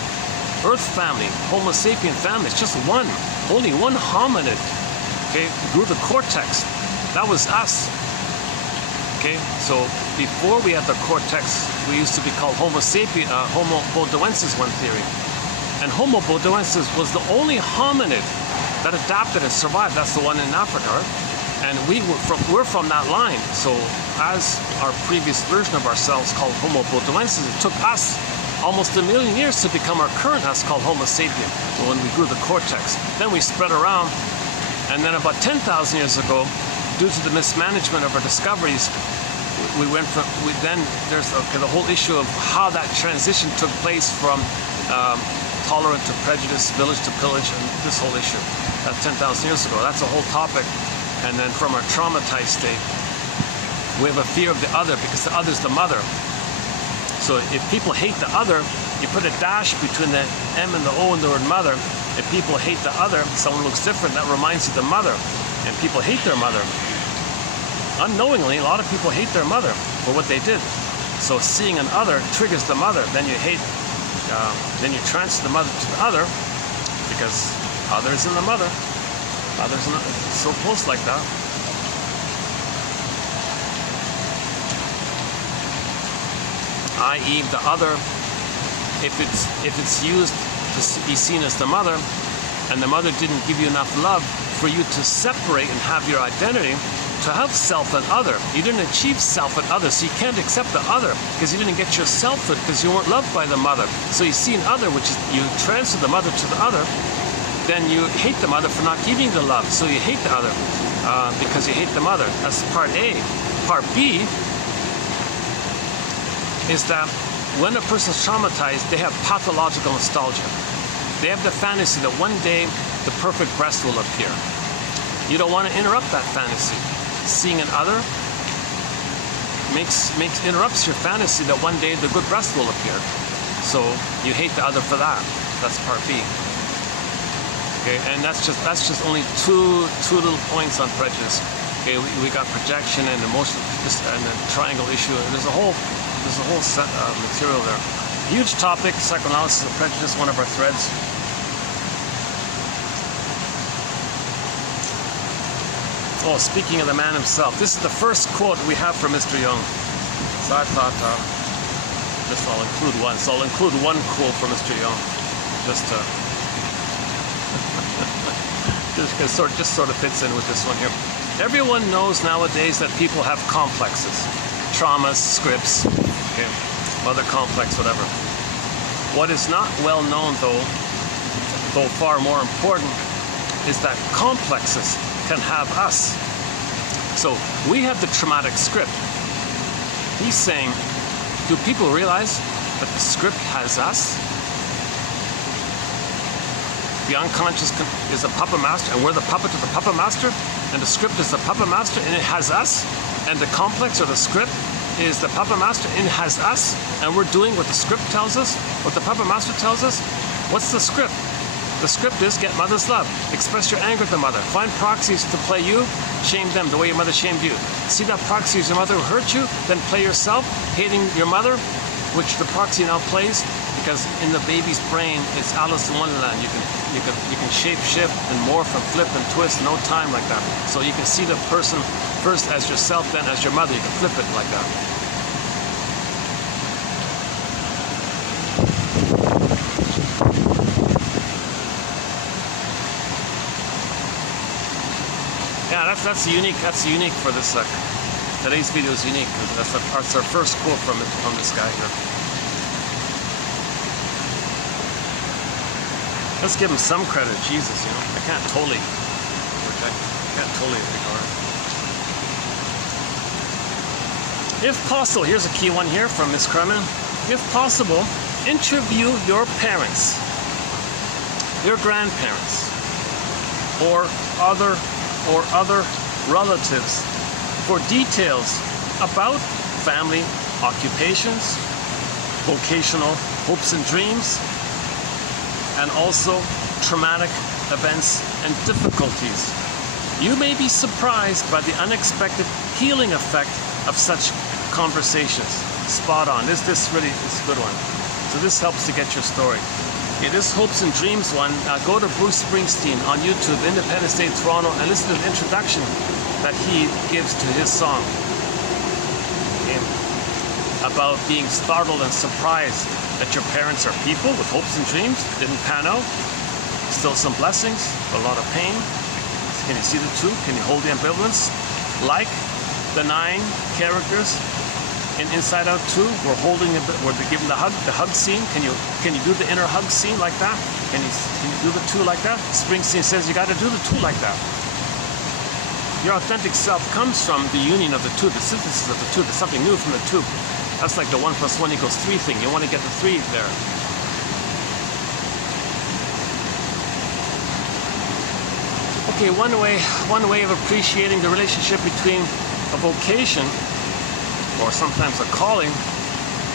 Earth family, Homo sapien family. It's just one, only one hominid. Okay, grew the cortex. That was us. Okay, so before we had the cortex, we used to be called Homo sapien, Homo bodoensis, one theory. And Homo bodoensis was the only hominid that adapted and survived. That's the one in Africa, and we're from that line. So as our previous version of ourselves called Homo bodoensis, it took us almost 1 million years to become our current us called Homo sapien, when we grew the cortex. Then we spread around, and then about 10,000 years ago, due to the mismanagement of our discoveries, then there's the whole issue of how that transition took place from tolerant to prejudice, village to pillage, and this whole issue. That's 10,000 years ago. That's a whole topic. And then from our traumatized state, we have a fear of the other, because the other's the mother. So if people hate the other, you put a dash between the M and the O in the word mother. If people hate the other, someone looks different, that reminds you of the mother. And people hate their mother. Unknowingly, a lot of people hate their mother for what they did. So seeing an other triggers the mother. Then you hate, then you transfer the mother to the other, because other's in the mother. Other's not so close like that. I.e., the other, if it's used to be seen as the mother, and the mother didn't give you enough love for you to separate and have your identity, to have self and other. You didn't achieve self and other, so you can't accept the other, because you didn't get your selfhood, because you weren't loved by the mother. So you see an other, which is, you transfer the mother to the other, then you hate the mother for not giving the love. So you hate the other because you hate the mother. That's part A. Part B is that when a person's traumatized, they have pathological nostalgia. They have the fantasy that one day the perfect breast will appear. You don't want to interrupt that fantasy. Seeing an other interrupts your fantasy that one day the good breast will appear. So you hate the other for that. That's part B. Okay, and that's just only two little points on prejudice. Okay, we got projection and emotion, and the triangle issue. There's a whole set of material there. Huge topic: psychoanalysis of prejudice, one of our threads. Oh, speaking of the man himself, this is the first quote we have from Mr. Jung. So I thought, I'll include one. So I'll include one quote from Mr. Jung, just to just sort of fits in with this one here. Everyone knows nowadays that people have complexes, traumas, scripts, okay, other complex, whatever. What is not well known, though far more important, is that complexes can have us. So we have the traumatic script. He's saying, do people realize that the script has us? The unconscious is a puppet master, and we're the puppet to the puppet master, and the script is the puppet master, and it has us, and the complex or the script is the puppet master, and it has us, and we're doing what the script tells us, what the puppet master tells us. What's the script? The script is get mother's love, express your anger at the mother, find proxies to play you, shame them the way your mother shamed you. See that proxy is your mother who hurt you, then play yourself, hating your mother, which the proxy now plays, because in the baby's brain it's Alice in Wonderland. You can shape shift and morph and flip and twist no time like that. So you can see the person first as yourself, then as your mother. You can flip it like that. Yeah, that's unique. That's unique for this. Today's video is unique. That's our first quote from this guy here. Let's give him some credit. Jesus, I can't totally ignore it. If possible, here's a key one here from Miss Kremen. If possible, interview your parents, your grandparents, or other relatives for details about family occupations, vocational hopes and dreams, and also traumatic events and difficulties. You may be surprised by the unexpected healing effect of such conversations. Spot on. This really is a good one. So this helps to get your story. Okay, this hopes and dreams one, go to Bruce Springsteen on YouTube, Independence Day, Toronto, and listen to the introduction that he gives to his song. Okay. About being startled and surprised that your parents are people with hopes and dreams. Didn't pan out. Still some blessings, but a lot of pain. Can you see the two? Can you hold the ambivalence? Like the 9 characters in Inside Out 2, we're giving the hug scene. Can you do the inner hug scene like that? Can you do the 2 like that? Springsteen says you got to do the 2 like that. Your authentic self comes from the union of the 2, the synthesis of the 2. There's something new from the 2. That's like the 1 + 1 = 3 thing. You want to get the 3 there. Okay, one way of appreciating the relationship between a vocation, or sometimes a calling,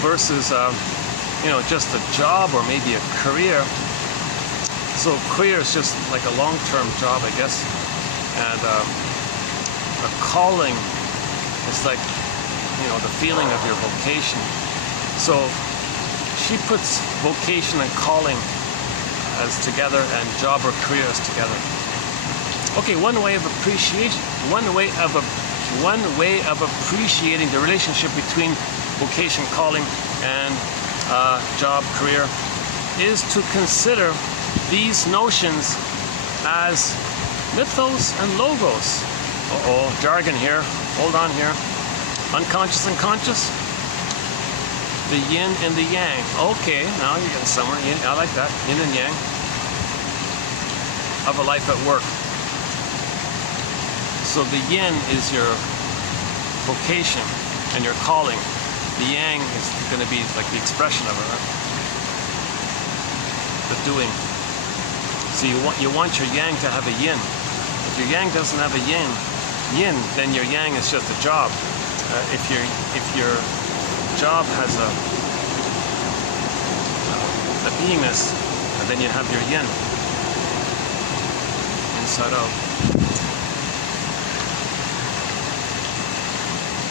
versus just a job or maybe a career. So career is just like a long-term job, I guess, and a calling is like the feeling of your vocation. So she puts vocation and calling as together, and job or career as together. Okay, one way of appreciating the relationship between vocation, calling, and job, career is to consider these notions as mythos and logos. Jargon here. Hold on here. Unconscious and conscious. The yin and the yang. Okay, now you're getting somewhere. I like that. Yin and yang of a life at work. So the yin is your vocation and your calling. The yang is going to be like the expression of it, right? The doing. So you want your yang to have a yin. If your yang doesn't have a yin, then your yang is just a job. If your job has a beingness, then you have your yin. Inside out.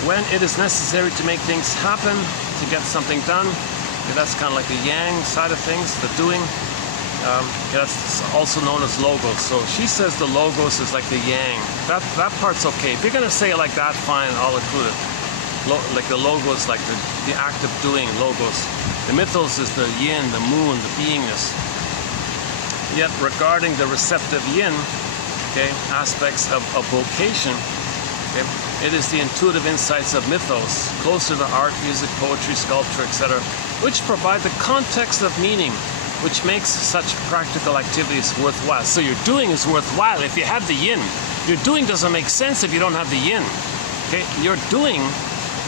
When it is necessary to make things happen, to get something done, that's kind of like the yang side of things, the doing. That's also known as logos. So she says the logos is like the yang. That part's okay. If you're going to say it like that, fine, I'll include it. Like the logos, like the act of doing, logos. The mythos is the yin, the moon, the beingness. Yet regarding the receptive yin, okay, aspects of vocation. Okay? It is the intuitive insights of mythos, closer to art, music, poetry, sculpture, etc., which provide the context of meaning, which makes such practical activities worthwhile. So your doing is worthwhile if you have the yin. Your doing doesn't make sense if you don't have the yin. Okay? Your doing,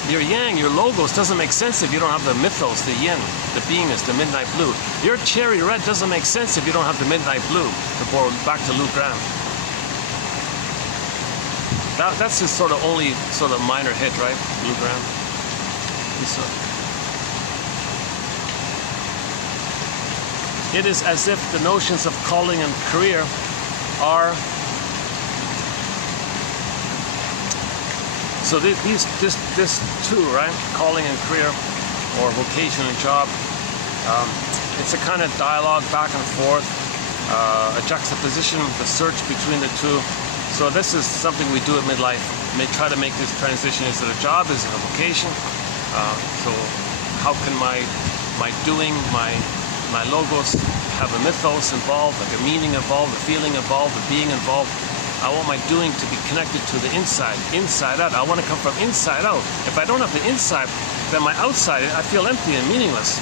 your yang, your logos doesn't make sense if you don't have the mythos, the yin, the beingness, the midnight blue. Your cherry red doesn't make sense if you don't have the midnight blue. To go back to Lou Graham. That's his sort of only sort of minor hit, right? Lou Graham. It is as if the notions of calling and career are so this too, right? Calling and career, or vocation and job. It's a kind of dialogue back and forth, a juxtaposition, the search between the two. So this is something we do at midlife. We may try to make this transition. Is it a job? Is it a vocation? So how can my doing, my logos have a mythos involved, like a meaning involved, a feeling involved, a being involved? I want my doing to be connected to the inside out. I want to come from inside out. If I don't have the inside, then my outside, I feel empty and meaningless.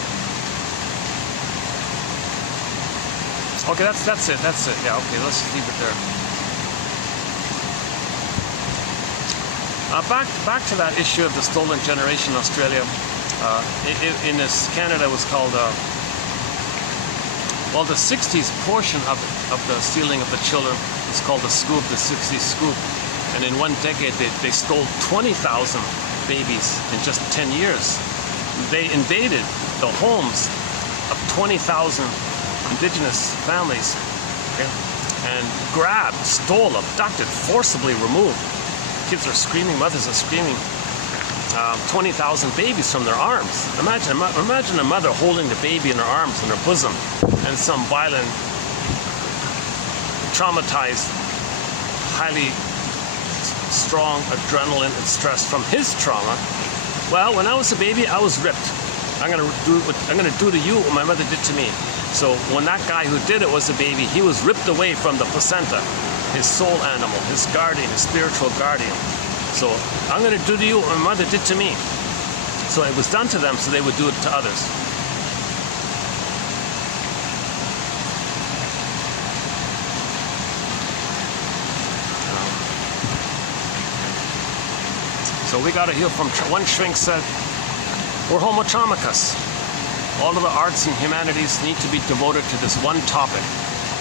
Okay, that's it. Yeah, okay, let's just leave it there. Back to that issue of the stolen generation in Australia. In this, Canada was called, well, the 60s portion of the stealing of the children is called the scoop, the 60s scoop. And in one decade, they stole 20,000 babies in just 10 years. They invaded the homes of 20,000 indigenous families, okay, and grabbed, stole, abducted, forcibly removed. Kids are screaming, mothers are screaming. 20,000 babies from their arms. Imagine a mother holding the baby in her arms, in her bosom, and some violent, traumatized, highly strong adrenaline and stress from his trauma. Well, when I was a baby, I was ripped. I'm gonna do to you what my mother did to me. So when that guy who did it was a baby, he was ripped away from the placenta, his soul animal, his guardian, his spiritual guardian. So I'm going to do to you what my mother did to me. So it was done to them, so they would do it to others. So we got to heal from, one shrink said, we're homo traumicus. All of the arts and humanities need to be devoted to this one topic,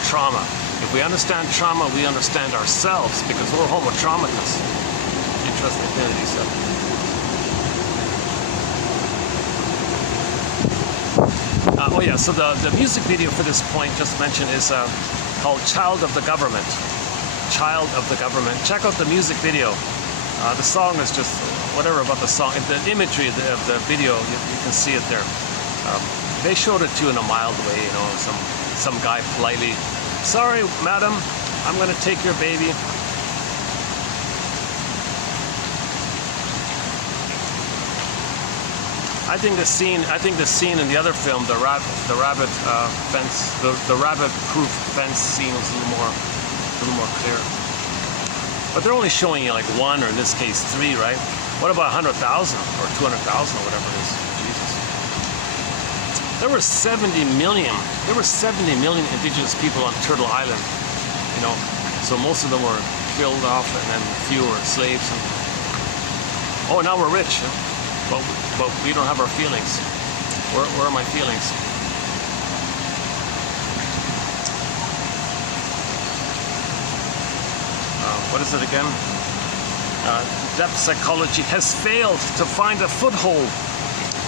trauma. If we understand trauma, we understand ourselves, because we're homo traumicus. Interesting affinity stuff. Oh yeah, so the music video for this point just mentioned is called Child of the Government. Child of the Government. Check out the music video. The song is just, whatever about the song, the imagery of the video, you can see it there. They showed it to you in a mild way, you know, some guy politely, sorry, madam, I'm going to take your baby. I think the scene in the other film, the rabbit fence, the rabbit-proof fence scene was a little more clear. But they're only showing you like one, or in this case, three, right? What about 100,000 or 200,000 or whatever it is? Jesus. There were 70 million indigenous people on Turtle Island, you know. So most of them were killed off, and then few were slaves. Oh, now we're rich, huh? But we don't have our feelings. Where are my feelings? What is it again? Depth psychology has failed to find a foothold.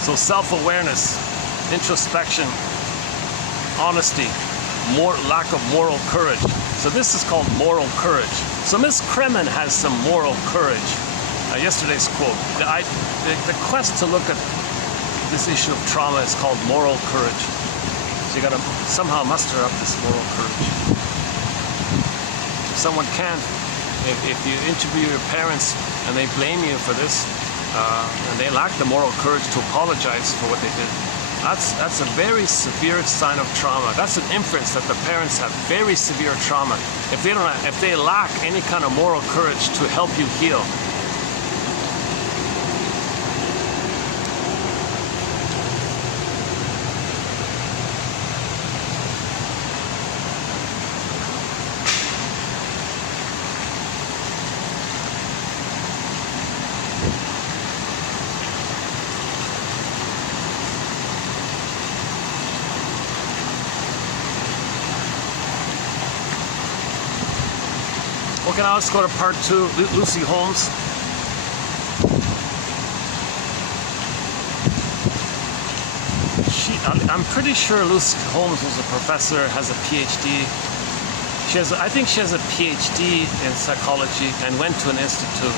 So self-awareness, introspection, honesty, lack of moral courage. So this is called moral courage. So Miss Kremen has some moral courage. Yesterday's quote. The quest to look at this issue of trauma is called moral courage. So you got to somehow muster up this moral courage. If someone can't, if you interview your parents and they blame you for this, and they lack the moral courage to apologize for what they did, That's a very severe sign of trauma. That's an inference that the parents have very severe trauma. If they lack any kind of moral courage to help you heal. Okay, now let's go to part 2, Lucy Holmes. I'm pretty sure Lucy Holmes was a professor, has a PhD. I think she has a PhD in psychology and went to an institute.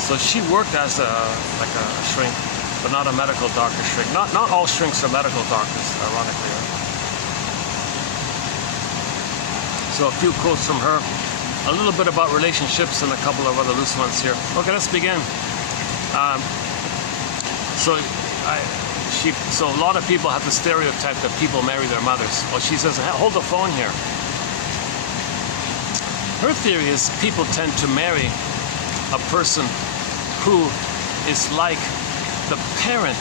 So she worked as like a shrink, but not a medical doctor shrink. Not all shrinks are medical doctors, ironically. So a few quotes from her. A little bit about relationships and a couple of other loose ones here. Okay, let's begin. So a lot of people have the stereotype that people marry their mothers. Well, she says, hold the phone here. Her theory is people tend to marry a person who is like the parent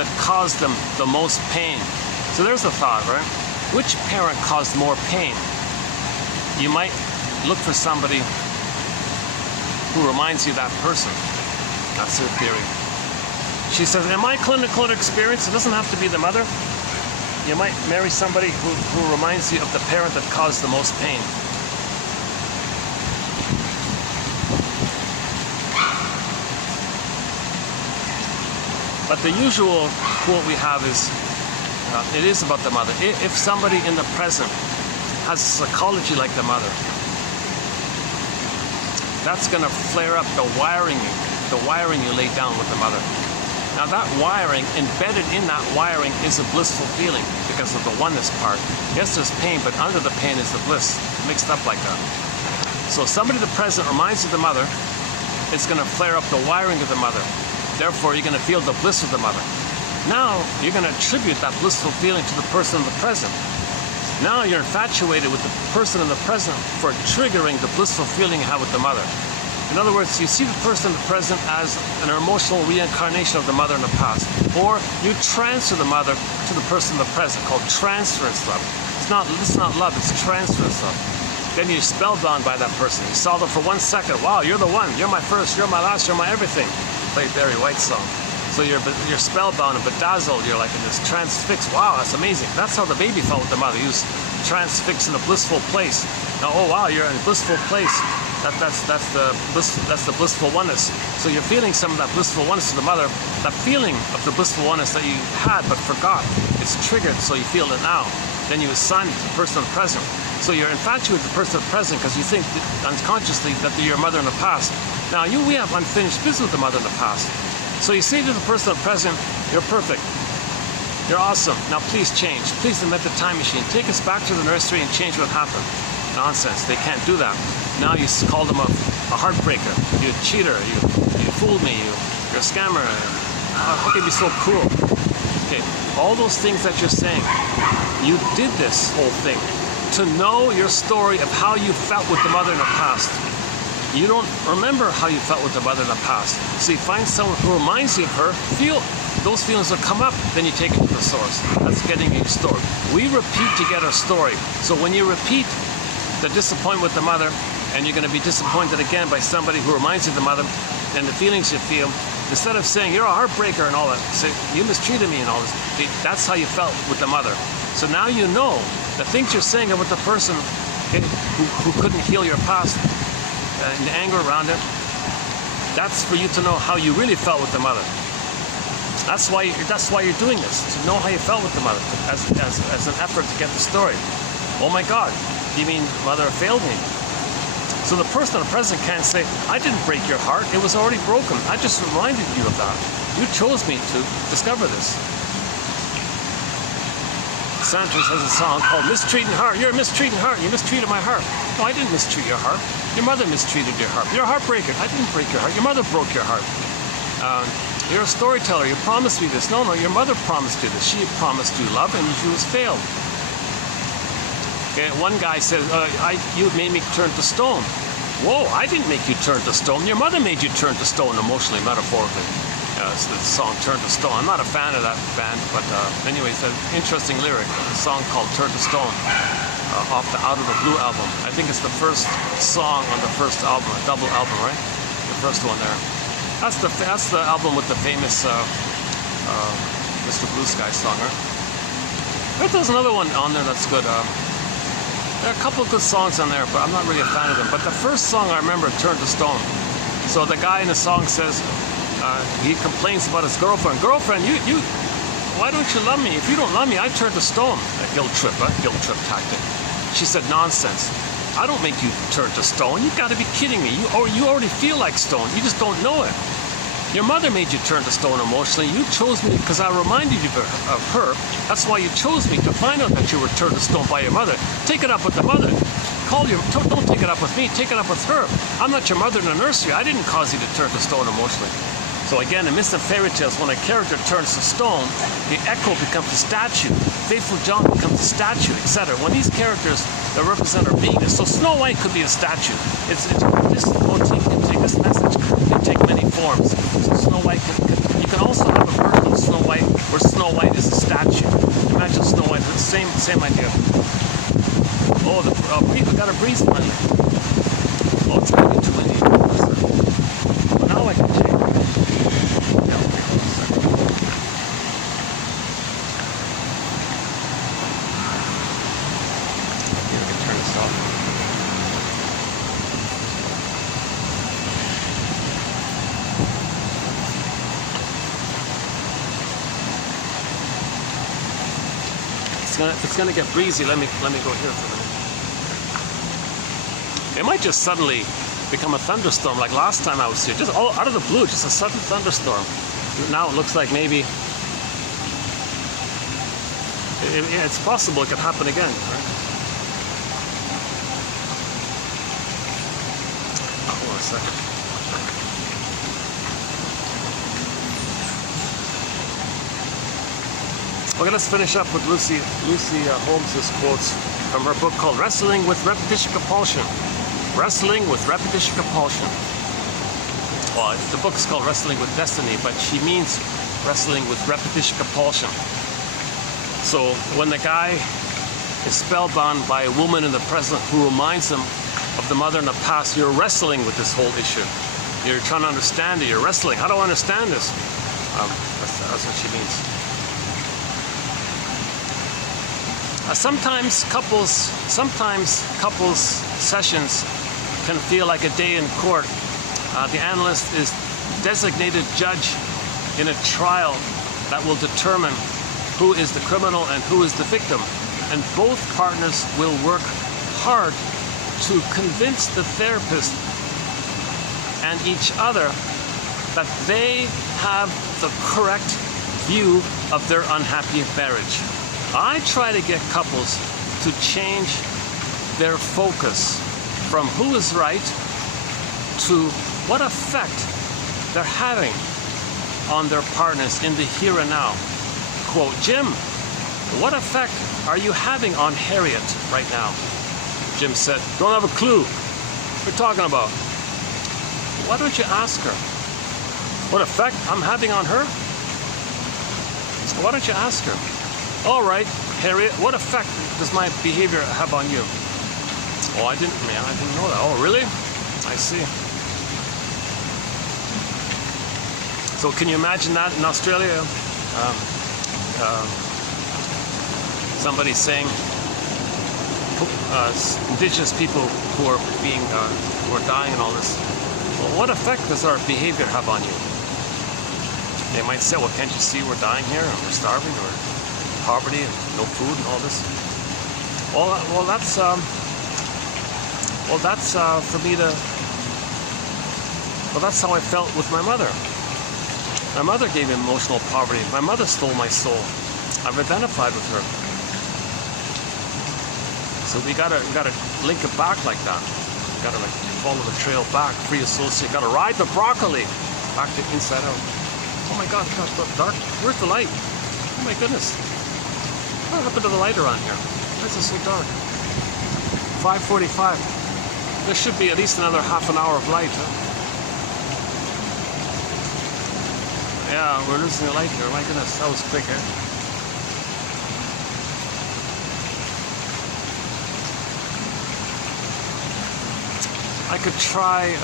that caused them the most pain. So there's a thought, right? Which parent caused more pain? You might look for somebody who reminds you of that person. That's her theory. She says, in my clinical experience, it doesn't have to be the mother. You might marry somebody who reminds you of the parent that caused the most pain. But the usual quote we have is, it is about the mother. If somebody in the present has a psychology like the mother, that's going to flare up the wiring you laid down with the mother. Now that wiring, embedded in that wiring is a blissful feeling because of the oneness part. Yes, there's pain, but under the pain is the bliss, mixed up like that. So somebody in the present reminds you of the mother, it's going to flare up the wiring of the mother. Therefore, you're going to feel the bliss of the mother. Now, you're going to attribute that blissful feeling to the person in the present. Now you're infatuated with the person in the present for triggering the blissful feeling you have with the mother. In other words, you see the person in the present as an emotional reincarnation of the mother in the past. Or you transfer the mother to the person in the present, called transference love. This is not love, it's transference love. Then you're spellbound by that person. You saw them for 1 second. Wow, you're the one. You're my first, you're my last, you're my everything. Play Barry White's song. So you're spellbound and bedazzled. You're like in this transfixed. Wow, that's amazing. That's how the baby felt with the mother. He was transfixed in a blissful place. Now, oh wow, you're in a blissful place. That's the blissful oneness. So you're feeling some of that blissful oneness to the mother. That feeling of the blissful oneness that you had but forgot. It's triggered, so you feel it now. Then you assign it to the person in the present. So you're infatuated with the person in the present because you think unconsciously that they're your mother in the past. Now we have unfinished business with the mother in the past. So you say to the person in the present, you're perfect. You're awesome. Now please change. Please invent the time machine. Take us back to the nursery and change what happened. Nonsense. They can't do that. Now you call them a heartbreaker. You're a cheater. You fooled me. You're a scammer. How can you be so cruel? Okay. All those things that you're saying, you did this whole thing to know your story of how you felt with the mother in the past. You don't remember how you felt with the mother in the past. So you find someone who reminds you of her, those feelings will come up, then you take it to the source. That's getting your story. We repeat to get our story. So when you repeat the disappointment with the mother, and you're going to be disappointed again by somebody who reminds you of the mother, and the feelings you feel, instead of saying, you're a heartbreaker and all that, say, you mistreated me and all this. That's how you felt with the mother. So now you know the things you're saying about the person who couldn't heal your past, and the anger around it, that's for you to know how you really felt with the mother. That's why you're doing this, to know how you felt with the mother, as an effort to get the story. Oh my God, you mean mother failed me? So the person in the present can't say, I didn't break your heart, it was already broken. I just reminded you of that. You chose me to discover this. Santos has a song called Mistreating Heart. You're a mistreating heart. You mistreated my heart. No, I didn't mistreat your heart. Your mother mistreated your heart. You're a heartbreaker. I didn't break your heart. Your mother broke your heart. You're a storyteller. You promised me this. No, your mother promised you this. She promised you love, and you was failed. Okay, one guy said, you made me turn to stone. Whoa, I didn't make you turn to stone. Your mother made you turn to stone emotionally, metaphorically. It's the song Turn to Stone. I'm not a fan of that band, but anyway, it's an interesting lyric. A song called Turn to Stone off the Out of the Blue album. I think it's the first song on the first album, a double album, right? The first one there. That's the album with the famous Mr. Blue Sky song, right? But there's another one on there that's good. There are a couple of good songs on there, but I'm not really a fan of them. But the first song I remember, Turn to Stone. So the guy in the song says, he complains about his girlfriend. Girlfriend, why don't you love me? If you don't love me, I turn to stone. A guilt trip tactic. She said, nonsense. I don't make you turn to stone. You got to be kidding me. You already feel like stone. You just don't know it. Your mother made you turn to stone emotionally. You chose me because I reminded you of her. That's why you chose me, to find out that you were turned to stone by your mother. Take it up with the mother. Don't take it up with me. Take it up with her. I'm not your mother in the nursery. I didn't cause you to turn to stone emotionally. So again, in Myths and Fairy Tales, when a character turns to stone, the echo becomes a statue. Faithful John becomes a statue, etc. When these characters that represent our beingness, so Snow White could be a statue. This motif can take, this message can take many forms. So Snow White you can also have a version of Snow White where Snow White is a statue. Imagine Snow White, the same idea. Oh, we got a breeze finally. Oh, it's going to be too windy. Now I can change. It's gonna get breezy. Let me go here for a minute. It might just suddenly become a thunderstorm like last time I was here. Just all out of the blue, just a sudden thunderstorm. Now it looks like maybe it's possible it could happen again, right? Hold on a second. Okay, let's finish up with Lucy Holmes's quotes from her book called Wrestling with Repetition Compulsion. Wrestling with Repetition Compulsion. Well, the book is called Wrestling with Destiny, but she means wrestling with repetition compulsion. So when the guy is spellbound by a woman in the present who reminds him of the mother in the past, you're wrestling with this whole issue. You're trying to understand it. You're wrestling. How do I understand this? That's what she means. Sometimes couples sessions can feel like a day in court. The analyst is designated judge in a trial that will determine who is the criminal and who is the victim. And both partners will work hard to convince the therapist and each other that they have the correct view of their unhappy marriage. I try to get couples to change their focus from who is right to what effect they're having on their partners in the here and now. Quote, Jim, what effect are you having on Harriet right now? Jim said, don't have a clue. What are you talking about? Why don't you ask her? What effect I'm having on her? Why don't you ask her? All right, Harriet, what effect does my behavior have on you? Oh, I didn't know that. Oh, really? I see. So can you imagine that in Australia? Somebody saying, indigenous people who are dying and all this, well, what effect does our behavior have on you? They might say, well, can't you see we're dying here and we're starving or poverty and no food and all this? Well, that's for me to. Well, that's how I felt with my mother. My mother gave me emotional poverty. My mother stole my soul. I've identified with her. So we gotta link it back like that. We gotta follow the trail back, free associate. Gotta ride the broccoli back to inside out. Oh my God, it got dark. Where's the light? Oh my goodness. What happened to the light around here? Why is it so dark? 5:45. There should be at least another half an hour of light, huh? Yeah, we're losing the light here. My goodness, that was quick, eh? I could try,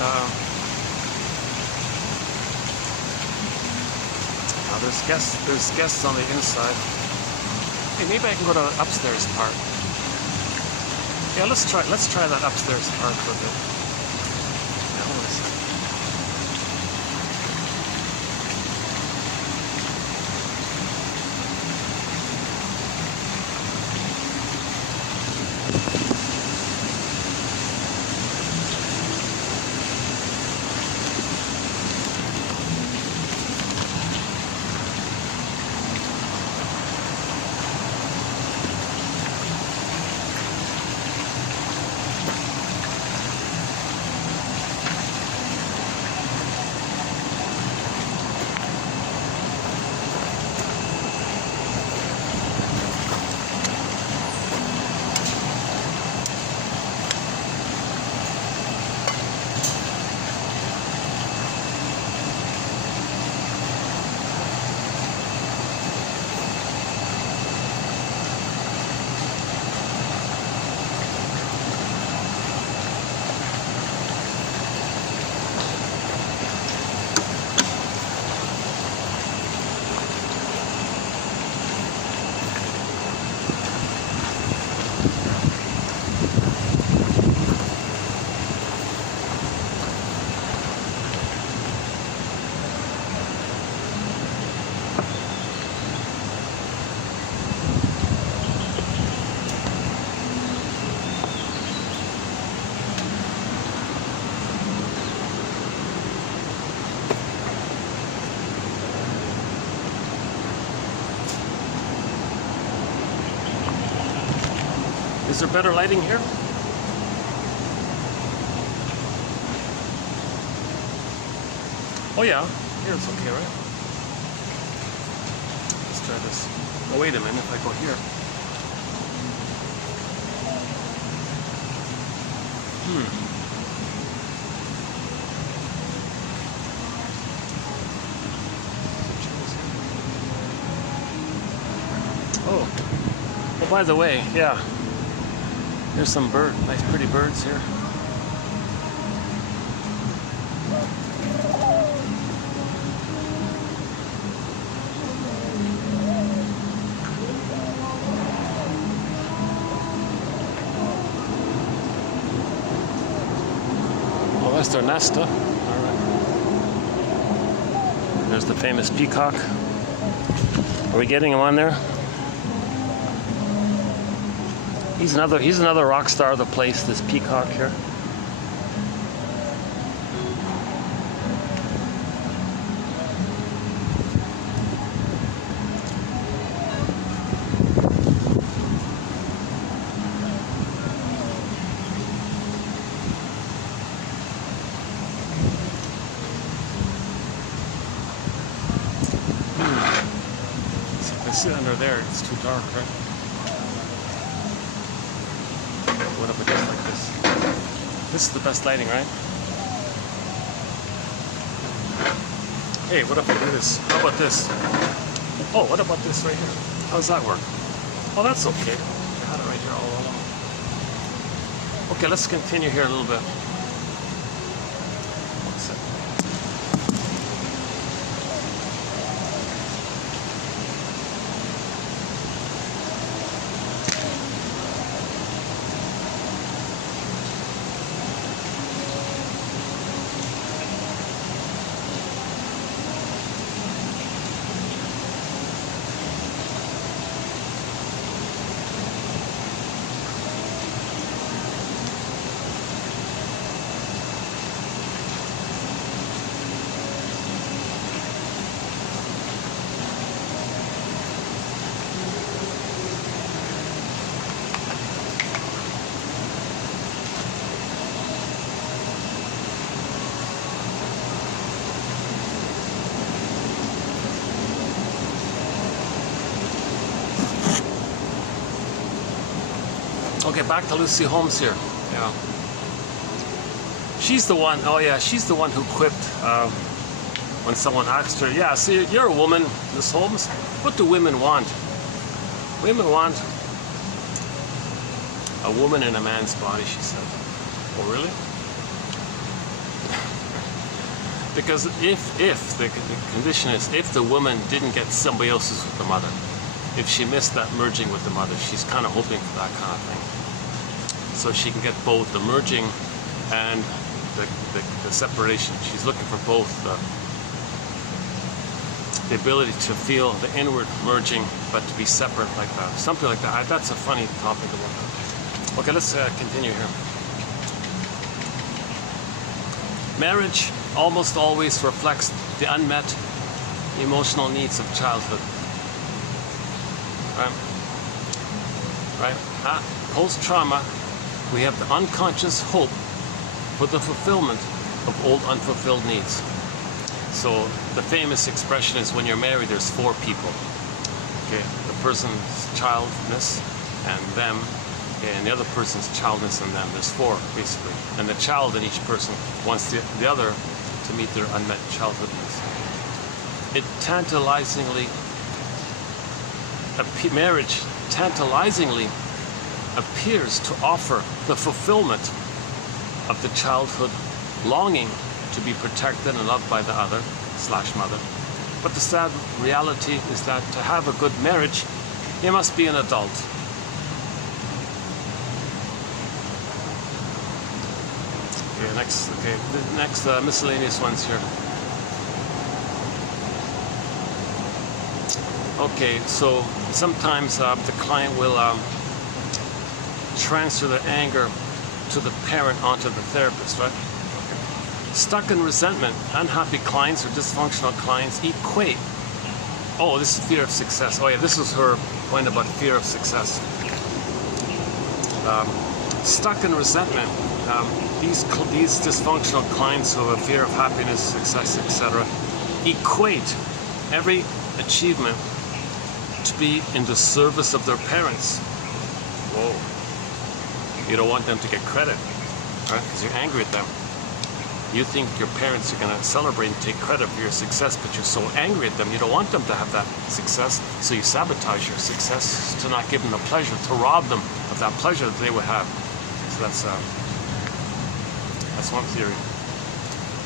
there's guests on the inside. Hey, maybe I can go to the upstairs part. Yeah, let's try that upstairs part for a bit. Yeah, hold on a second. Is there better lighting here? Oh yeah, here it's okay, right? Let's try this. Oh, wait a minute, if I go here. Oh, by the way, yeah. There's some nice pretty birds here. Oh, that's their nest, huh? All right. There's the famous peacock. Are we getting him on there? He's another rock star of the place, this peacock here. See if I sit under there, it's too dark, right? What if it goes like this? This is the best lighting, right? Hey, what if I do this? How about this? Oh, what about this right here? How does that work? Oh, that's okay. I had it right here all along. Okay, let's continue here a little bit. One second. Okay, back to Lucy Holmes here. Yeah. She's the one, oh yeah, she's the one who quipped when someone asked her, yeah, see, you're a woman, Miss Holmes. What do women want? Women want a woman in a man's body, she said. Oh, really? Because if the condition is, if the woman didn't get somebody else's with the mother, if she missed that merging with the mother, she's kind of hoping for that kind of thing. So she can get both the merging and the separation. She's looking for both the ability to feel the inward merging, but to be separate like that. Something like that. That's a funny topic to work on. Okay, let's continue here. Marriage almost always reflects the unmet emotional needs of childhood. Right? Post-trauma, we have the unconscious hope for the fulfillment of old unfulfilled needs. So the famous expression is, when you're married, there's four people. Okay, the person's childness and them, and the other person's childness and them. There's four, basically. And the child in each person wants the other to meet their unmet childhood needs. It tantalizingly, marriage tantalizingly appears to offer the fulfillment of the childhood longing to be protected and loved by the other / mother. But the sad reality is that to have a good marriage, you must be an adult. Okay, the next miscellaneous ones here. Okay, so sometimes the client will transfer the anger to the parent onto the therapist, right? Okay. Stuck in resentment, unhappy clients or dysfunctional clients equate. Oh, this is fear of success. Oh yeah, this is her point about fear of success. Stuck in resentment. These dysfunctional clients who have a fear of happiness, success, etc., equate every achievement to be in the service of their parents. Whoa. You don't want them to get credit, right? Because you're angry at them. You think your parents are going to celebrate and take credit for your success, but you're so angry at them, you don't want them to have that success, so you sabotage your success to not give them the pleasure, to rob them of that pleasure that they would have. So that's one theory.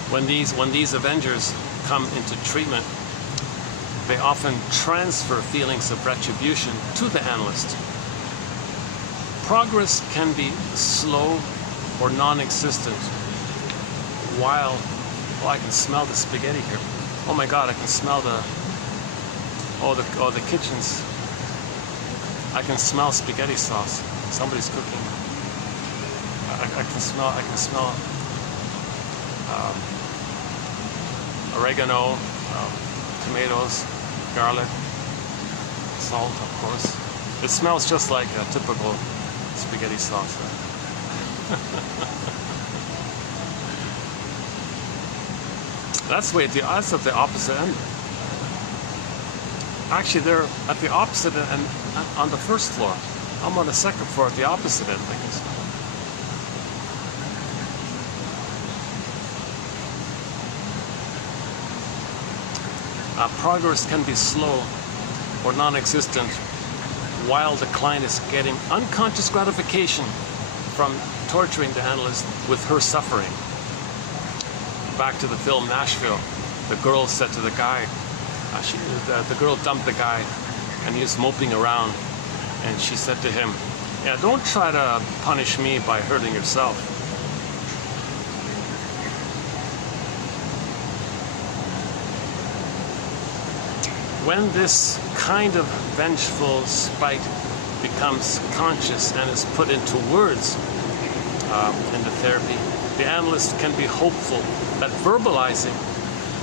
When these Avengers come into treatment, they often transfer feelings of retribution to the analyst. Progress can be slow or non-existent while, oh, I can smell the spaghetti here. Oh my God, I can smell the kitchens. I can smell spaghetti sauce. Somebody's cooking. I can smell oregano, tomatoes, garlic, salt, of course. It smells just like a typical spaghetti sauce. That's at the opposite end. Actually, they're at the opposite end on the first floor. I'm on the second floor at the opposite end, I guess. Progress can be slow or non-existent while the client is getting unconscious gratification from torturing the analyst with her suffering. Back to the film Nashville, the girl said to the guy, the girl dumped the guy and he was moping around, and she said to him, yeah, don't try to punish me by hurting yourself. When this kind of vengeful spite becomes conscious and is put into words in the therapy, the analyst can be hopeful that verbalizing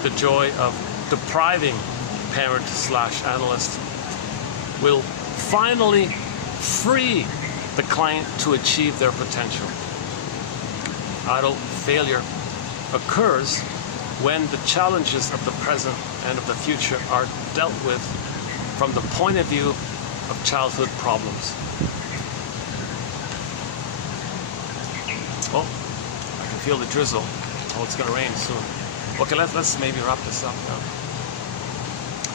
the joy of depriving parent/analyst will finally free the client to achieve their potential. Adult failure occurs when the challenges of the present and of the future are dealt with from the point of view of childhood problems. Oh, I can feel the drizzle. Oh, it's gonna rain soon. Okay, let's maybe wrap this up now.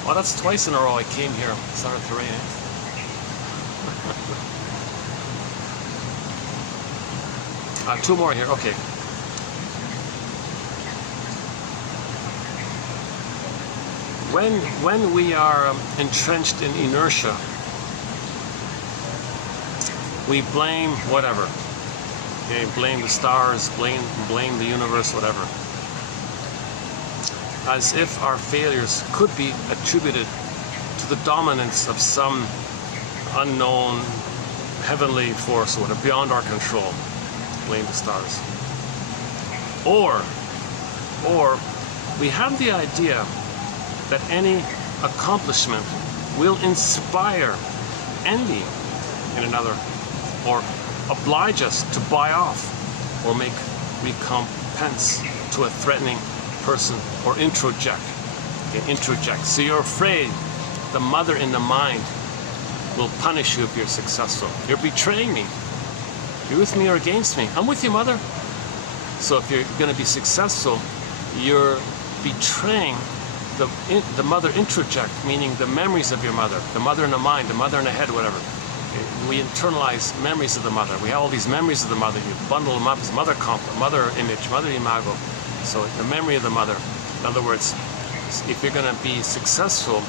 Well, that's twice in a row I came here. It started to rain. Two more here. Okay. When we are entrenched in inertia, we blame whatever. Okay, blame the stars, blame the universe, whatever. As if our failures could be attributed to the dominance of some unknown heavenly force or whatever, beyond our control. Blame the stars. Or we have the idea that any accomplishment will inspire envy in another, or oblige us to buy off or make recompense to a threatening person, or introject. Okay, introject. So you're afraid the mother in the mind will punish you if you're successful. You're betraying me. You're with me or against me. I'm with you, mother. So if you're going to be successful, you're betraying the mother introject, meaning the memories of your mother, the mother in the mind, the mother in the head, whatever. We internalize memories of the mother. We have all these memories of the mother. You bundle them up as mother image, mother imago. So the memory of the mother. In other words, if you're going to be successful,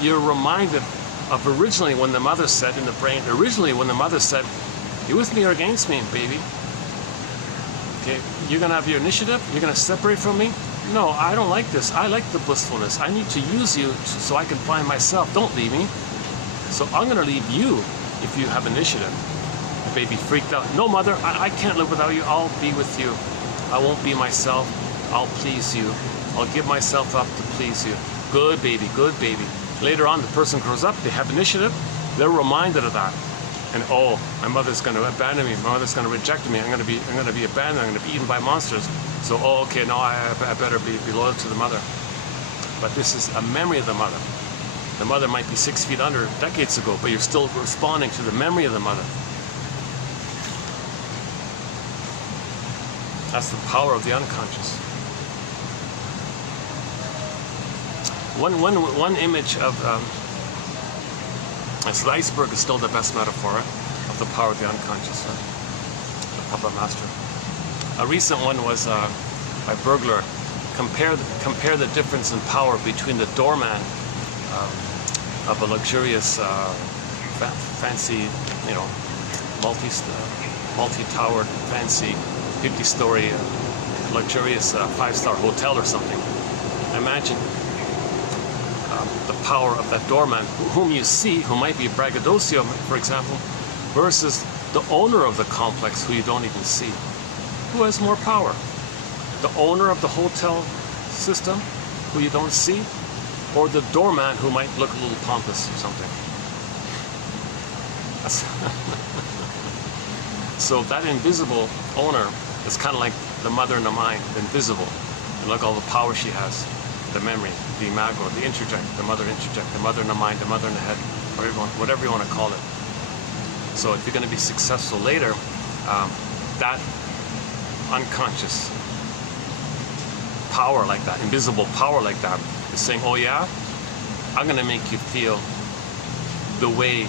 you're reminded of originally when the mother said in the brain, you with me or against me, baby? Okay, you're going to have your initiative? You're going to separate from me? No, I don't like this. I like the blissfulness. I need to use you so I can find myself. Don't leave me. So I'm going to leave you if you have initiative. The baby freaked out. No, mother, I can't live without you. I'll be with you. I won't be myself. I'll please you. I'll give myself up to please you. Good baby, good baby. Later on, the person grows up. They have initiative. They're reminded of that. And oh, my mother's going to abandon me. My mother's going to reject me. I'm going to be abandoned. I'm going to be eaten by monsters. So, oh, okay, no, I better be loyal to the mother. But this is a memory of the mother. The mother might be 6 feet under decades ago, but you're still responding to the memory of the mother. That's the power of the unconscious. One image of so the iceberg is still the best metaphor of the power of the unconscious. The puppet master. A recent one was by Burglar. Compare the difference in power between the doorman of a luxurious, fancy, multi-towered, fancy, 50-story, luxurious 5-star hotel or something. Imagine the power of that doorman, whom you see, who might be a braggadocio, for example, versus the owner of the complex, who you don't even see. Who has more power? The owner of the hotel system, who you don't see, or the doorman who might look a little pompous or something? So that invisible owner is kind of like the mother in the mind, invisible. And look all the power she has, the memory, the imago, the interject, the mother in the mind, the mother in the head, whatever you want to call it. So if you're going to be successful later, that unconscious power like that, invisible power like that, is saying, oh yeah, I'm going to make you feel the way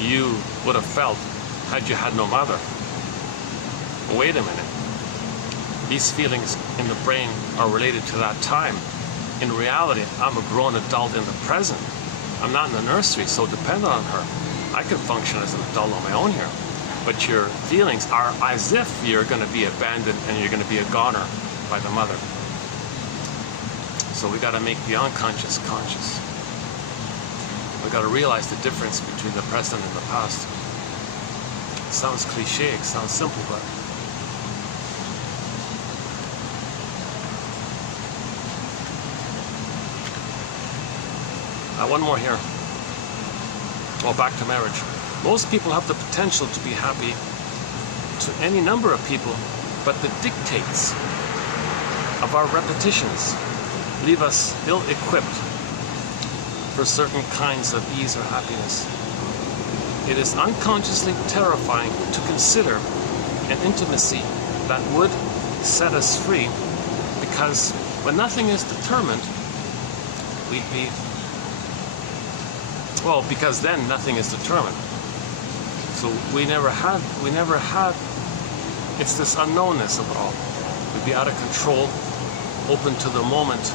you would have felt had you had no mother. Wait a minute. These feelings in the brain are related to that time. In reality, I'm a grown adult in the present. I'm not in the nursery, so dependent on her. I can function as an adult on my own here. But your feelings are as if you're going to be abandoned and you're going to be a goner by the mother. So we got to make the unconscious conscious. We got to realize the difference between the present and the past. It sounds cliche, it sounds simple, but one more here. Well, back to marriage. Most people have the potential to be happy to any number of people, but the dictates of our repetitions leave us ill-equipped for certain kinds of ease or happiness. It is unconsciously terrifying to consider an intimacy that would set us free, because when nothing is determined, we'd be, well, because then nothing is determined. So we never had, it's this unknownness of it all. We'd be out of control, open to the moment,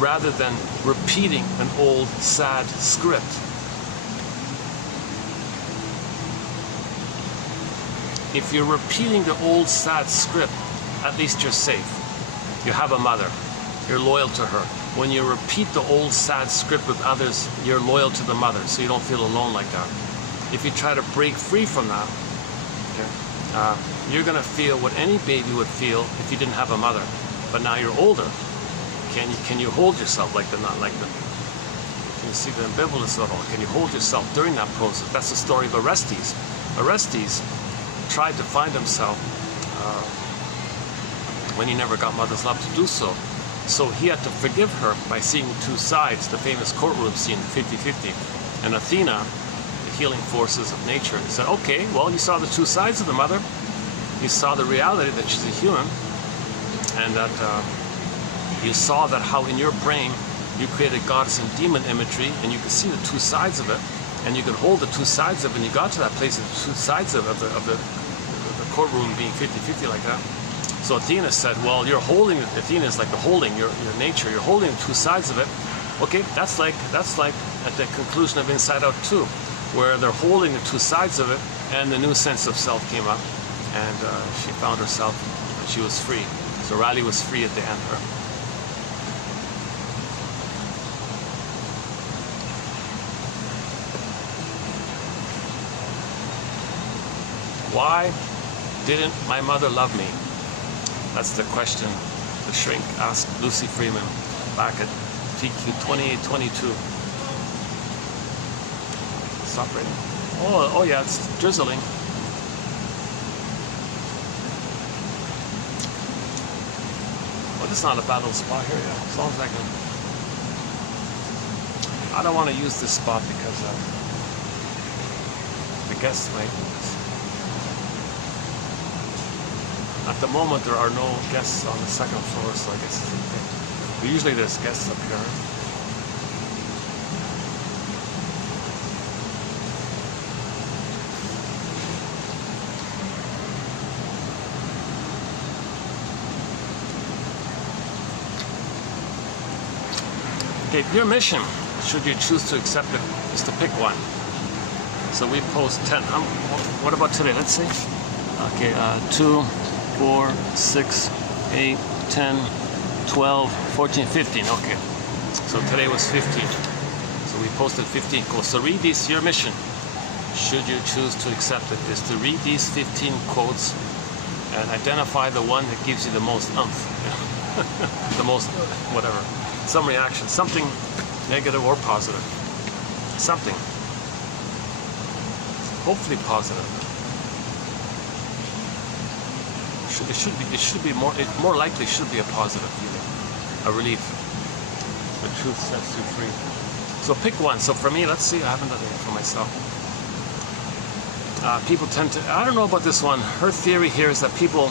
rather than repeating an old sad script. If you're repeating the old sad script, at least you're safe. You have a mother, you're loyal to her. When you repeat the old sad script with others, you're loyal to the mother, so you don't feel alone like that. If you try to break free from that, you're gonna feel what any baby would feel if you didn't have a mother. But now you're older. Can you hold yourself like the, not like the, can you see the ambivalence of it all? Can you hold yourself during that process? That's the story of Orestes. Orestes tried to find himself when he never got mother's love to do so. So he had to forgive her by seeing two sides, the famous courtroom scene, 50-50. And Athena, the healing forces of nature, said, okay, well, you saw the two sides of the mother. You saw the reality that she's a human, and that you saw that how in your brain you created goddess and demon imagery, and you could see the two sides of it, and you could hold the two sides of it, and you got to that place of the two sides of the courtroom being 50-50 like that. So Athena said, well, you're holding, Athena is like the holding, your nature, you're holding the two sides of it. Okay, that's like at the conclusion of Inside Out 2, where they're holding the two sides of it, and the new sense of self came up, and she found herself, and she was free. So Riley was free at the end. Why didn't my mother love me? That's the question the shrink asked Lucy Freeman back at TQ 2822. Stop raining. Oh yeah, it's drizzling. Well, this is not a bad little spot here, yeah. As long as I can. I don't want to use this spot because the guests might. At the moment, there are no guests on the second floor, so I guess it's okay. But usually there's guests up here. Okay, your mission, should you choose to accept it, is to pick one. So we post 10. What about today? Let's see. Okay, 2, 4, 6, 8, 10, 12, 14, 15. Okay. So today was 15. So we posted 15 quotes. So read these, your mission, should you choose to accept it, is to read these 15 quotes and identify the one that gives you the most umph. The most, whatever. Some reaction, something negative or positive. Something. Hopefully positive. It should be more likely should be a positive feeling, a relief. The truth sets you free. So pick one. So for me, let's see, I haven't done it for myself. People tend to, I don't know about this one. Her theory here is that people,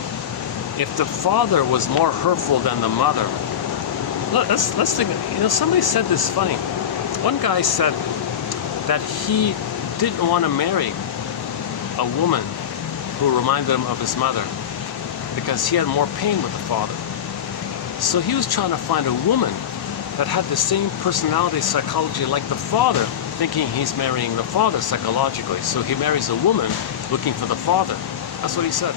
if the father was more hurtful than the mother, let's think, somebody said this funny. One guy said that he didn't want to marry a woman who reminded him of his mother, because he had more pain with the father. So he was trying to find a woman that had the same personality psychology like the father, thinking he's marrying the father psychologically. So he marries a woman looking for the father. That's what he said.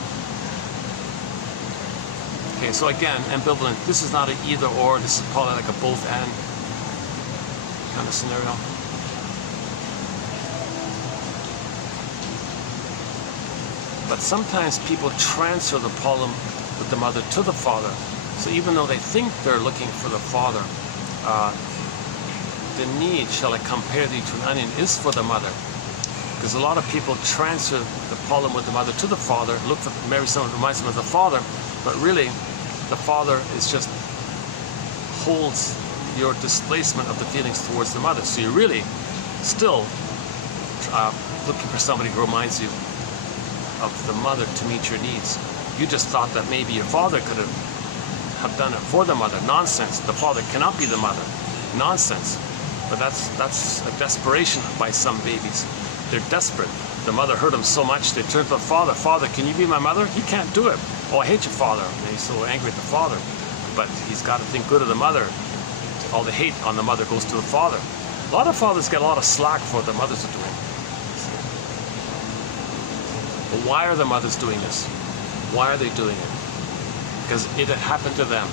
Okay, so again, ambivalent. This is not an either or, this is probably like a both and kind of scenario. But sometimes people transfer the problem with the mother to the father. So even though they think they're looking for the father, the need, shall I compare thee to an onion, is for the mother. Because a lot of people transfer the problem with the mother to the father, look for, marry someone who reminds them of the father, but really the father is just holds your displacement of the feelings towards the mother. So you really still looking for somebody who reminds you of the mother to meet your needs. You just thought that maybe your father could have done it for the mother. Nonsense. The father cannot be the mother. Nonsense. But that's a desperation by some babies. They're desperate. The mother hurt them so much they turn to the father. Father, can you be my mother? He can't do it. Oh, I hate your father. And he's so angry at the father. But he's got to think good of the mother. All the hate on the mother goes to the father. A lot of fathers get a lot of slack for what the mothers are doing. But why are the mothers doing this? Why are they doing it? Because it had happened to them.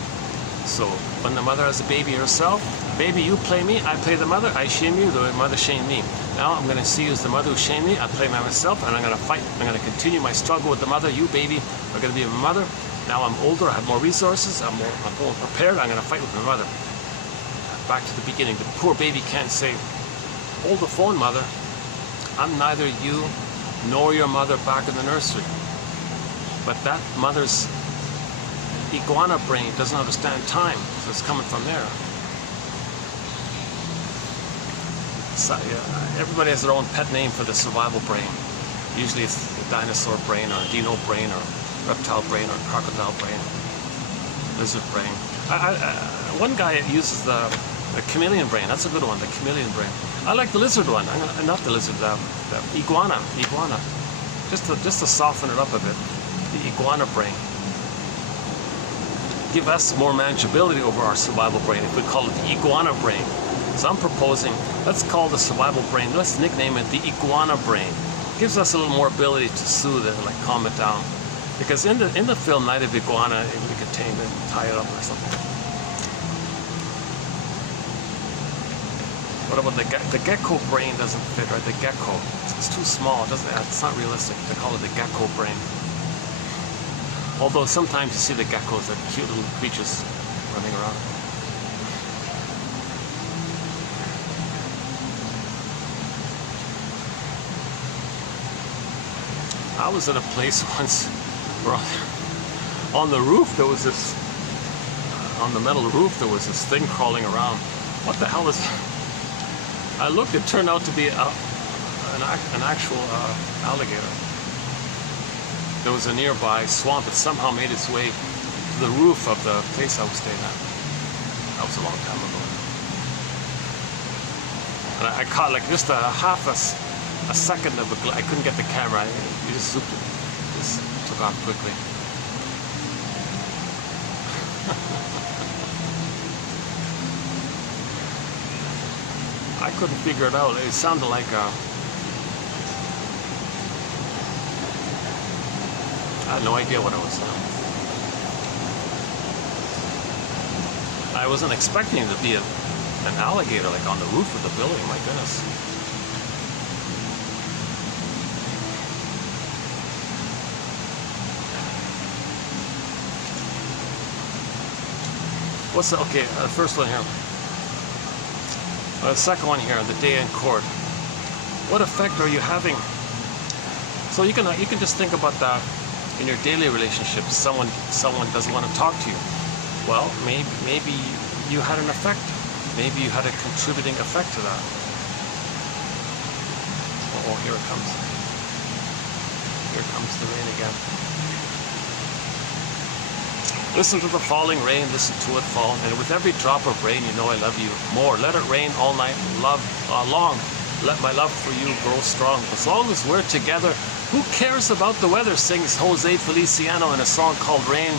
So when the mother has a baby herself, baby, you play me, I play the mother, I shame you, the mother shamed me. Now I'm going to see you as the mother who shamed me, I play myself, and I'm going to fight. I'm going to continue my struggle with the mother. You, baby, are going to be my mother. Now I'm older, I have more resources, I'm more prepared, I'm going to fight with my mother. Back to the beginning, the poor baby can't say, hold the phone, mother. I'm neither you nor your mother back in the nursery. But that mother's iguana brain doesn't understand time, so it's coming from there. So, yeah, everybody has their own pet name for the survival brain. Usually it's the dinosaur brain, or dino brain, or reptile brain, or crocodile brain, lizard brain. One guy uses the chameleon brain. That's a good one, the chameleon brain. I like the lizard one. Not the lizard, the iguana. Just to soften it up a bit. The iguana brain. Give us more manageability over our survival brain if we call it the iguana brain. So I'm proposing, let's call the survival brain, let's nickname it the iguana brain. Gives us a little more ability to soothe it, like calm it down. Because in the film Night of Iguana, we could tame it, tie it up or something. What about the gecko brain? Doesn't fit, right? The gecko, it's too small. It's not realistic to call it the gecko brain. Although sometimes you see the geckos, they're cute little creatures running around. I was at a place once where on the roof there was this, on the metal roof there was this thing crawling around. What the hell is that? I looked, it turned out to be an actual alligator. There was a nearby swamp that somehow made its way to the roof of the place I was staying at. That was a long time ago. And I caught like just half a second of I couldn't get the camera. You just zooped it. Just took off quickly. I couldn't figure it out. It sounded like I had no idea what it was. I wasn't expecting it to be an alligator like on the roof of the building. My goodness. What's the, okay, the first one here. The second one here, the day in court. What effect are you having? So you can just think about that in your daily relationships. Someone doesn't want to talk to you. Well, maybe you had an effect. Maybe you had a contributing effect to that. Oh, here it comes. Here comes the rain again. Listen to the falling rain, listen to it fall, and with every drop of rain, you know I love you more. Let it rain all night long. Let my love for you grow strong. As long as we're together, who cares about the weather? Sings Jose Feliciano in a song called Rain.